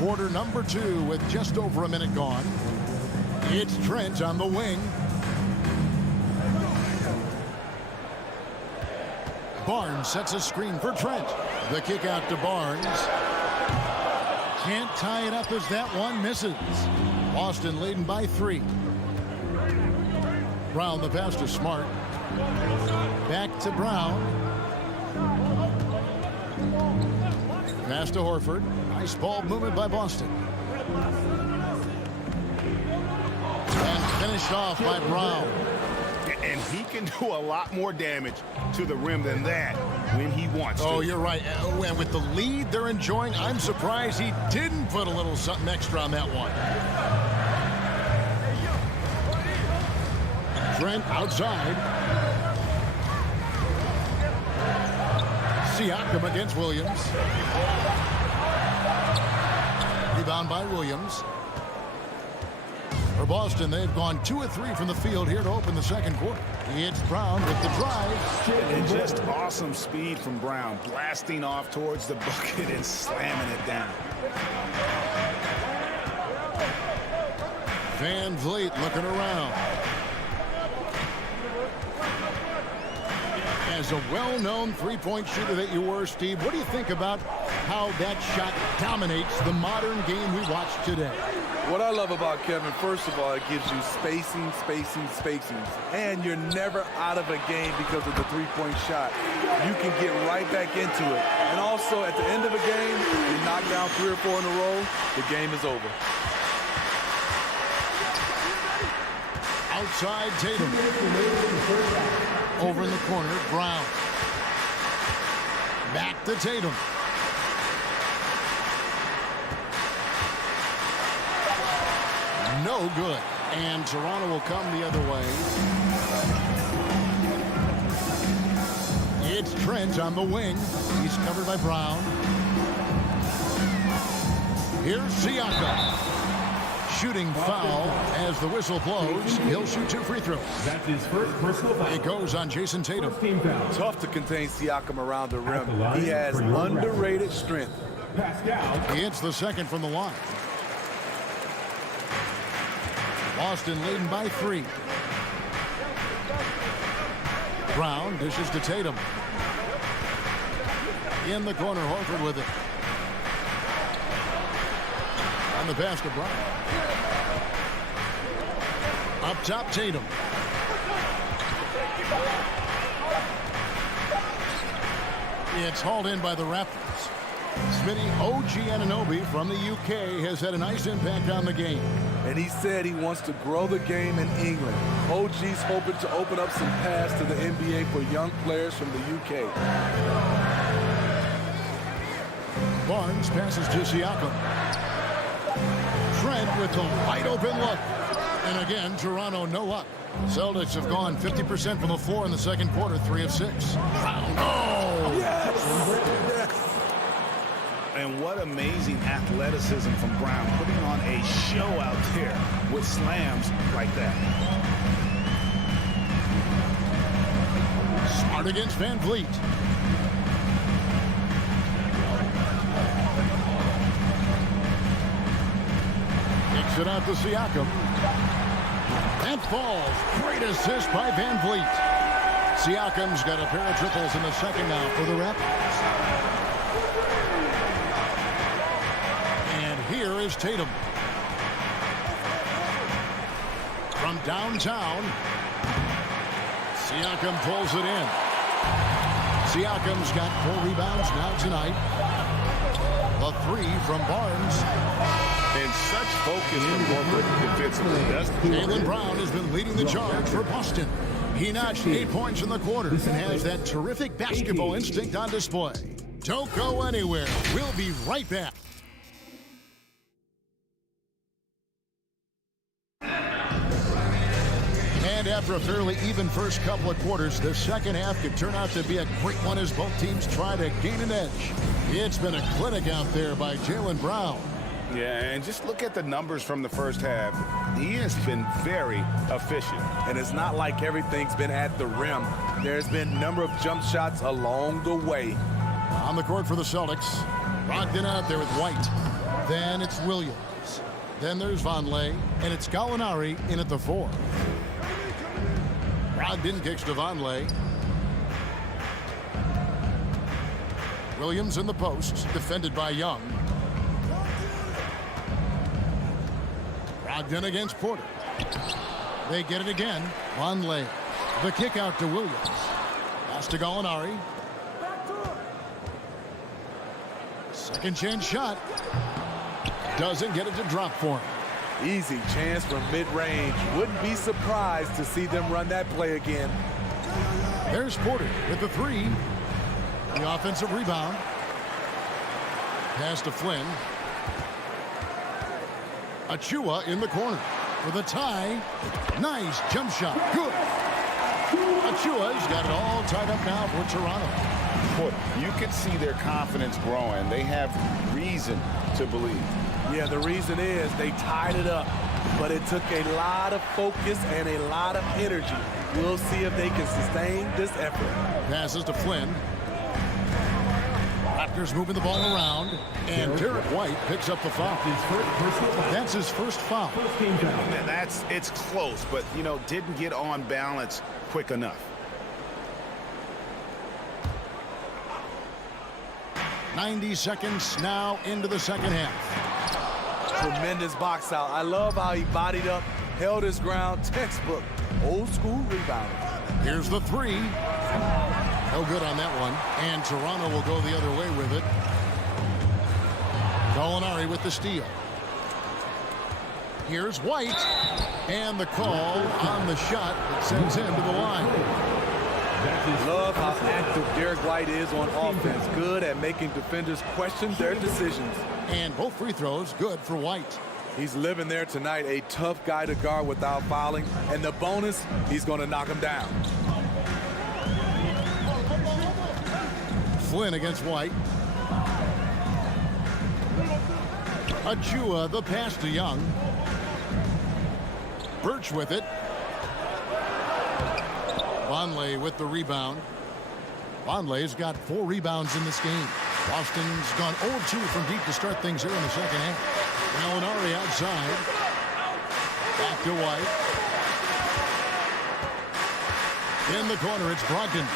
Quarter number 2 with just over a minute gone. It's Trent on the wing. Barnes sets a screen for Trent. The kick out to Barnes. Can't tie it up as that one misses. Boston leading by 3. Brown the pass to Smart. Back to Brown. Pass to Horford. Nice ball movement by Boston. And finished off by Brown. And he can do a lot more damage to the rim than that when he wants to. Oh, you're right. And with the lead they're enjoying, I'm surprised he didn't put a little something extra on that one. Trent outside. Siakam against Williams. Rebound by Williams. For Boston, they've gone 2 of 3 from the field here to open the second quarter. It's Brown with the drive. And just awesome speed from Brown, blasting off towards the bucket and slamming it down. Van Vliet looking around. As a well-known three-point shooter that you were, Steve, what do you think about how that shot dominates the modern game we watch today? What I love about Kevin, first of all, it gives you spacing. And you're never out of a game because of the three-point shot. You can get right back into it. And also, at the end of a game, you knock down 3 or 4 in a row, the game is over. Outside Tatum. Over in the corner, Brown. Back to Tatum. No good. And Toronto will come the other way. It's Trent on the wing. He's covered by Brown. Here's Siakam. Shooting foul as the whistle blows. He'll shoot 2 free throws. That's his first personal foul. It goes on Jason Tatum. Team foul. Tough to contain Siakam around the rim. He has underrated strength. Pascal. He hits the second from the line. Boston leading by 3. Brown dishes to Tatum. In the corner, Horford with it. On the pass to Brown. Up top, Tatum. It's hauled in by the Raptors. Smitty, OG Anunoby from the UK has had a nice impact on the game. And he said he wants to grow the game in England. OG's hoping to open up some paths to the NBA for young players from the UK. Barnes passes to Siakam. Trent with the wide open look. And again, Toronto no luck. Celtics have gone 50% from the floor in the second quarter, 3 of 6. Oh! Yes! And what amazing athleticism from Brown, putting on a show out there with slams like that. Smart against Van Vliet. Kicks it out to Siakam. And falls. Great assist by Van Vliet. Siakam's got a pair of triples in the second now for the Raptors. And here is Tatum. From downtown. Siakam pulls it in. Siakam's got 4 rebounds now tonight. The 3 from Barnes. And such focus from Horford defensively. Jaylen Brown has been leading the charge for Boston. He notched 8 points in the quarter and has that terrific basketball instinct on display. Don't go anywhere. We'll be right back. And after a fairly even first couple of quarters, the second half could turn out to be a great one as both teams try to gain an edge. It's been a clinic out there by Jaylen Brown. Yeah, and just look at the numbers from the first half. He has been very efficient. And it's not like everything's been at the rim. There's been a number of jump shots along the way. On the court for the Celtics. Brogdon out there with White. Then it's Williams. Then there's Vonleh. And it's Gallinari in at the 4. Brogdon kicks to Vonleh. Williams in the post, defended by Young. Brogdon against Porter. They get it again. Vonleh. The kick out to Williams. Pass to Gallinari. Second chance shot. Doesn't get it to drop for him. Easy chance from mid-range. Wouldn't be surprised to see them run that play again. There's Porter with the 3. The offensive rebound. Pass to Flynn. Achua in the corner with a tie. Nice jump shot. Good. Achua's got it all tied up now for Toronto. You can see their confidence growing. They have reason to believe. Yeah, the reason is they tied it up, but it took a lot of focus and a lot of energy. We'll see if they can sustain this effort. Passes to Flynn. Raptors moving the ball around, and Derek White picks up the foul. That's his first foul. It's close, but, didn't get on balance quick enough. 90 seconds now into the second half. Tremendous box out. I love how he bodied up, held his ground. Textbook, old school rebound. Here's the 3. No good on that one. And Toronto will go the other way with it. Gallinari with the steal. Here's White. And the call on the shot that sends him to the line. Love how active Derek White is on offense. Good at making defenders question their decisions. And both free throws good for White. He's living there tonight, a tough guy to guard without fouling. And the bonus, he's going to knock him down. Flynn against White. Achua, the pass to Young. Birch with it. Vonleh with the rebound. Vonleh's got 4 rebounds in this game. Boston's gone 0-2 from deep to start things here in the second half. Gallinari outside. Back to White. In the corner, it's Brogdon.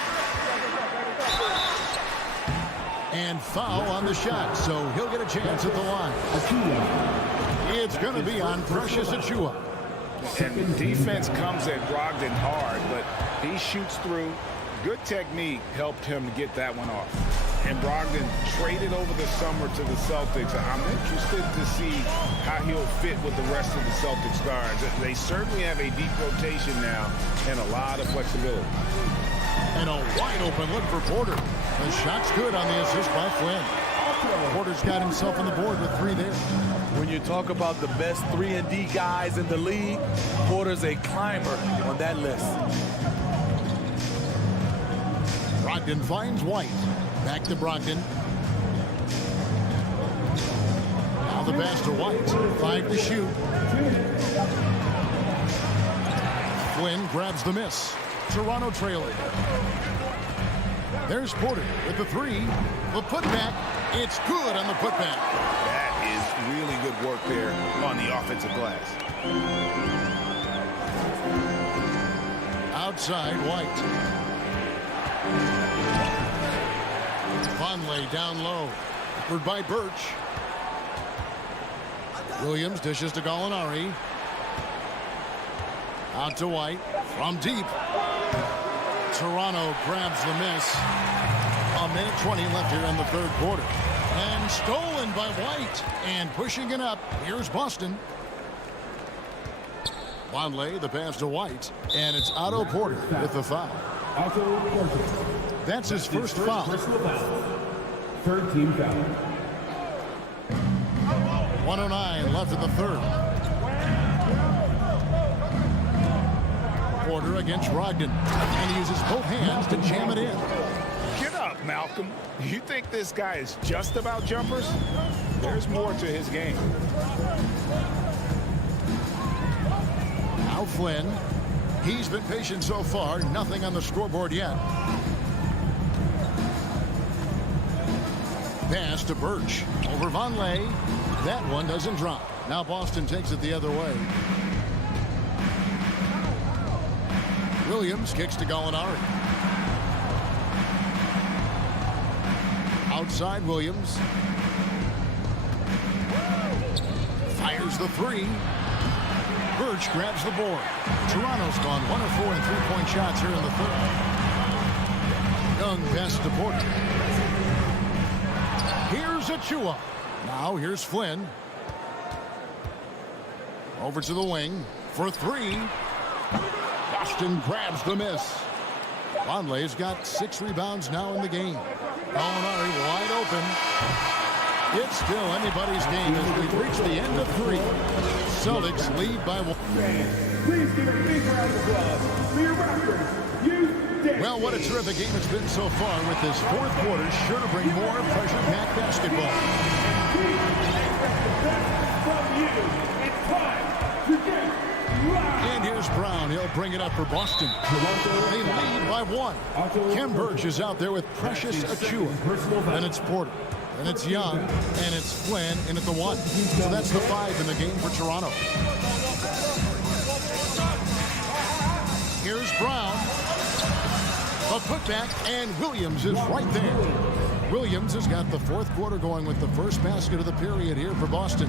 And foul on the shot, so he'll get a chance at the line. It's going to be on Precious Achiuwa. And defense comes at Brogdon hard, but he shoots through. Good technique helped him to get that one off. And Brogdon traded over the summer to the Celtics. I'm interested to see how he'll fit with the rest of the Celtics guards. They certainly have a deep rotation now and a lot of flexibility. And a wide open look for Porter. The shot's good on the assist by Flynn. Porter's got himself on the board with 3 there. When you talk about the best 3-and-D guys in the league, Porter's a climber on that list. Brogdon finds White. Back to Brogdon. Now the pass to White. 5 to shoot. Flynn grabs the miss. Toronto trailing. There's Porter with the 3. The putback. It's good on the putback. That is really good work there on the offensive glass. Outside, White. Vonleh down low. Forward by Birch. Williams dishes to Gallinari. Out to White. From deep. Toronto grabs the miss. 1:20 left here in the third quarter. And stolen by White. And pushing it up. Here's Boston. Vonleh, the pass to White. And it's Otto Porter with the foul. That's his first foul. Third team foul. 1:09 left in the third. Porter against Brogdon. And he uses both hands to jam it in. Get up, Malcolm. You think this guy is just about jumpers? There's more to his game. Now Flynn. He's been patient so far. Nothing on the scoreboard yet. Pass to Birch. Over Vonleh. That one doesn't drop. Now Boston takes it the other way. Williams kicks to Gallinari. Outside Williams. Fires the 3. Birch grabs the board. Toronto's gone 1 of 4 in 3-point shots here in the third. Young pass to Porter. Here's Achiuwa. Now here's Flynn. Over to the wing for 3. Boston grabs the miss. Vonleh's got 6 rebounds now in the game. Gallinari wide open. It's still anybody's game as we've reached the end of 3. Celtics lead by 1. Please give a big round of applause for your Raptors. Well, what a terrific game it's been so far, with this fourth quarter sure to bring more pressure-packed basketball. And here's Brown. He'll bring it up for Boston. They lead by 1. Kem Birch is out there with Precious Achiuwa. And it's Porter. And it's Young. And it's Flynn in at the 1. So that's the 5 in the game for Toronto. Here's Brown. A putback, and Williams is right there. Williams has got the fourth quarter going with the first basket of the period here for Boston.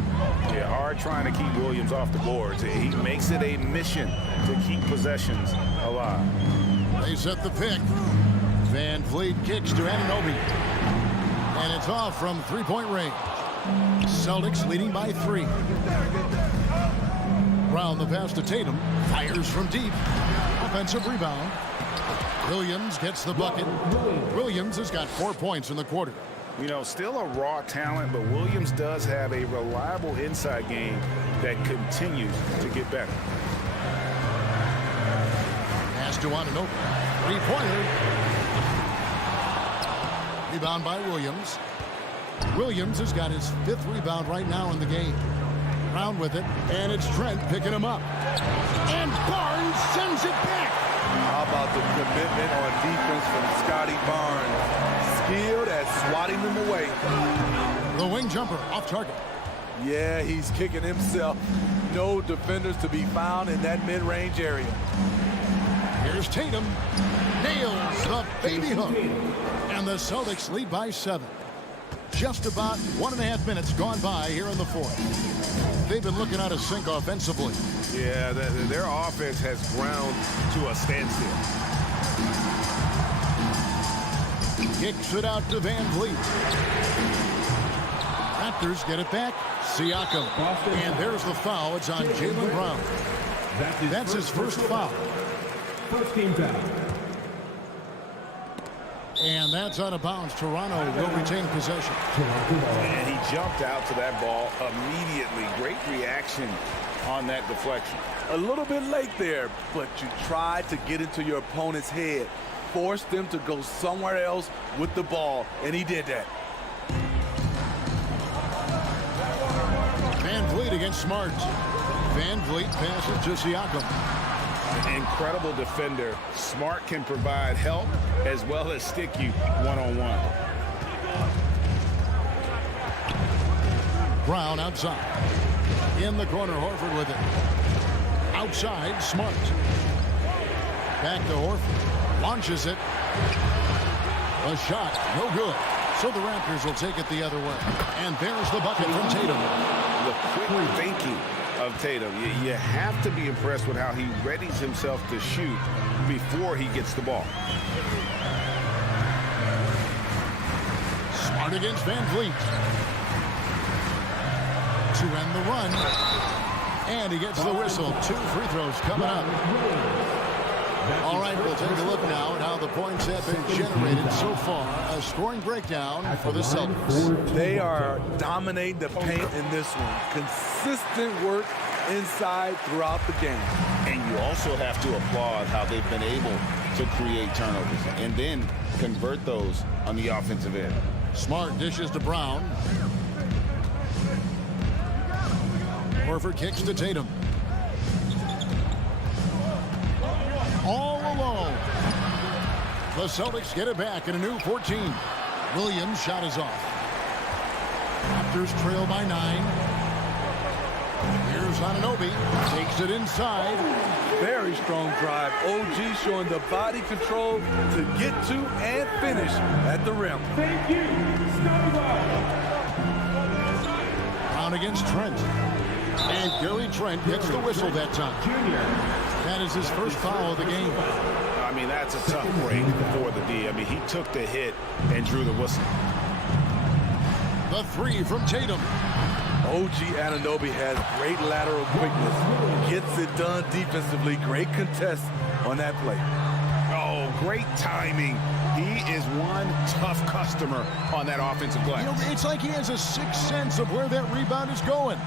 Yeah, hard trying to keep Williams off the boards. He makes it a mission to keep possessions alive. They set the pick. Van Vliet kicks to Anunoby. And it's off from 3-point range. Celtics leading by 3. Brown the pass to Tatum. Fires from deep. Offensive rebound. Williams gets the bucket. Williams has got 4 points in the quarter. You know, still a raw talent, but Williams does have a reliable inside game that continues to get better. Pass to Anunoby. 3-pointer. Rebound by Williams. Williams has got his 5th rebound right now in the game. Brown with it, and it's Trent picking him up. And Barnes sends it back. How about the commitment on defense from Scotty Barnes? Skilled at swatting them away. The wing jumper off target. Yeah, he's kicking himself. No defenders to be found in that mid-range area. Here's Tatum. Nails the baby hook. And the Celtics lead by 7. Just about 1.5 minutes gone by here in the fourth. They've been looking out of sync offensively. Yeah, their offense has ground to a standstill. Kicks it out to Van Vliet. Raptors get it back. Siakam. And there's the foul. It's on Jaylen Brown. That's his first foul. First team foul. And that's out of bounds. Toronto will retain possession. And he jumped out to that ball immediately. Great reaction on that deflection. A little bit late there, but you tried to get into your opponent's head. Force them to go somewhere else with the ball, and he did that. Van Vliet against Smart. Van Vliet passes to Siakam. Incredible defender. Smart can provide help as well as stick you one-on-one. Brown outside. In the corner, Horford with it. Outside, Smart. Back to Horford. Launches it. A shot, no good. So the Raptors will take it the other way. And there's the bucket from Tatum. The quick thinking of Tatum. You have to be impressed with how he readies himself to shoot before he gets the ball. Smart against Van Vliet. To end the run. And he gets the whistle. 2 free throws coming up. All right, we'll take a look now at how the points have been generated so far. A scoring breakdown for the Celtics. They are dominating the paint in this one. Consistent work inside throughout the game. And you also have to applaud how they've been able to create turnovers and then convert those on the offensive end. Smart dishes to Brown. Horford kicks to Tatum. All alone. The Celtics get it back in a new 14. Williams' shot is off. Raptors trail by 9. Here's Anunoby. Takes it inside. Very strong drive. OG showing the body control to get to and finish at the rim. Thank you, Scotty Brown against Trent. And Gary Trent gets the whistle that time. That is his first foul of the game. I mean, that's a tough break for the D. I mean, he took the hit and drew the whistle. The 3 from Tatum. OG Anunoby has great lateral quickness. Gets it done defensively. Great contest on that play. Oh, great timing. He is one tough customer on that offensive glass. You know, it's like he has a sixth sense of where that rebound is going.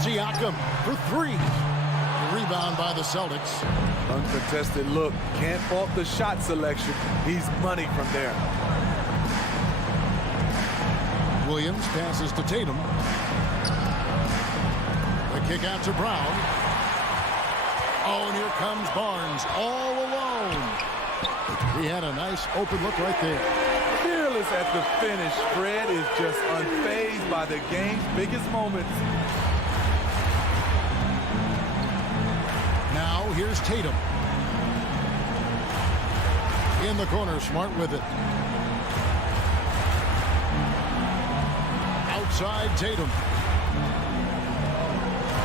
Siakam for 3. Rebound by the Celtics. Uncontested look. Can't fault the shot selection. He's money from there. Williams passes to Tatum. The kick out to Brown. Oh, and here comes Barnes all alone. He had a nice open look right there. Fearless at the finish. Fred is just unfazed by the game's biggest moments. Now here's Tatum. In the corner, Smart with it. Outside Tatum.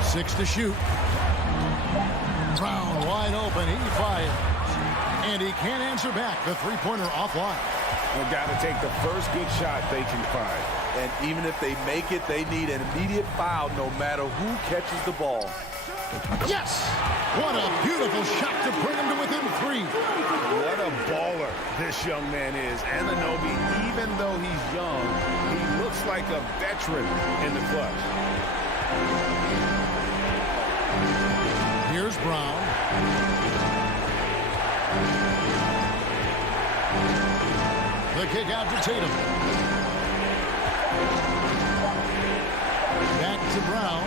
6 to shoot. Brown wide open. He fires. And he can't answer back. The three-pointer offline. They've got to take the first good shot they can find. And even if they make it, they need an immediate foul no matter who catches the ball. Yes! What a beautiful shot to bring him to within 3. What a baller this young man is. Anunoby, even though he's young, he looks like a veteran in the clutch. Here's Brown. The kick out to Tatum. to Brown.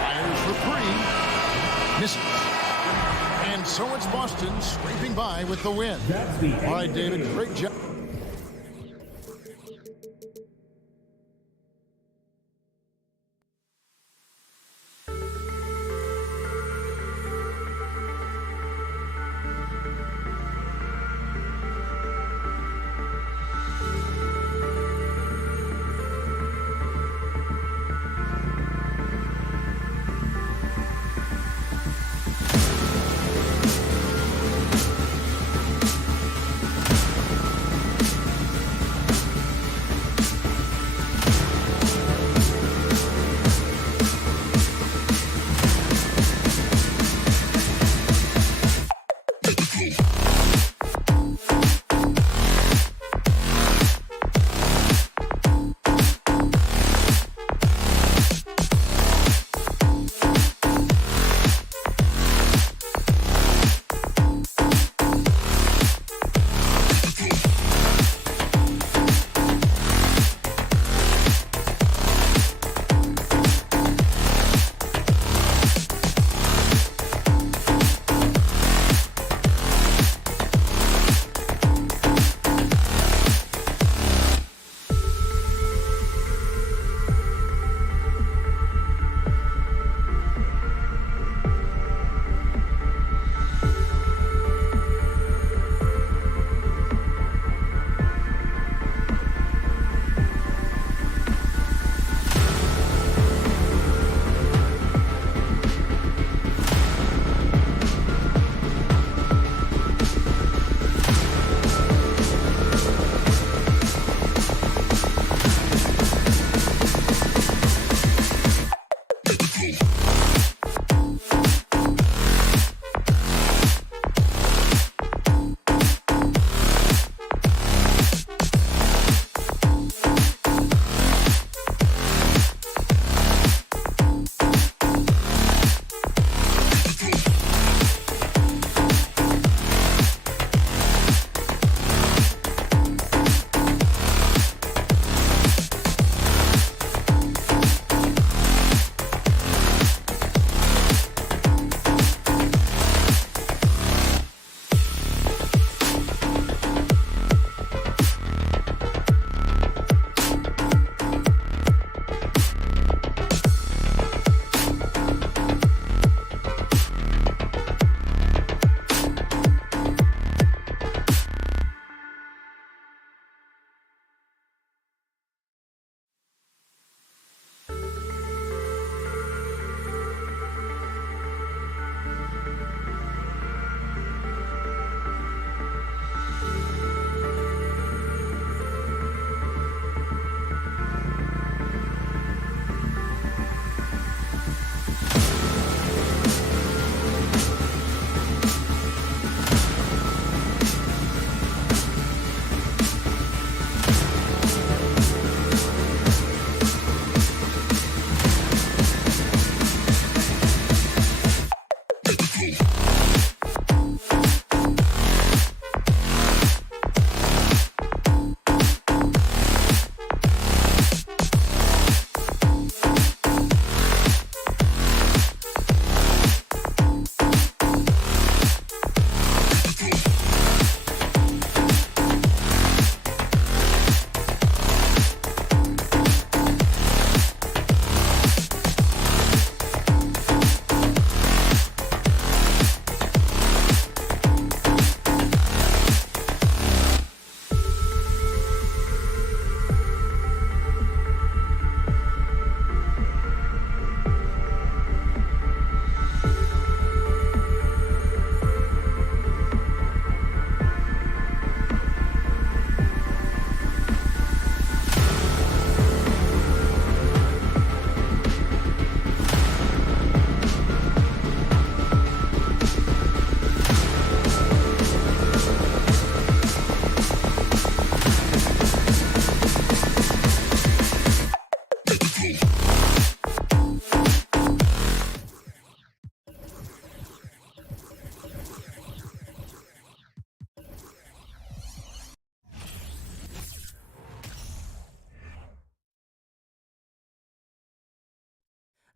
Fires for three. Misses. And so it's Boston scraping by with the win. All right, David, great job.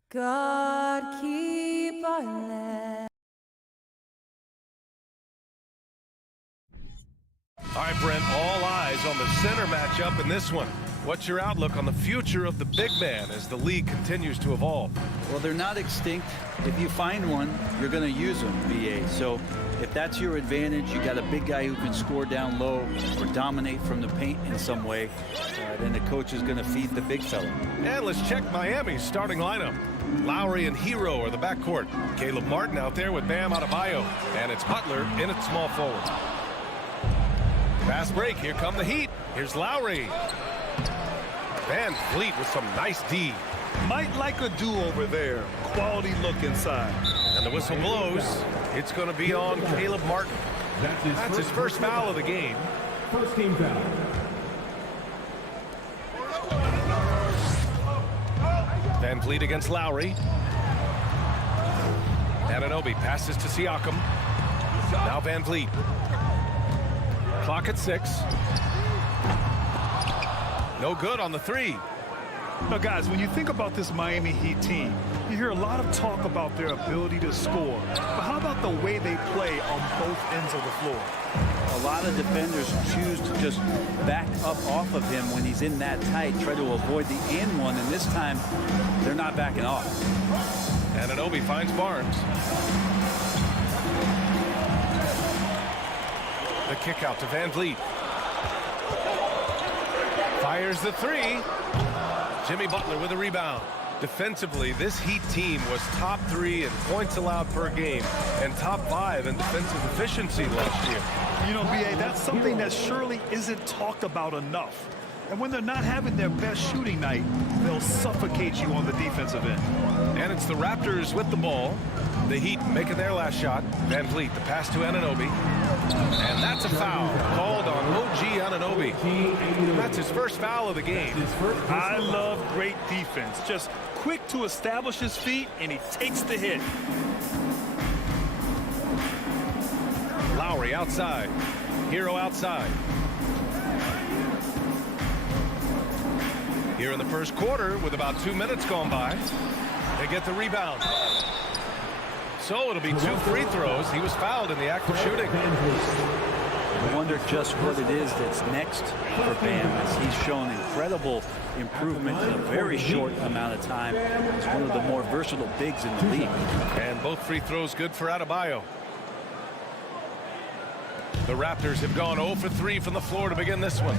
God keep our land. All right, Brent, all eyes on the center matchup in this one. What's your outlook on the future of the big man as the league continues to evolve? Well, they're not extinct. If you find one, you're going to use them, BA. So if that's your advantage, you got a big guy who can score down low or dominate from the paint in some way, then the coach is going to feed the big fella. And let's check Miami's starting lineup. Lowry and Hero are the backcourt. Caleb Martin out there with Bam Adebayo. And it's Butler in at small forward. Fast break. Here come the Heat. Here's Lowry. Van Vliet with some nice D. Might like a do-over there. Quality look inside. And the whistle blows. It's going to be on Caleb Martin. That's his first foul of the game. First team foul. Van Vliet against Lowry. Anunoby passes to Siakam. Now Van Vliet. Clock at 6. No good on the 3. Now, guys, when you think about this Miami Heat team, you hear a lot of talk about their ability to score. But how about the way they play on both ends of the floor? A lot of defenders choose to just back up off of him when he's in that tight, try to avoid the and one, and this time they're not backing off. Anunoby finds Barnes. The kick out to Van Vliet. Fires the 3. Jimmy Butler with a rebound. Defensively, this Heat team was top 3 in points allowed per game and top 5 in defensive efficiency last year. You know, BA, that's something that surely isn't talked about enough. And when they're not having their best shooting night, they'll suffocate you on the defensive end. And it's the Raptors with the ball. The Heat making their last shot. Van Vliet, the pass to Anunoby. And that's a foul called on OG Anunoby. That's his first foul of the game. I love great defense. Just quick to establish his feet, and he takes the hit. Lowry outside. Hero outside. Here in the first quarter, with about 2 minutes gone by, they get the rebound. So it'll be 2 free throws. He was fouled in the act of shooting. I wonder just what it is that's next for Bam, as he's shown incredible improvement in a very short amount of time. He's one of the more versatile bigs in the league. And both free throws good for Adebayo. The Raptors have gone 0 for 3 from the floor to begin this one.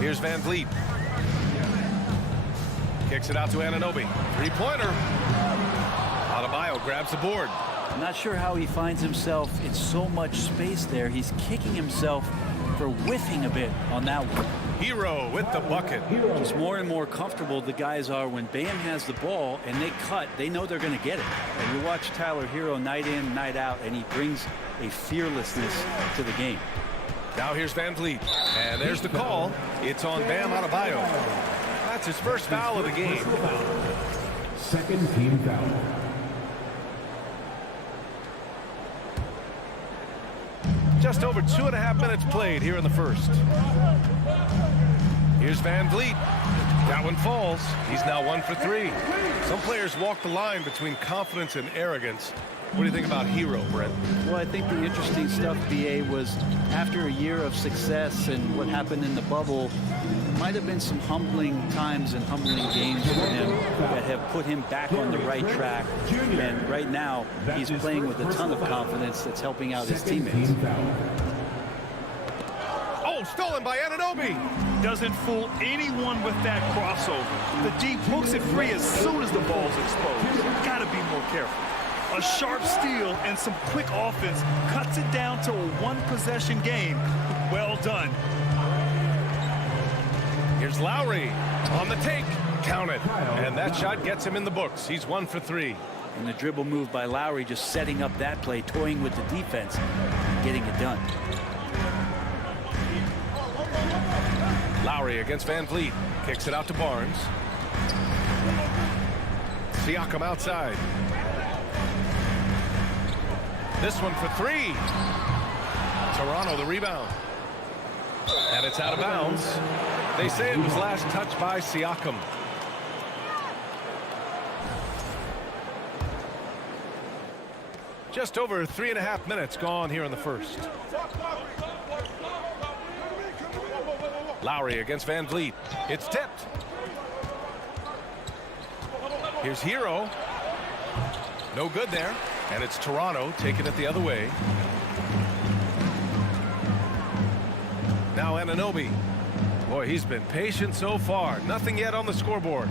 Here's Van Vliet. Kicks it out to Anunoby. Three-pointer. Adebayo grabs the board. I'm not sure how he finds himself in so much space there. He's kicking himself for whiffing a bit on that one. Hero with the bucket. Just more and more comfortable the guys are when Bam has the ball and they cut. They know they're going to get it. And you watch Tyler Hero night in, night out, and he brings a fearlessness to the game. Now here's Van Vliet. And there's the call. It's on Bam Adebayo. That's his first foul of the game. Second team foul. Just over 2.5 minutes played here in the first. Here's Van Vliet. That one falls. He's now 1 for 3. Some players walk the line between confidence and arrogance. What do you think about Hero, Brent? Well, I think the interesting stuff, BA, was after a year of success and what happened in the bubble, might have been some humbling times and humbling games for him that have put him back on the right track. And right now, he's playing with a ton of confidence that's helping out his teammates. Oh, stolen by Anunoby. Doesn't fool anyone with that crossover. The D hooks it free as soon as the ball's exposed. Gotta be more careful. A sharp steal and some quick offense cuts it down to a one-possession game. Well done. Here's Lowry on the take. Count it. And that shot gets him in the books. He's 1 for 3. And the dribble move by Lowry just setting up that play, toying with the defense, getting it done. Lowry against Van Vliet. Kicks it out to Barnes. Siakam outside. This one for 3. Toronto the rebound. And it's out of bounds. They say it was last touched by Siakam. Just over 3.5 minutes gone here in the first. Lowry against Van Vliet. It's tipped. Here's Hero. No good there. And it's Toronto taking it the other way. Now Anunoby. Boy, he's been patient so far. Nothing yet on the scoreboard.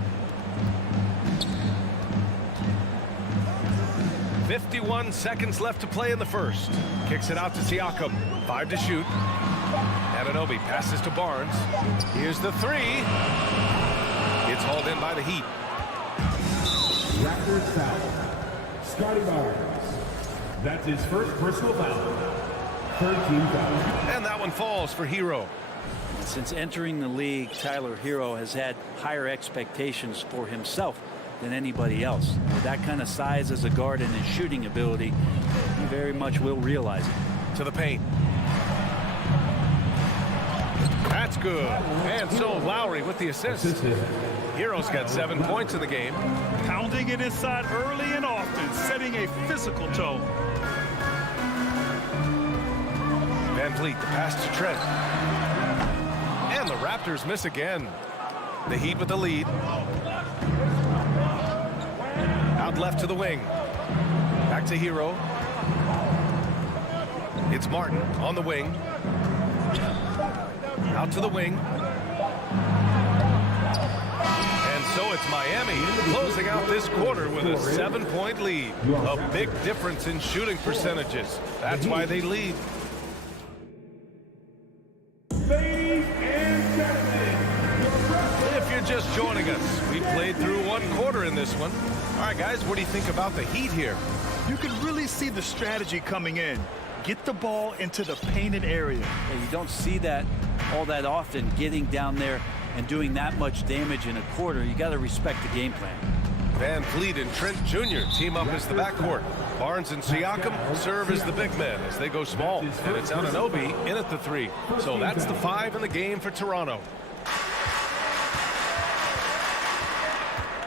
51 seconds left to play in the first. Kicks it out to Siakam. 5 to shoot. Anunoby passes to Barnes. Here's the three. It's hauled in by the Heat. Raptors foul. Scotty Barnes. That's his first personal foul. Third team foul. And that one falls for Hero. Since entering the league, Tyler Hero has had higher expectations for himself than anybody else. With that kind of size as a guard and his shooting ability, he very much will realize it. To the paint. That's good. And so Lowry with the assist. Hero's got 7 points in the game. Pounding it inside early and often, setting a physical tone. Van Vliet, the pass to Trent. And the Raptors miss again. The Heat with the lead. Out left to the wing. Back to Hero. It's Martin on the wing. Out to the wing. And so it's Miami closing out this quarter with a 7-point lead. A big difference in shooting percentages. That's why they lead. Ladies and gentlemen, If you're just joining us, we played through 1 quarter in this one. All right, guys, what do you think about the Heat here? You can really see the strategy coming in. Get the ball into the painted area. Yeah, you don't see that all that often, getting down there and doing that much damage in a quarter. You got to respect the game plan. Van Vliet and Trent Jr. team up as the backcourt. Barnes and Siakam serve as the big men as they go small. And it's Anunoby in at the 3. So that's the 5 in the game for Toronto.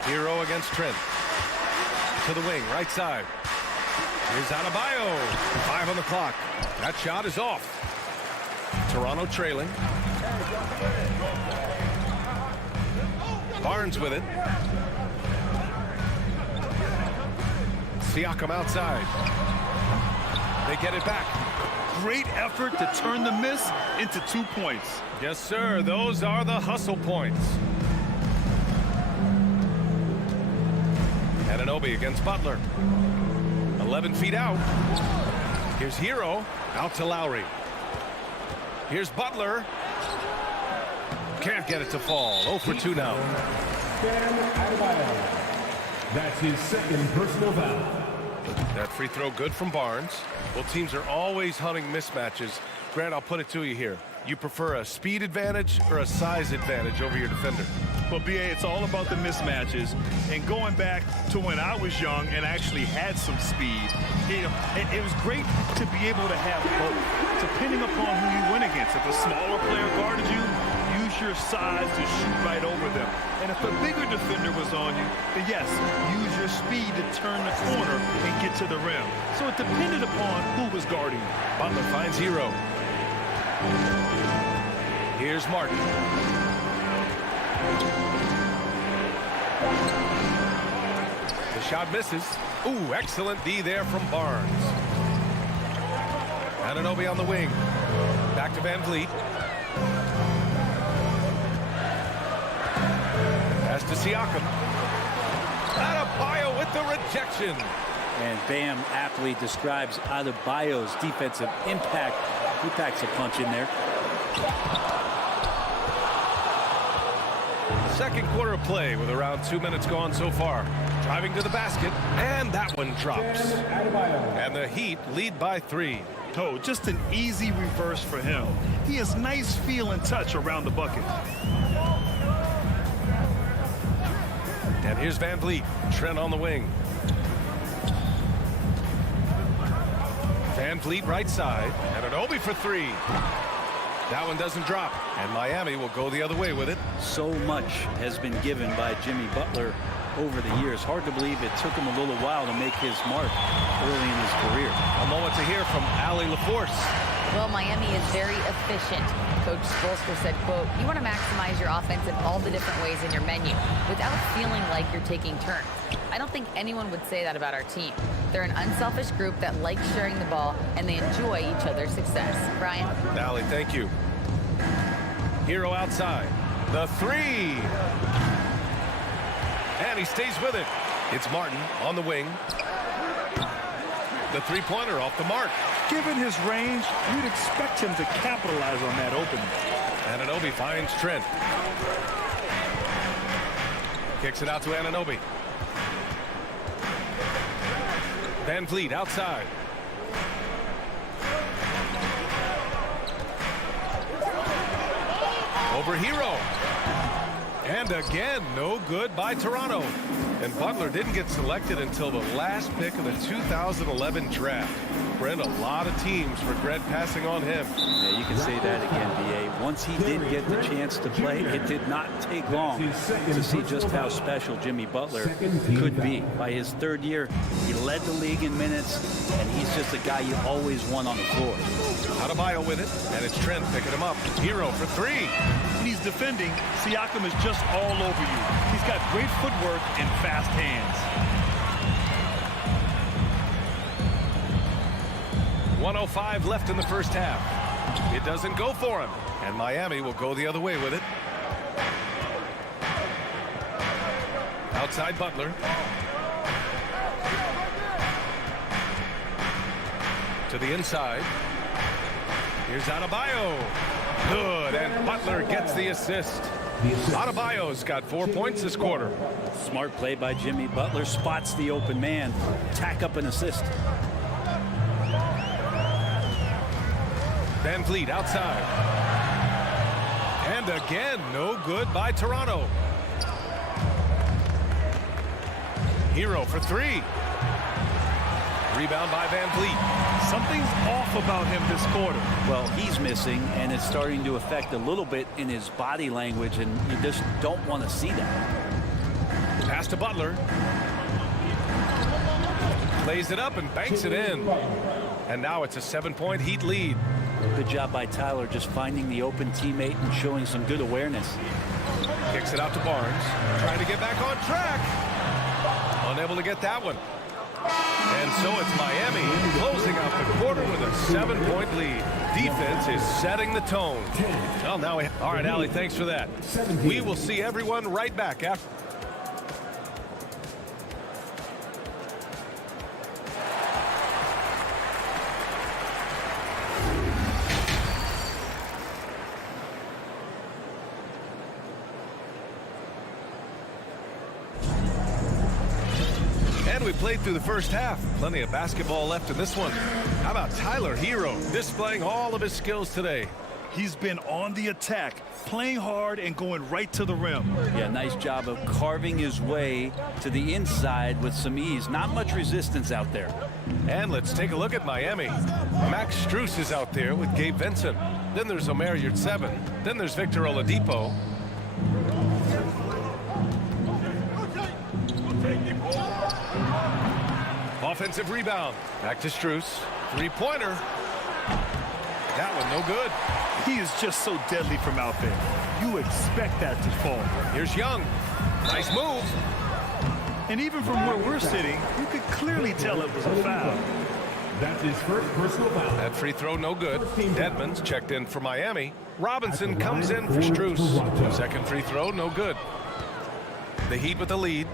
Hero against Trent. To the wing, right side. Here's Adebayo. 5 on the clock. That shot is off. Toronto trailing. Barnes with it. Siakam outside. They get it back. Great effort to turn the miss into 2 points. Yes, sir. Those are the hustle points. Anunoby against Butler. 11 feet out. Here's Hero. Out to Lowry. Here's Butler. Can't get it to fall. 0 for 2 now. that's his second personal foul. That free throw good from Barnes. Well, teams are always hunting mismatches. Grant, I'll put it to you here. You prefer a speed advantage or a size advantage over your defender? Well, BA, it's all about the mismatches. And going back to when I was young and actually had some speed, it was great to be able to have both, depending upon who you went against. If a smaller player guarded you, use your size to shoot right over them. And if a bigger defender was on you, then yes, use your speed to turn the corner and get to the rim. So it depended upon who was guarding you. Butler finds Hero. Here's Martin. The shot misses. Ooh, excellent D there from Barnes. Anunoby on the wing. Back to Van Vliet. Pass to Siakam. Adebayo with the rejection. And Bam aptly describes Adebayo's defensive impact. He packs a punch in there. Second quarter of play with around 2 minutes gone so far. Driving to the basket, and that one drops. And the Heat lead by 3. Oh, just an easy reverse for him. He has nice feel and touch around the bucket. And here's Van Vliet. Trent on the wing. Van Vliet right side. And Anunoby for 3. That one doesn't drop, and Miami will go the other way with it. So much has been given by Jimmy Butler over the years. Hard to believe it took him a little while to make his mark early in his career. A moment to hear from Allie LaForce. Well, Miami is very efficient. Coach Spoelstra said, quote, "You want to maximize your offense in all the different ways in your menu without feeling like you're taking turns." I don't think anyone would say that about our team. They're an unselfish group that likes sharing the ball, and they enjoy each other's success. Brian? Allie, thank you. Hero outside. The three. And he stays with it. It's Martin on the wing. The three-pointer off the mark. Given his range, you'd expect him to capitalize on that opening. Anunoby finds Trent. Kicks it out to Anunoby. Van Vliet outside. Over Hero. And again, no good by Toronto. And Butler didn't get selected until the last pick of the 2011 draft. Brent, a lot of teams regret passing on him. Yeah, you can say that again, B.A. Once he did get the chance to play, it did not take long to see just how special Jimmy Butler could be. By his third year, he led the league in minutes, and he's just a guy you always want on the floor. Adebayo with it, and it's Trent picking him up. Hero for three. When he's defending, Siakam is just all over you. He's got great footwork and fast hands. 1:05 left in the first half. It doesn't go for him, and Miami will go the other way with it. Outside Butler. To the inside. Here's Adebayo. Good, and Butler gets the assist. Adebayo's got 4 points this quarter. Smart play by Jimmy Butler. Spots the open man. Tack up an assist. Van Vliet outside. And again, no good by Toronto. Hero for three. Rebound by Van Vliet. Something's off about him this quarter. Well, he's missing, and it's starting to affect a little bit in his body language, and you just don't want to see that. Pass to Butler. Lays it up and banks it in. And now it's a 7-point Heat lead. Good job by Tyler just finding the open teammate and showing some good awareness. Kicks it out to Barnes. Trying to get back on track. Unable to get that one. And so it's Miami closing out the quarter with a 7-point lead. Defense is setting the tone. Well, now we... All right, Allie, thanks for that. We will see everyone right back after... We played through the first half. Plenty of basketball left in this one. How about Tyler Hero displaying all of his skills today? He's been on the attack, playing hard and going right to the rim. Yeah, nice job of carving his way to the inside with some ease. Not much resistance out there. And let's take a look at Miami. Max Strus is out there with Gabe Vincent. Then there's Omer Yurtseven. Then there's Victor Oladipo. Offensive rebound. Back to Strus. Three-pointer. That one no good. He is just so deadly from out there. You expect that to fall. Here's Young. Nice move. And even from where we're sitting, you could clearly tell it was a foul. That's his first personal foul. That free throw no good. Edmonds checked in for Miami. Robinson comes in for Strus. Second free throw no good. The Heat with the lead.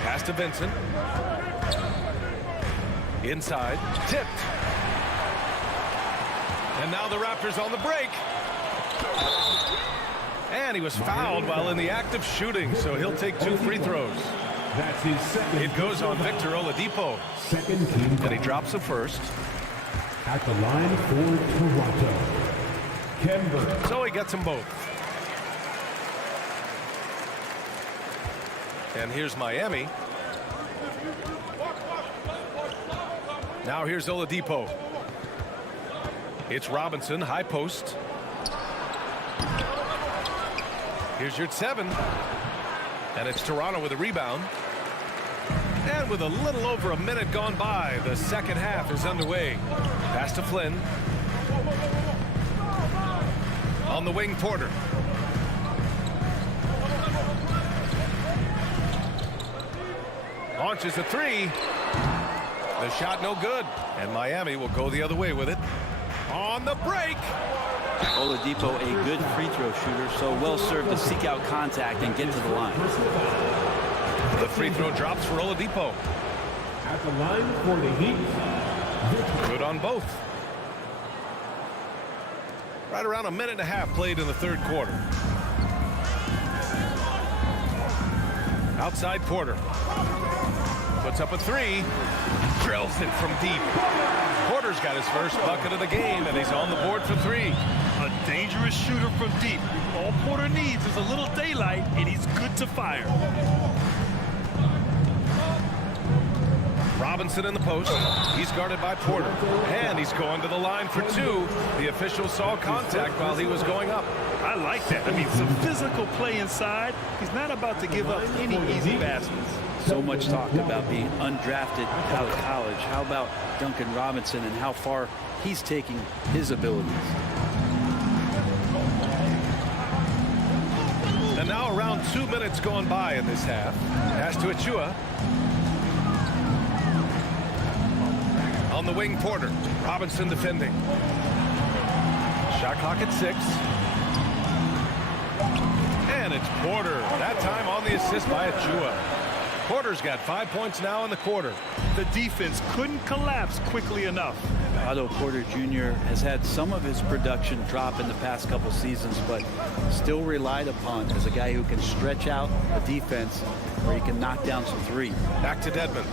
Pass to Vincent. Inside, tipped. And now the Raptors on the break. And he was fouled while in the act of shooting, so he'll take 2 free throws. That's his second. It goes on Victor Oladipo. Second team. And he drops the first. At the line for Toronto, Kemba. So he gets them both. And here's Miami. Now here's Oladipo. It's Robinson, high post. Here's your 7. And it's Toronto with a rebound. And with a little over a minute gone by, the second half is underway. Pass to Flynn. On the wing, Porter. Launches a 3. The shot no good. And Miami will go the other way with it. On the break. Oladipo, a good free throw shooter, so well served to seek out contact and get to the line. The free throw drops for Oladipo. At the line for the Heat. Good on both. Right around a minute and a half played in the third quarter. Outside Porter. Puts up a 3. Drills it from deep. Porter's got his first bucket of the game, and he's on the board for 3. A dangerous shooter from deep. All Porter needs is a little daylight, and he's good to fire. Robinson in the post. He's guarded by Porter. And he's going to the line for 2. The official saw contact while he was going up. I like that. I mean, some physical play inside. He's not about to give up any easy baskets. So much talk about being undrafted out of college. How about Duncan Robinson and how far he's taking his abilities? And now around 2 minutes gone by in this half. Pass to Achua. On the wing, Porter. Robinson defending. Shot clock at 6. And it's Porter. That time on the assist by Achua. Porter's got 5 points now in the quarter. The defense couldn't collapse quickly enough. Otto Porter Jr. has had some of his production drop in the past couple seasons, but still relied upon as a guy who can stretch out the defense where he can knock down some 3. Back to Dedmon.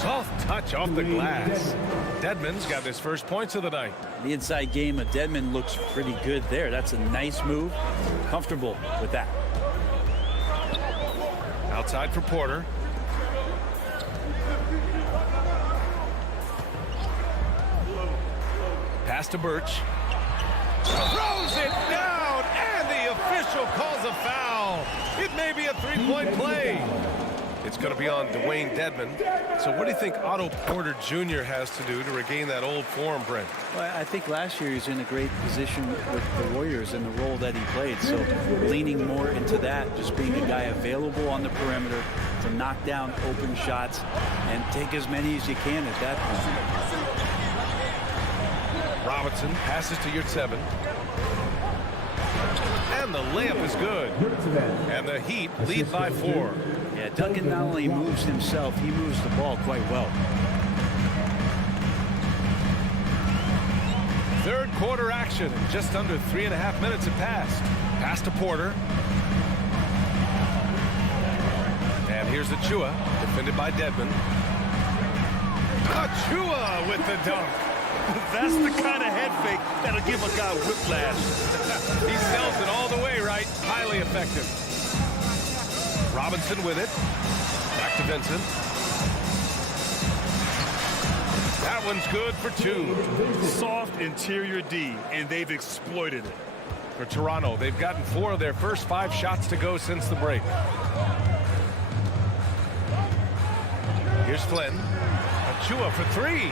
Soft touch off the glass. Dedmon's got his first points of the night. The inside game of Dedmon looks pretty good there. That's a nice move. Comfortable with that. Outside for Porter. Pass to Birch. Throws it down, and the official calls a foul. It may be a 3-point play. It's going to be on Dwayne Dedmon. So what do you think Otto Porter Jr. has to do to regain that old form, Brent? Well, I think last year he was in a great position with the Warriors in the role that he played. So leaning more into that, just being a guy available on the perimeter to knock down open shots and take as many as you can at that point. Robinson passes to Yurtseven. And the layup is good. And the Heat lead by 4. Yeah, Duncan not only moves himself, he moves the ball quite well. Third quarter action. Just under 3.5 minutes have passed. Pass to Porter. And here's Achua, defended by Dedmon. Achua with the dunk. That's the kind of head fake that'll give a guy whiplash. He sells it all the way, right? Highly effective. Robinson with it. Back to Vincent. That one's good for 2. Soft interior D, and they've exploited it. For Toronto, they've gotten 4 of their first 5 shots to go since the break. Here's Flynn. Achua for 3.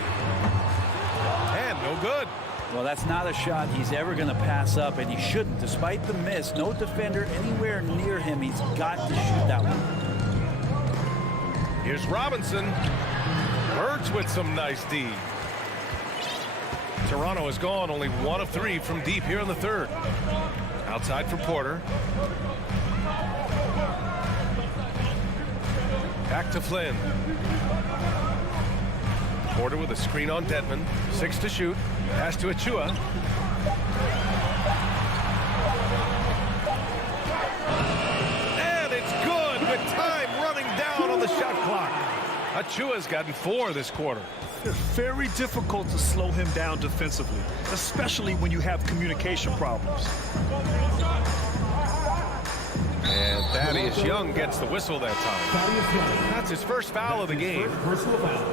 And no good. Well, that's not a shot he's ever going to pass up, and he shouldn't. Despite the miss, no defender anywhere near him. He's got to shoot that one. Here's Robinson. Birch with some nice D. Toronto has gone only 1 of 3 from deep here in the third. Outside for Porter. Back to Flynn. Porter with a screen on Dedmon. 6 to shoot. Pass to Achua. And it's good with time running down on the shot clock. Achua's gotten 4 this quarter. It's very difficult to slow him down defensively, especially when you have communication problems. And Thaddeus Young gets the whistle that time. That's his first foul of the game. Personal foul.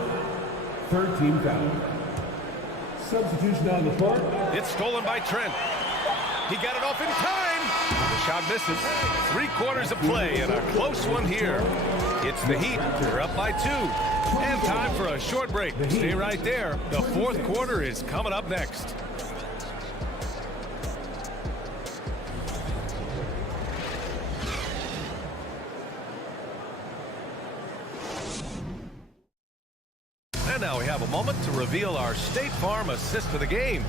Third team foul. Substitution on the court. It's stolen by Trent. He got it off in time. The shot misses. 3/4 of play and a close one here. It's the Heat. They're up by 2. And time for a short break. Stay right there. The fourth quarter is coming up next. And now we have a moment to reveal our State Farm assist of the game.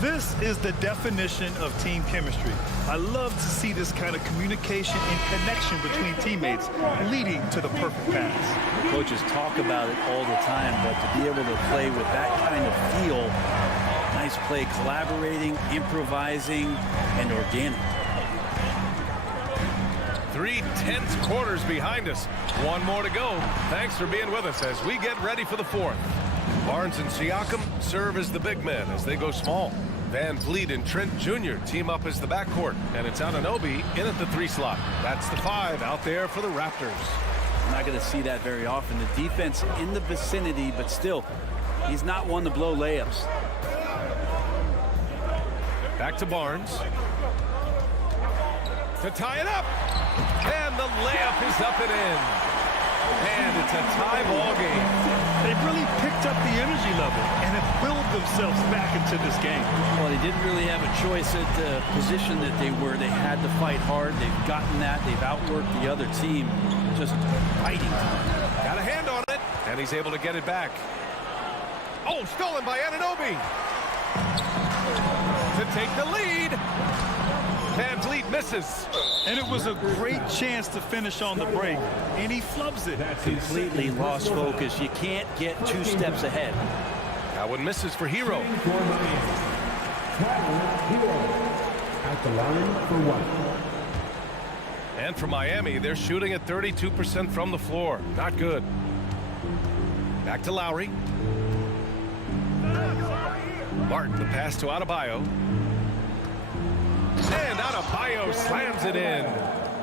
This is the definition of team chemistry. I love to see this kind of communication and connection between teammates leading to the perfect pass. Coaches talk about it all the time, but to be able to play with that kind of feel, nice play, collaborating, improvising, and organic. 3 tense quarters behind us. One more to go. Thanks for being with us as we get ready for the fourth. Barnes and Siakam serve as the big men as they go small. Van Vliet and Trent Jr. team up as the backcourt, and it's Anunoby in at the 3 slot. That's the 5 out there for the Raptors. I'm not going to see that very often. The defense in the vicinity, but still, he's not one to blow layups. Back to Barnes. To tie it up. And the layup is up and in. And it's a tie ball game. They've really picked up the energy level and have willed themselves back into this game. Well, they didn't really have a choice at the position that they were. They had to fight hard. They've gotten that. They've outworked the other team. Just fighting. Got a hand on it. And he's able to get it back. Oh, stolen by Anunoby. To take the lead. Van Vliet misses. And it was a great chance to finish on the break. And he flubs it. Completely lost focus. You can't get 2 steps ahead. That one misses for Hero. At the line for 1. And for Miami, they're shooting at 32% from the floor. Not good. Back to Lowry. Martin, the pass to Adebayo. And Adebayo slams it in.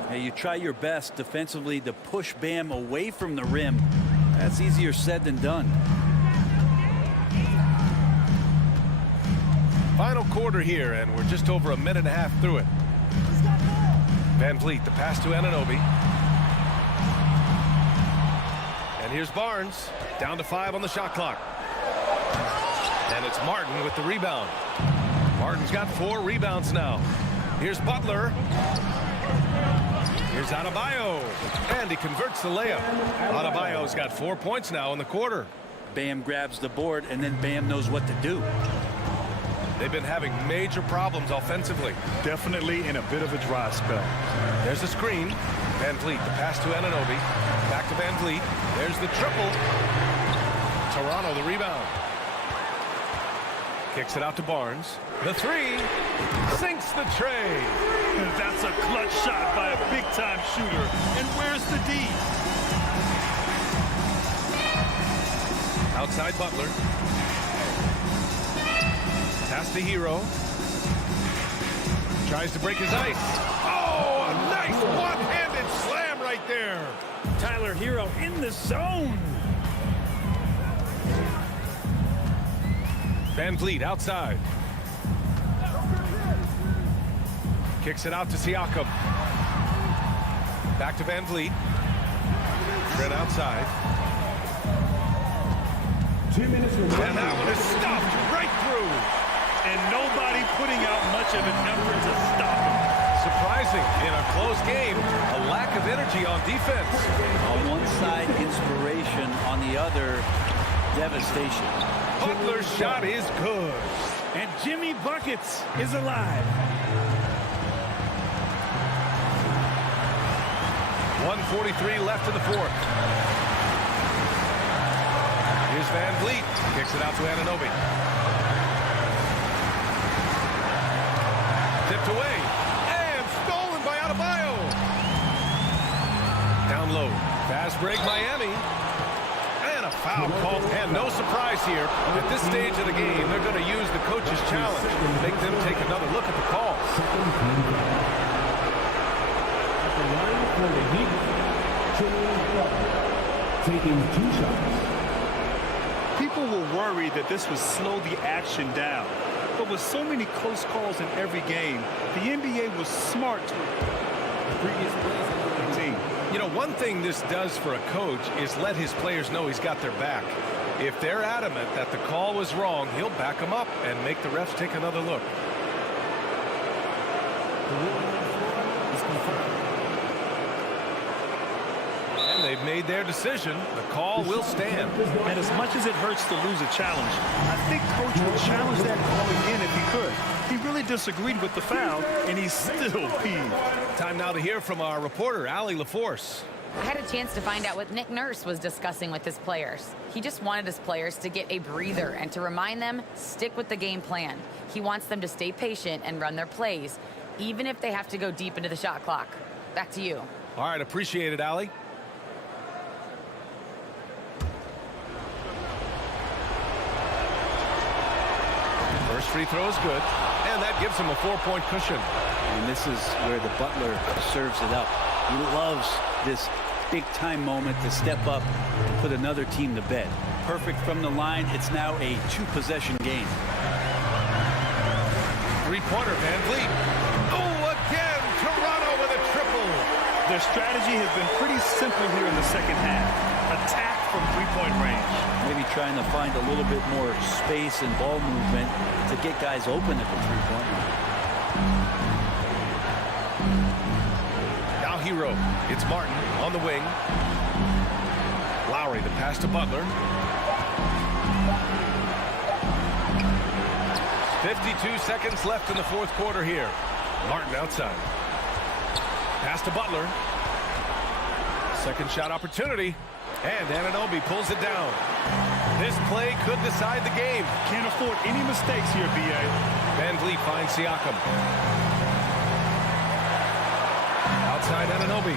Hey, you try your best defensively to push Bam away from the rim. That's easier said than done. Final quarter here, and we're just over a minute and a half through it. Van Vliet, the pass to Anunoby. And here's Barnes, down to 5 on the shot clock. And it's Martin with the rebound. Martin's got 4 rebounds now. Here's Butler. Here's Adebayo. And he converts the layup. Adebayo's got 4 points now in the quarter. Bam grabs the board, and then Bam knows what to do. They've been having major problems offensively. Definitely in a bit of a dry spell. There's a screen. Van Vliet, the pass to Anunoby. Back to Van Vliet. There's the triple. Toronto, the rebound. Kicks it out to Barnes. The 3 sinks the tray. That's a clutch shot by a big-time shooter. And where's the D? Outside Butler. Pass to Hero. Tries to break his ice. Oh, a nice one-handed slam right there. Tyler Hero in the zone. Van Vliet outside. Kicks it out to Siakam. Back to Van Vliet. Trent outside. 2 minutes remaining. And that one is stuffed right through. And nobody putting out much of an effort to stop him. Surprising in a close game, a lack of energy on defense. On one side, inspiration. On the other, devastation. Butler's shot is good. And Jimmy Buckets is alive. 1:43 left in the fourth. Here's Van Vliet. Kicks it out to Anunoby. Tipped away. And stolen by Adebayo. Down low. Fast break Miami. And a foul called. And no surprise here. At this stage of the game, they're going to use the coach's challenge. Make them take another look at the call. At the line for the Heat, taking 2 shots. People will worry worried that this would slow the action down. But with so many close calls in every game, the NBA was smart to Previous plays on the team. You know, one thing this does for a coach is let his players know he's got their back. If they're adamant that the call was wrong, he'll back them up and make the refs take another look. The ruling on the floor is confirmed. And they've made their decision. The call will stand. And as much as it hurts to lose a challenge, I think Coach would challenge that call again if he could. He really disagreed with the foul, and he's still peeved. Time now to hear from our reporter, Allie LaForce. I had a chance to find out what Nick Nurse was discussing with his players. He just wanted his players to get a breather and to remind them, stick with the game plan. He wants them to stay patient and run their plays, even if they have to go deep into the shot clock. Back to you. All right, appreciate it, Allie. First free throw is good, and that gives him a 4-point cushion. And this is where the Butler serves it up. He loves this big-time moment to step up and put another team to bed. Perfect from the line. It's now a 2-possession game. Three-pointer, Van Vliet. Oh, again, Toronto with a triple. Their strategy has been pretty simple here in the second half. Attack from three-point range. Maybe trying to find a little bit more space and ball movement to get guys open at the three-point line. Now hero. It's Martin on the wing. Lowry, the pass to Butler. 52 seconds left in the fourth quarter here. Martin outside. Pass to Butler. Second shot opportunity. And Anunoby pulls it down. This play could decide the game. Can't afford any mistakes here, B.A. Van Vliet finds Siakam. Outside Anunoby.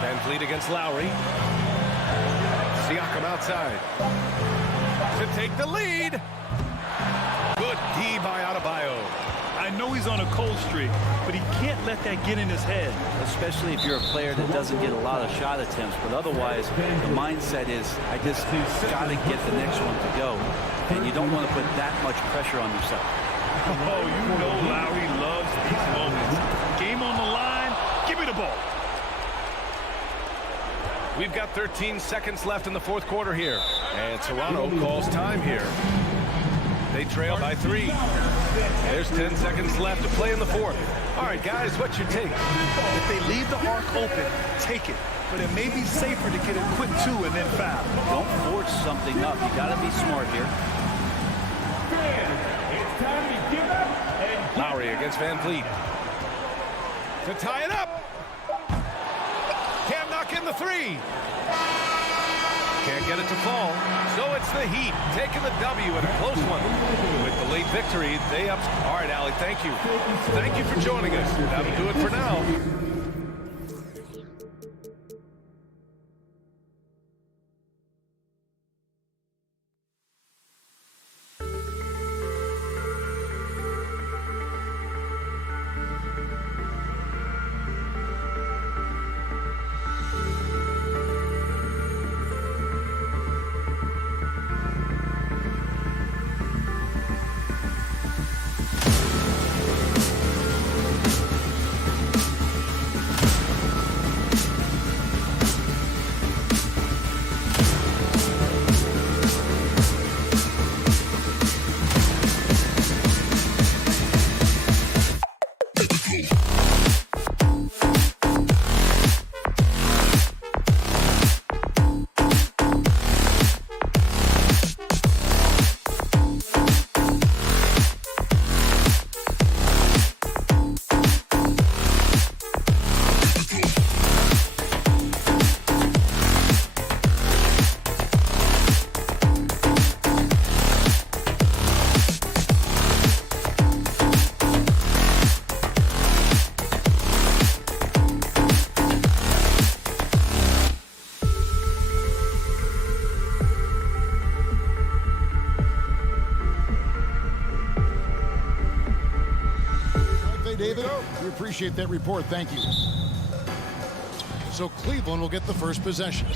Van Vliet against Lowry. Siakam outside. To take the lead. Good D by Adebayo. I know he's on a cold streak, but he can't let that get in his head. Especially if you're a player that doesn't get a lot of shot attempts. But otherwise, the mindset is, I just got to get the next one to go. And you don't want to put that much pressure on yourself. Oh, you know Lowry loves these moments. Game on the line. Give me the ball. We've got 13 seconds left in the fourth quarter here. And Toronto calls time here. They trail by 3. There's 10 seconds left to play in the fourth. All right, guys, what's your take? If they leave the arc open, take it. But it may be safer to get a quick 2 and then foul. Don't force something up. You got to be smart here. It's time to give up and Lowry against Van Vliet. To tie it up. Can't knock in the 3. Can't get it to fall. So it's the Heat taking the W in a close one. With the late victory, they up. All right, Allie, thank you. Thank you for joining us. That'll do it for now. David, we appreciate that report. Thank you. So Cleveland will get the first possession.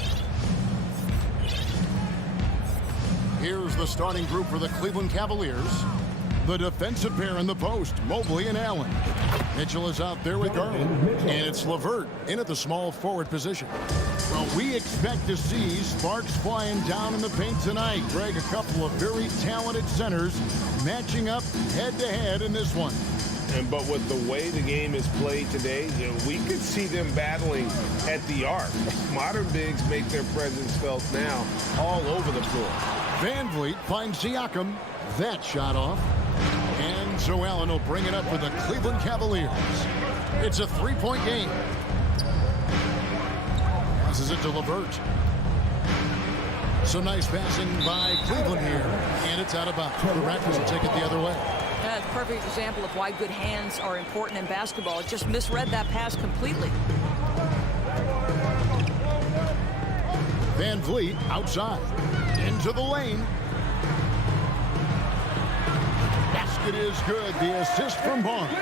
Here's the starting group for the Cleveland Cavaliers. The defensive pair in the post, Mobley and Allen. Mitchell is out there with Garland. And it's LeVert in at the small forward position. Well, we expect to see sparks flying down in the paint tonight. Greg, a couple of very talented centers matching up head-to-head in this one. But with the way the game is played today, we could see them battling at the arc. Modern bigs make their presence felt now all over the floor. VanVleet finds Siakam. That shot off. And so Allen will bring it up for the Cleveland Cavaliers. It's a three-point game. Passes it to LeVert. Some nice passing by Cleveland here. And it's out of bounds. The Raptors will take it the other way. That's a perfect example of why good hands are important in basketball. It just misread that pass completely. VanVleet outside. Into the lane. Basket is good. The assist from Barnes.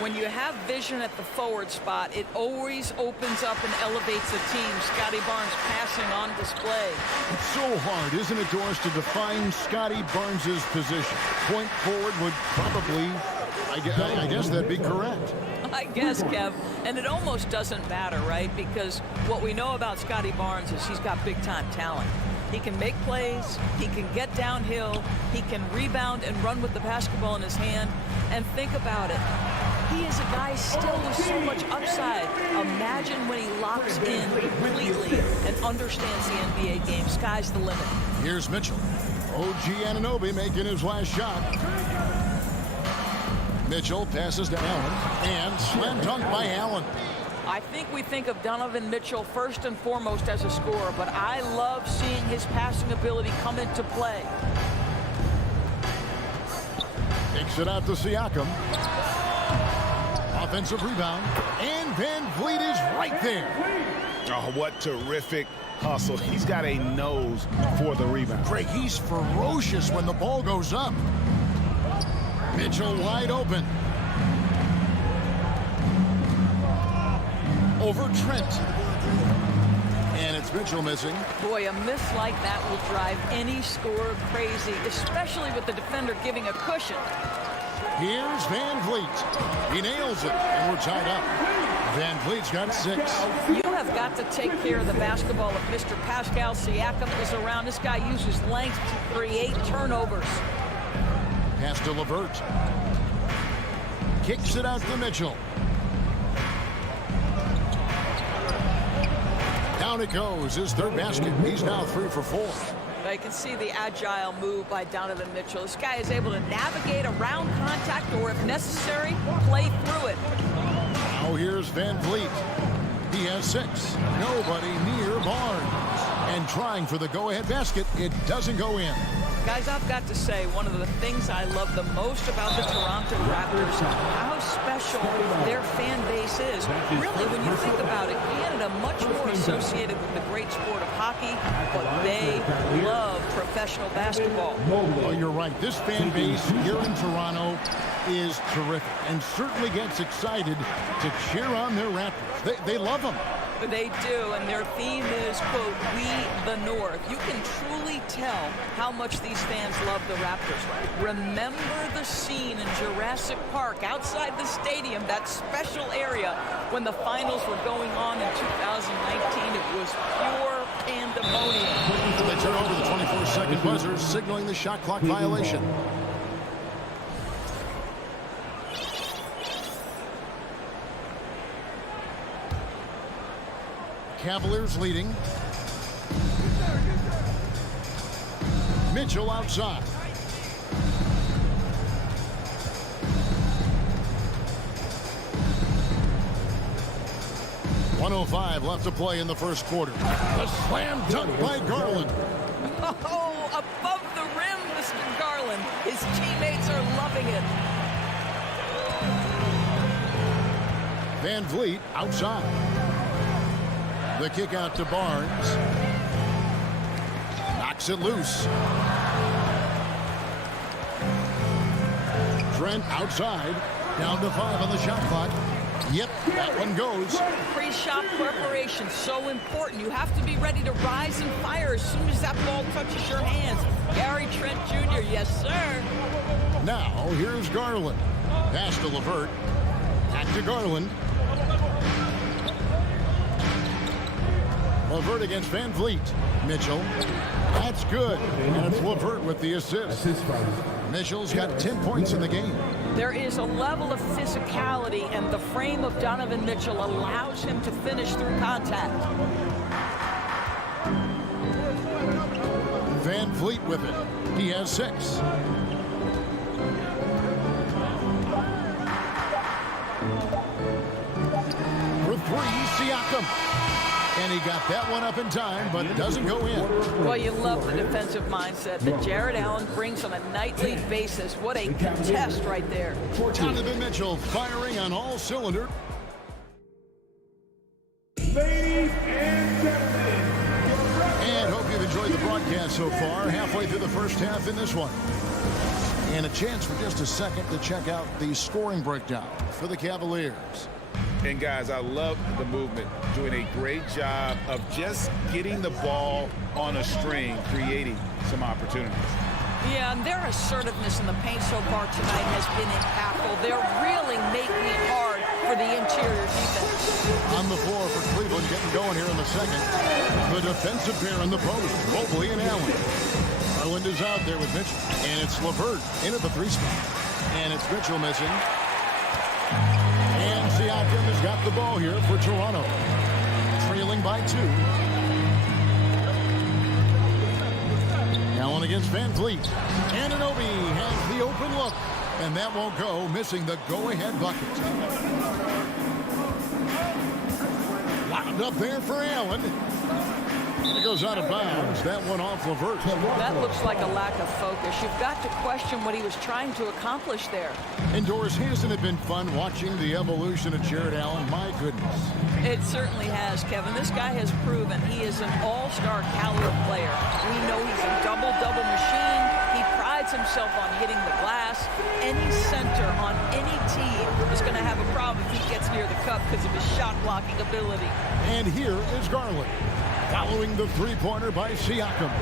When you have vision at the forward spot, it always opens up and elevates the team. Scotty Barnes passing on display. It's so hard, isn't it, Doris, to define Scotty Barnes' position? Point forward would probably, I guess that'd be correct. I guess, Kev. And it almost doesn't matter, right? Because what we know about Scotty Barnes is he's got big-time talent. He can make plays, he can get downhill, he can rebound and run with the basketball in his hand. And think about it. He is a guy still with so much upside. Imagine when he locks in completely and understands the NBA game. Sky's the limit. Here's Mitchell. OG Anunoby making his last shot. Mitchell passes to Allen. And slam dunk by Allen. I think we think of Donovan Mitchell first and foremost as a scorer, but I love seeing his passing ability come into play. Kicks it out to Siakam. Offensive rebound. And VanVleet is right there. Oh, what terrific hustle. He's got a nose for the rebound. Greg, he's ferocious when the ball goes up. Mitchell wide open. Over Trent. And it's Mitchell missing. Boy, a miss like that will drive any scorer crazy, especially with the defender giving a cushion. Here's VanVleet. He nails it, and we're tied up. VanVleet's got 6. You have got to take care of the basketball if Mr. Pascal Siakam is around. This guy uses length to create turnovers. Pass to LeVert. Kicks it out to Mitchell. Down it goes, his third basket. He's now 3 for 4. I can see the agile move by Donovan Mitchell. This guy is able to navigate around contact or, if necessary, play through it. Now here's VanVleet. He has 6. Nobody near Barnes. And trying for the go-ahead basket, it doesn't go in. Guys, I've got to say, one of the things I love the most about the Toronto Raptors, how special their fan base is. Really, when you think about it, Canada much more associated with the great sport of hockey, but they love professional basketball. Oh, you're right. This fan base here in Toronto is terrific and certainly gets excited to cheer on their Raptors. They love them. They do, and their theme is, quote, "We the North." You can truly tell how much these fans love the Raptors. Remember the scene in Jurassic Park outside the stadium, that special area when the finals were going on in 2019. It was pure pandemonium. They turn over the 24-second buzzer, signaling the shot clock violation. Cavaliers leading. Mitchell outside. .105 left to play in the first quarter. A slam dunk by Garland. Oh, above the rim, Mr. Garland. His teammates are loving it. VanVleet outside. The kick out to Barnes. Knocks it loose. Trent outside. Down to 5 on the shot clock. Yep, that one goes. Pre-shot preparation, so important. You have to be ready to rise and fire as soon as that ball touches your hands. Gary Trent Jr., yes, sir. Now, here's Garland. Pass to LeVert. Back to Garland. LeVert against Van Vliet. Mitchell. That's good. And it's LeVert with the assist. Mitchell's got 10 points in the game. There is a level of physicality, and the frame of Donovan Mitchell allows him to finish through contact. Van Vliet with it. He has 6. For 3, Siakam. And he got that one up in time, but doesn't go in. Well, you love the defensive mindset that Jared Allen brings on a nightly basis. What a test right there. Donovan Mitchell firing on all cylinders. Ladies and gentlemen, And hope you've enjoyed the broadcast so far. Halfway through the first half in this one. And a chance for just a second to check out the scoring breakdown for the Cavaliers. And guys, I love the movement, doing a great job of just getting the ball on a string, creating some opportunities. Yeah, and their assertiveness in the paint so far tonight has been impactful. They're really making it hard for the interior defense. On the floor for Cleveland, getting going here in the second. The defensive pair in the post, Mobley and Allen. Garland is out there with Mitchell. And it's LeVert in at the 3 spot. And it's Mitchell missing. And Siakam has got the ball here for Toronto. Trailing by 2. Allen against Van Vliet. Anunoby has the open look. And that won't go, missing the go-ahead bucket. Lined up there for Allen. It goes out of bounds. That one off LeVert. That looks like a lack of focus. You've got to question what he was trying to accomplish there. Indoors, hasn't it been fun watching the evolution of Jared Allen? My goodness. It certainly has, Kevin. This guy has proven he is an all-star caliber player. We know he's a double-double machine. He prides himself on hitting the glass. Any center on any team is going to have a problem if he gets near the cup because of his shot-blocking ability. And here is Garland. Following the 3-pointer by Siakam.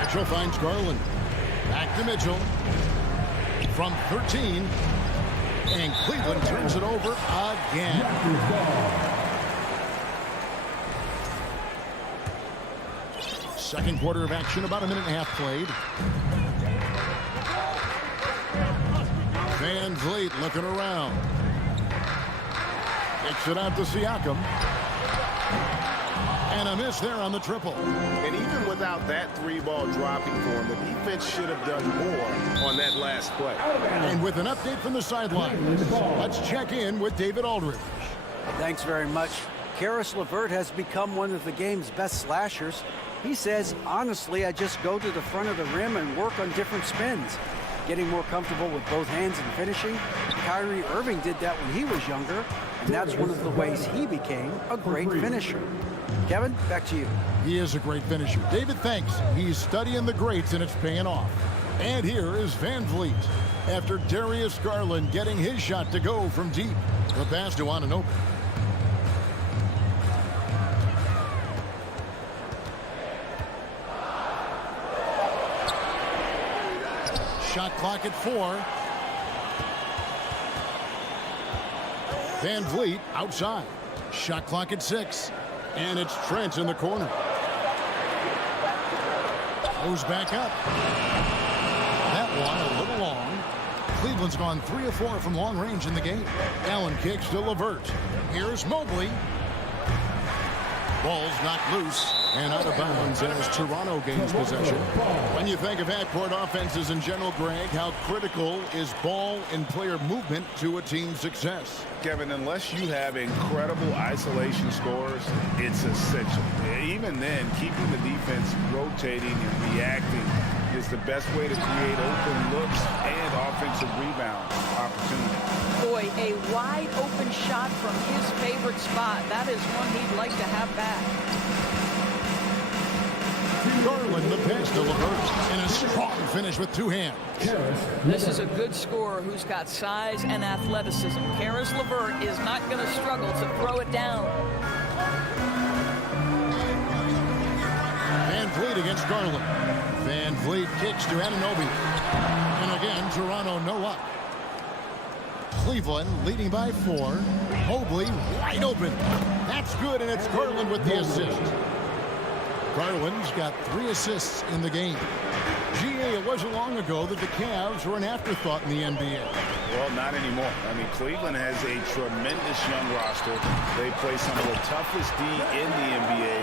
Mitchell finds Garland. Back to Mitchell. From 13. And Cleveland turns it over again. Second quarter of action, about a minute and a half played. Van Vliet looking around. Kicks it out to Siakam. And a miss there on the triple. And even without that 3-ball dropping for him, the defense should have done more on that last play. And with an update from the sideline, let's check in with David Aldridge. Thanks very much. Karis LeVert has become one of the game's best slashers. He says, honestly, I just go to the front of the rim and work on different spins. Getting more comfortable with both hands and finishing. Kyrie Irving did that when he was younger, and that's one of the ways he became a great finisher. Kevin, back to you. He is a great finisher. David, thanks. He's studying the greats, and it's paying off. And here is Van Vliet. After Darius Garland getting his shot to go from deep. The pass to Anunoby. Shot clock at 4. Van Vliet outside. Shot clock at 6. And it's Trent in the corner. Goes back up. That one a little long. Cleveland's gone 3 of 4 from long range in the game. Allen kicks to LeVert. Here's Mobley. Ball's knocked loose and out of bounds as Toronto gains possession. When you think of half-court offenses in general, Greg, how critical is ball and player movement to a team's success? Kevin, unless you have incredible isolation scores, it's essential. Even then, keeping the defense rotating and reacting is the best way to create open looks and offensive rebound opportunity. Boy, a wide open shot from his favorite spot. That is one he'd like to have back. Garland the pass to LeVert. And a strong finish with two hands. This is a good scorer who's got size and athleticism. Karis LeVert is not going to struggle to throw it down. Van Vliet against Garland. Van Vliet kicks to Anunoby. And again, Toronto no up. Cleveland leading by 4. Mobley wide open. That's good, and it's Garland with the assist. Garland's got 3 assists in the game. GA, it wasn't long ago that the Cavs were an afterthought in the NBA. Well, not anymore. I mean, Cleveland has a tremendous young roster. They play some of the toughest D in the NBA,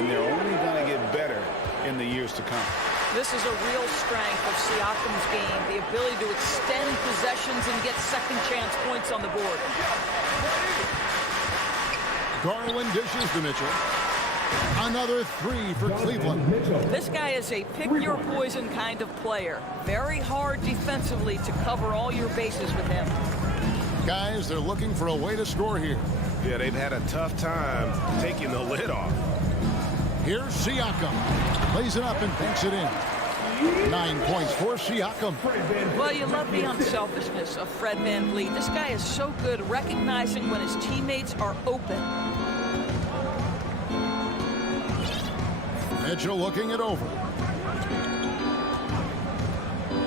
and they're only going to get better in the years to come. This is a real strength of Siakam's game, the ability to extend possessions and get second chance points on the board. Garland dishes to Mitchell. Another 3 for Cleveland. This guy is a pick-your-poison kind of player. Very hard defensively to cover all your bases with him. Guys, they're looking for a way to score here. Yeah, they've had a tough time taking the lid off. Here's Siakam. Lays it up and banks it in. 9 points for Siakam. Well, you love the unselfishness of Fred VanVleet. This guy is so good recognizing when his teammates are open. Mitchell looking it over.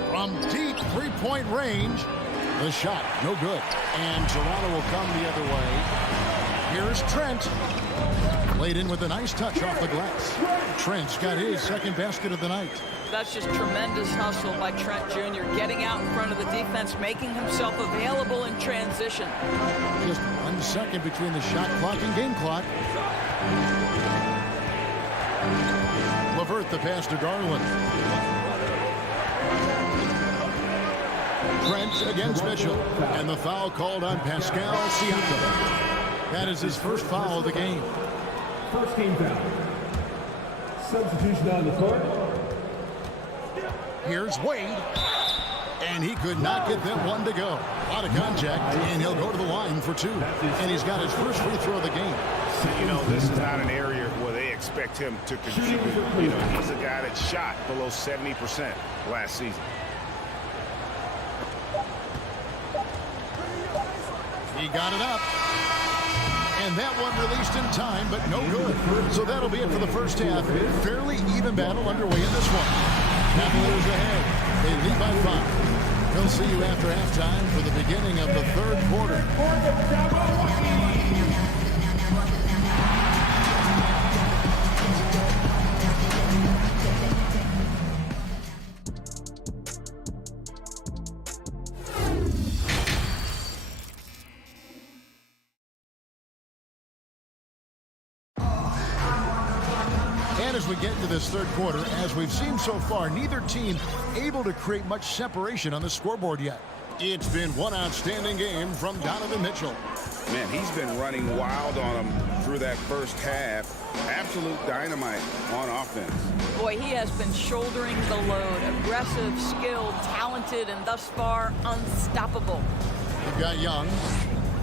From deep three-point range, the shot, no good. And Toronto will come the other way. Here's Trent. Laid in with a nice touch off the glass. Trent's got his second basket of the night. That's just tremendous hustle by Trent Jr. Getting out in front of the defense, making himself available in transition. Just 1 second between the shot clock and game clock. LeVert the pass to Garland. Trent against Mitchell. And the foul called on Pascal Siakam. That is his first foul of the game. First team foul. Substitution on the court. Here's Wade. And he could not get that one to go. A lot of contact, and he'll go to the line for 2. And he's got his first free throw of the game. You know, this is not an area where they expect him to contribute. You know, he's a guy that shot below 70% last season. He got it up. And that one released in time, but no good. So that'll be it for the first half. Fairly even battle underway in this one. Cavaliers ahead. They lead by 5. We'll see you after halftime for the beginning of the third quarter. And as we get into this third quarter, as we've seen so far, neither team able to create much separation on the scoreboard yet. It's been one outstanding game from Donovan Mitchell. Man, he's been running wild on them through that first half. Absolute dynamite on offense. Boy, he has been shouldering the load. Aggressive, skilled, talented, and thus far unstoppable. We've got Young.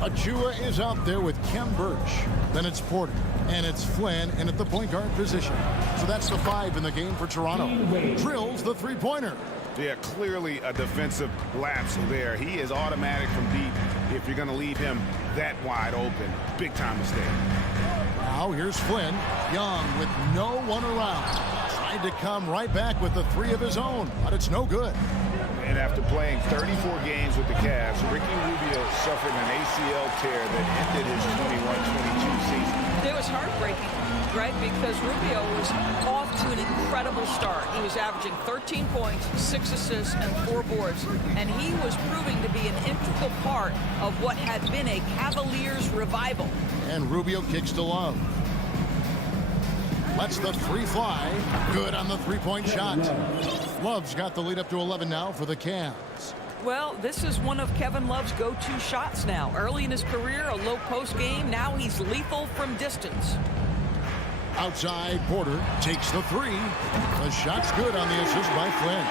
Achua is out there with Khem Birch. Then it's Porter. And it's Flynn in at the point guard position. So that's the 5 in the game for Toronto. Drills the three-pointer. Yeah, clearly a defensive lapse there. He is automatic from deep if you're going to leave him that wide open. Big time mistake. Now here's Flynn. Young with no one around. Tried to come right back with the 3 of his own, but it's no good. And after playing 34 games with the Cavs, Ricky Rubio suffered an ACL tear that ended his 21-22 season. It was heartbreaking, Greg, because Rubio was off to an incredible start. He was averaging 13 points, 6 assists, and 4 boards. And he was proving to be an integral part of what had been a Cavaliers revival. And Rubio kicks to Love. Lets the 3 fly. Good on the three-point shot. Love's got the lead up to 11 now for the Cavs. Well, this is one of Kevin Love's go-to shots now. Early in his career, a low post game. Now he's lethal from distance. Outside, Porter takes the 3. The shot's good on the assist by Flynn.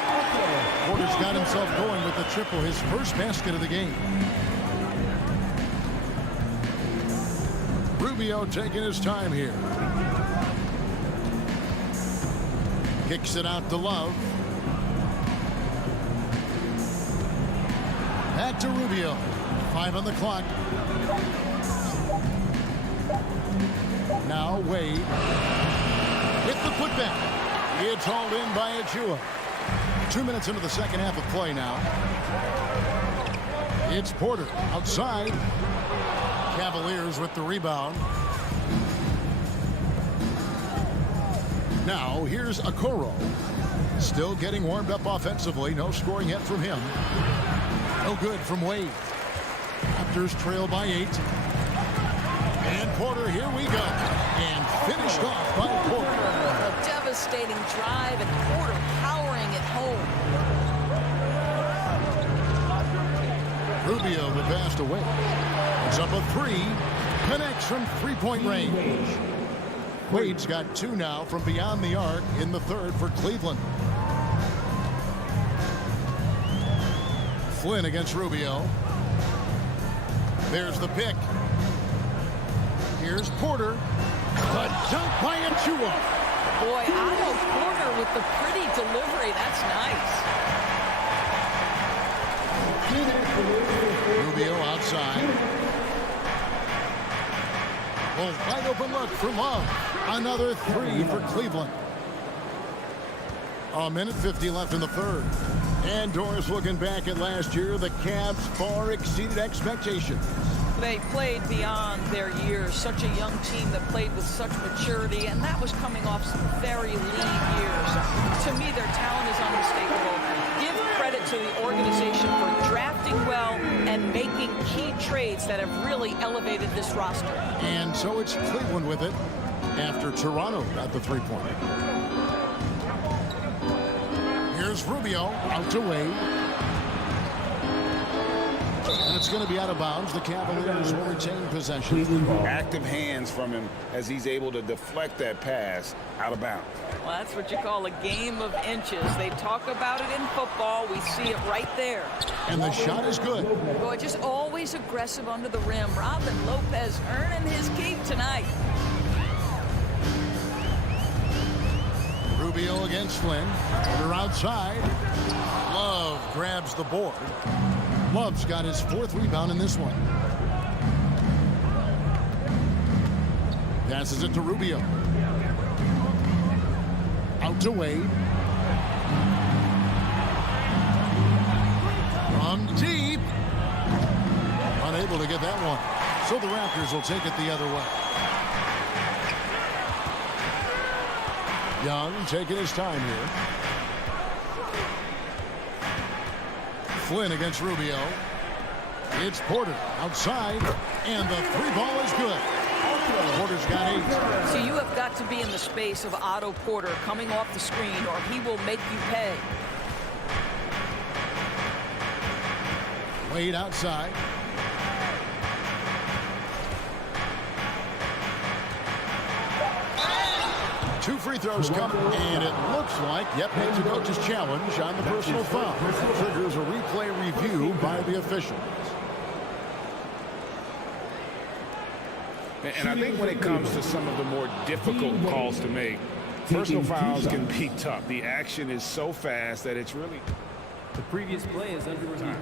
Porter's got himself going with the triple, his first basket of the game. Rubio taking his time here. Kicks it out to Love. Back to Rubio. 5 on the clock. Now Wade. With the putback. It's hauled in by Achua. 2 minutes into the second half of play now. It's Porter outside. Cavaliers with the rebound. Now here's Okoro. Still getting warmed up offensively. No scoring yet from him. No good from Wade. Raptors trail by 8. And Porter, here we go. And finished off by Porter. A devastating drive, and Porter powering it home. Rubio the pass to Wade. It's up a 3. Connects from three-point range. Wade's got 2 now from beyond the arc in the third for Cleveland. Flynn against Rubio. There's the pick. Here's Porter. The dunk by Achua. Boy, Otto Porter with the pretty delivery. That's nice. Rubio outside. Well, wide open look for Love. Another 3 for Cleveland. A minute 50 left in the third. And Doris looking back at last year, the Cavs far exceeded expectations. They played beyond their years. Such a young team that played with such maturity, and that was coming off some very lean years. To me, their talent is unmistakable. Give credit to the organization for drafting well and making key trades that have really elevated this roster. And so it's Cleveland with it after Toronto got the 3-pointer. Here's Rubio out to Wade. And it's going to be out of bounds. The Cavaliers will retain possession. Active hands from him as he's able to deflect that pass out of bounds. Well, that's what you call a game of inches. They talk about it in football. We see it right there. And the shot is good. Boy, just always aggressive under the rim. Robin Lopez earning his keep tonight. Rubio against Flynn. Porter outside. Love grabs the board. Love's got his 4th rebound in this one. Passes it to Rubio. Out to Wade. From deep. Unable to get that one. So the Raptors will take it the other way. Young taking his time here. Flynn against Rubio. It's Porter outside, and the 3-ball is good. Porter's got 8. So you have got to be in the space of Otto Porter coming off the screen, or he will make you pay. Wade outside. Two free throws coming, and it looks like, makes a coach's challenge on the personal foul. Triggers a replay review by the officials. And I think when it comes to some of the more difficult calls to make, personal fouls can be tough. The action is so fast that it's really... The previous play is under review.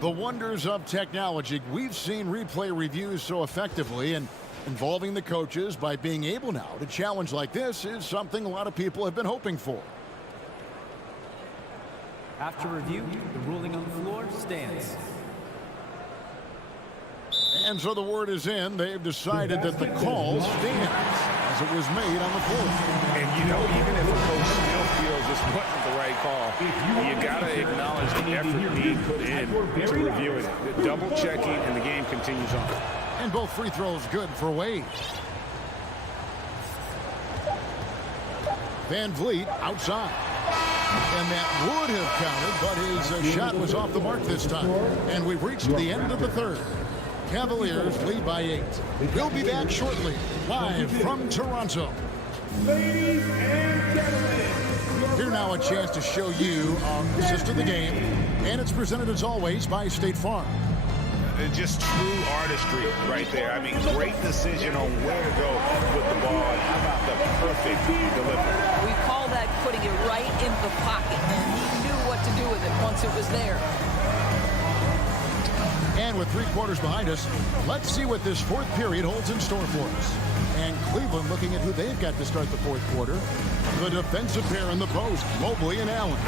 The wonders of technology. We've seen replay reviews so effectively, and involving the coaches by being able now to challenge like this is something a lot of people have been hoping for. After review, the ruling on the floor stands. And so the word is in. They've decided that the call stands as it was made on the floor. And, you know, even if a coach still feels this wasn't the right call, you got to acknowledge the effort being put in to reviewing it. The double checking, and the game continues on. And both free throws good for Wade. Van Vliet outside. And that would have counted, but his shot was off the mark this time. And we've reached the end of the third. Cavaliers lead by 8. We'll be back shortly, live from Toronto. Ladies and gentlemen. Here now a chance to show you our assist of the game. And it's presented as always by State Farm. Just true artistry right there. I mean, great decision on where to go with the ball. And how about the perfect delivery? We call that putting it the pocket, and he knew what to do with it once it was there. And with 3 quarters behind us, let's see what this 4th period holds in store for us. And Cleveland looking at who they've got to start the 4th quarter. The defensive pair in the post, Mobley and Allen.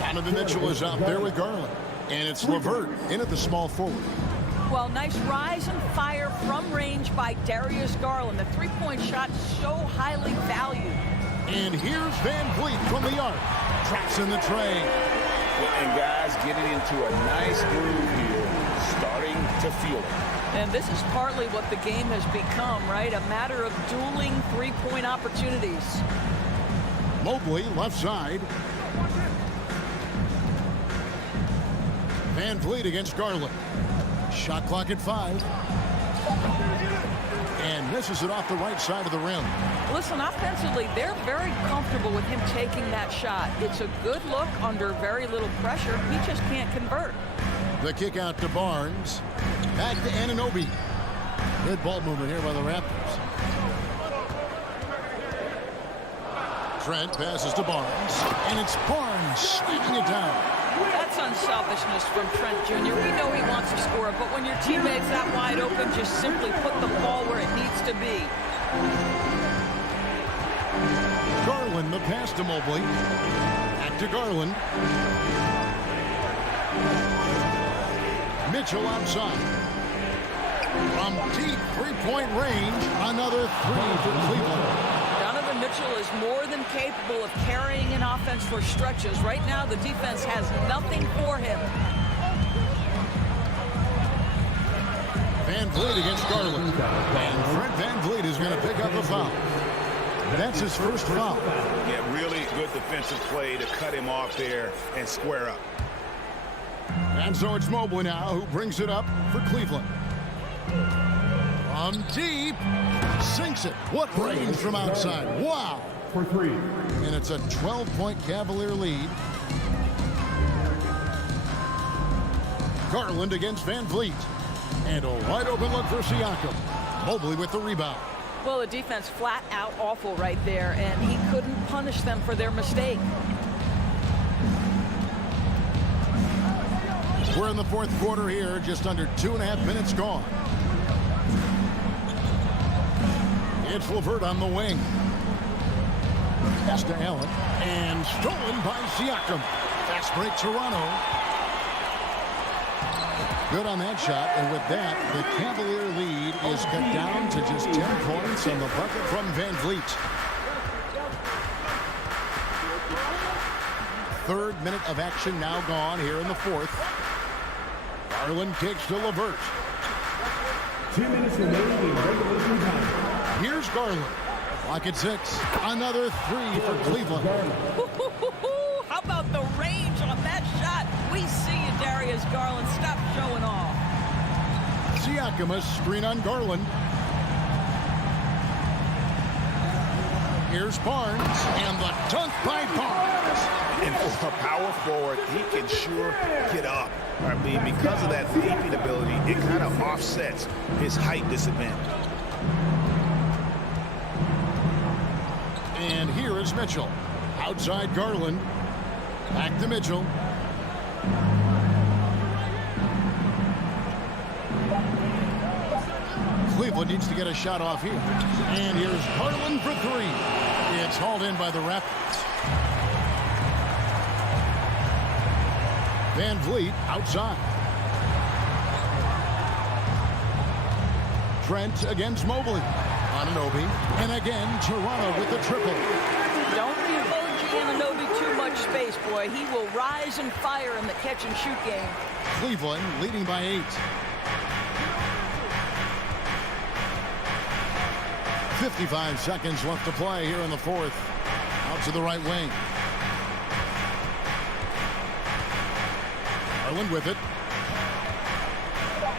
Donovan Mitchell is out there with Garland. And it's LeVert in at the small forward. Well, nice rise and fire from range by Darius Garland. The three-point shot so highly valued. And here's Van Vliet from the arc. Traps in the tray. And guys getting into a nice groove here, starting to feel it. And this is partly what the game has become, right? A matter of dueling three-point opportunities. Mobley, left side. Van Vliet against Garland. Shot clock at 5. And misses it off the right side of the rim. Listen, offensively, they're very comfortable with him taking that shot. It's a good look under very little pressure. He just can't convert. The kick out to Barnes. Back to Anunoby. Good ball movement here by the Raptors. Trent passes to Barnes. And it's Barnes slamming it down. That's unselfishness from Trent Jr. We know he wants to score, but when your teammate's that wide open, just simply put the ball where it needs to be. Garland, the pass to Mobley. Back to Garland. Mitchell outside. From deep three-point range, another 3 for Cleveland. Donovan Mitchell is more than capable of carrying an offense for stretches. Right now, the defense has nothing for him. Van Vliet against Garland. And Fred Van Vliet is going to pick up a foul. That's his first foul. Yeah, really good defensive play to cut him off there and square up. And so it's Mobley now who brings it up for Cleveland. From deep, sinks it. What range from outside. Wow. For 3. And it's a 12-point Cavalier lead. Garland against Van Vliet. And a wide open look for Siakam. Mobley with the rebound. Well, the defense flat out awful right there, and he couldn't punish them for their mistake. We're in the 4th quarter here, just under 2.5 minutes gone. It's LeVert on the wing. Pass to Allen. And stolen by Siakam. Fast break Toronto. Good on that shot. And with that, the Cavalier lead is cut down to just 10 points on the bucket from Van Vliet. 3rd minute of action now gone here in the 4th. Garland kicks to LeVert. 2 minutes remaining in regulation time. Here's Garland. Clock at 6. Another 3 for Cleveland. How about the range on that shot? We see you, Darius Garland. Stop showing off. Siakam, a screen on Garland. Here's Barnes. And the dunk by Barnes. And for a power forward, he can sure get up. I mean, because of that leaping ability, it kind of offsets his height disadvantage. And here is Mitchell. Outside Garland. Back to Mitchell. Cleveland needs to get a shot off here. And here's Garland for 3. It's hauled in by the Raptors. Van Vliet outside. Trent against Mobley. Anunoby. And again, Toronto with the triple. Don't give OG Anunoby too much space, boy. He will rise and fire in the catch-and-shoot game. Cleveland leading by 8. 55 seconds left to play here in the 4th. Out to the right wing. Garland with it.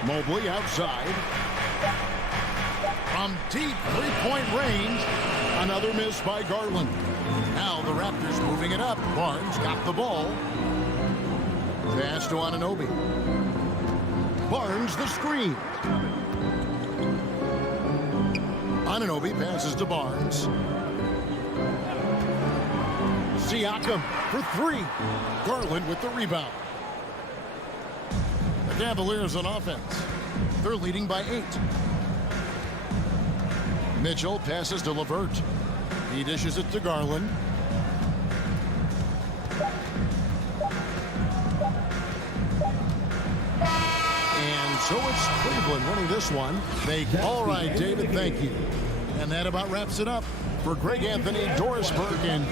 Mobley outside. From deep three-point range, another miss by Garland. Now the Raptors moving it up. Barnes got the ball. Pass to Anunoby. Barnes the screen. Anunoby passes to Barnes. Siakam for three. Garland with the rebound. The Cavaliers on offense. They're leading by 8. Mitchell passes to LeVert. He dishes it to Garland. And so it's Cleveland winning this one. All right, David, thank you. And that about wraps it up for Greg Anthony, Dorisberg, and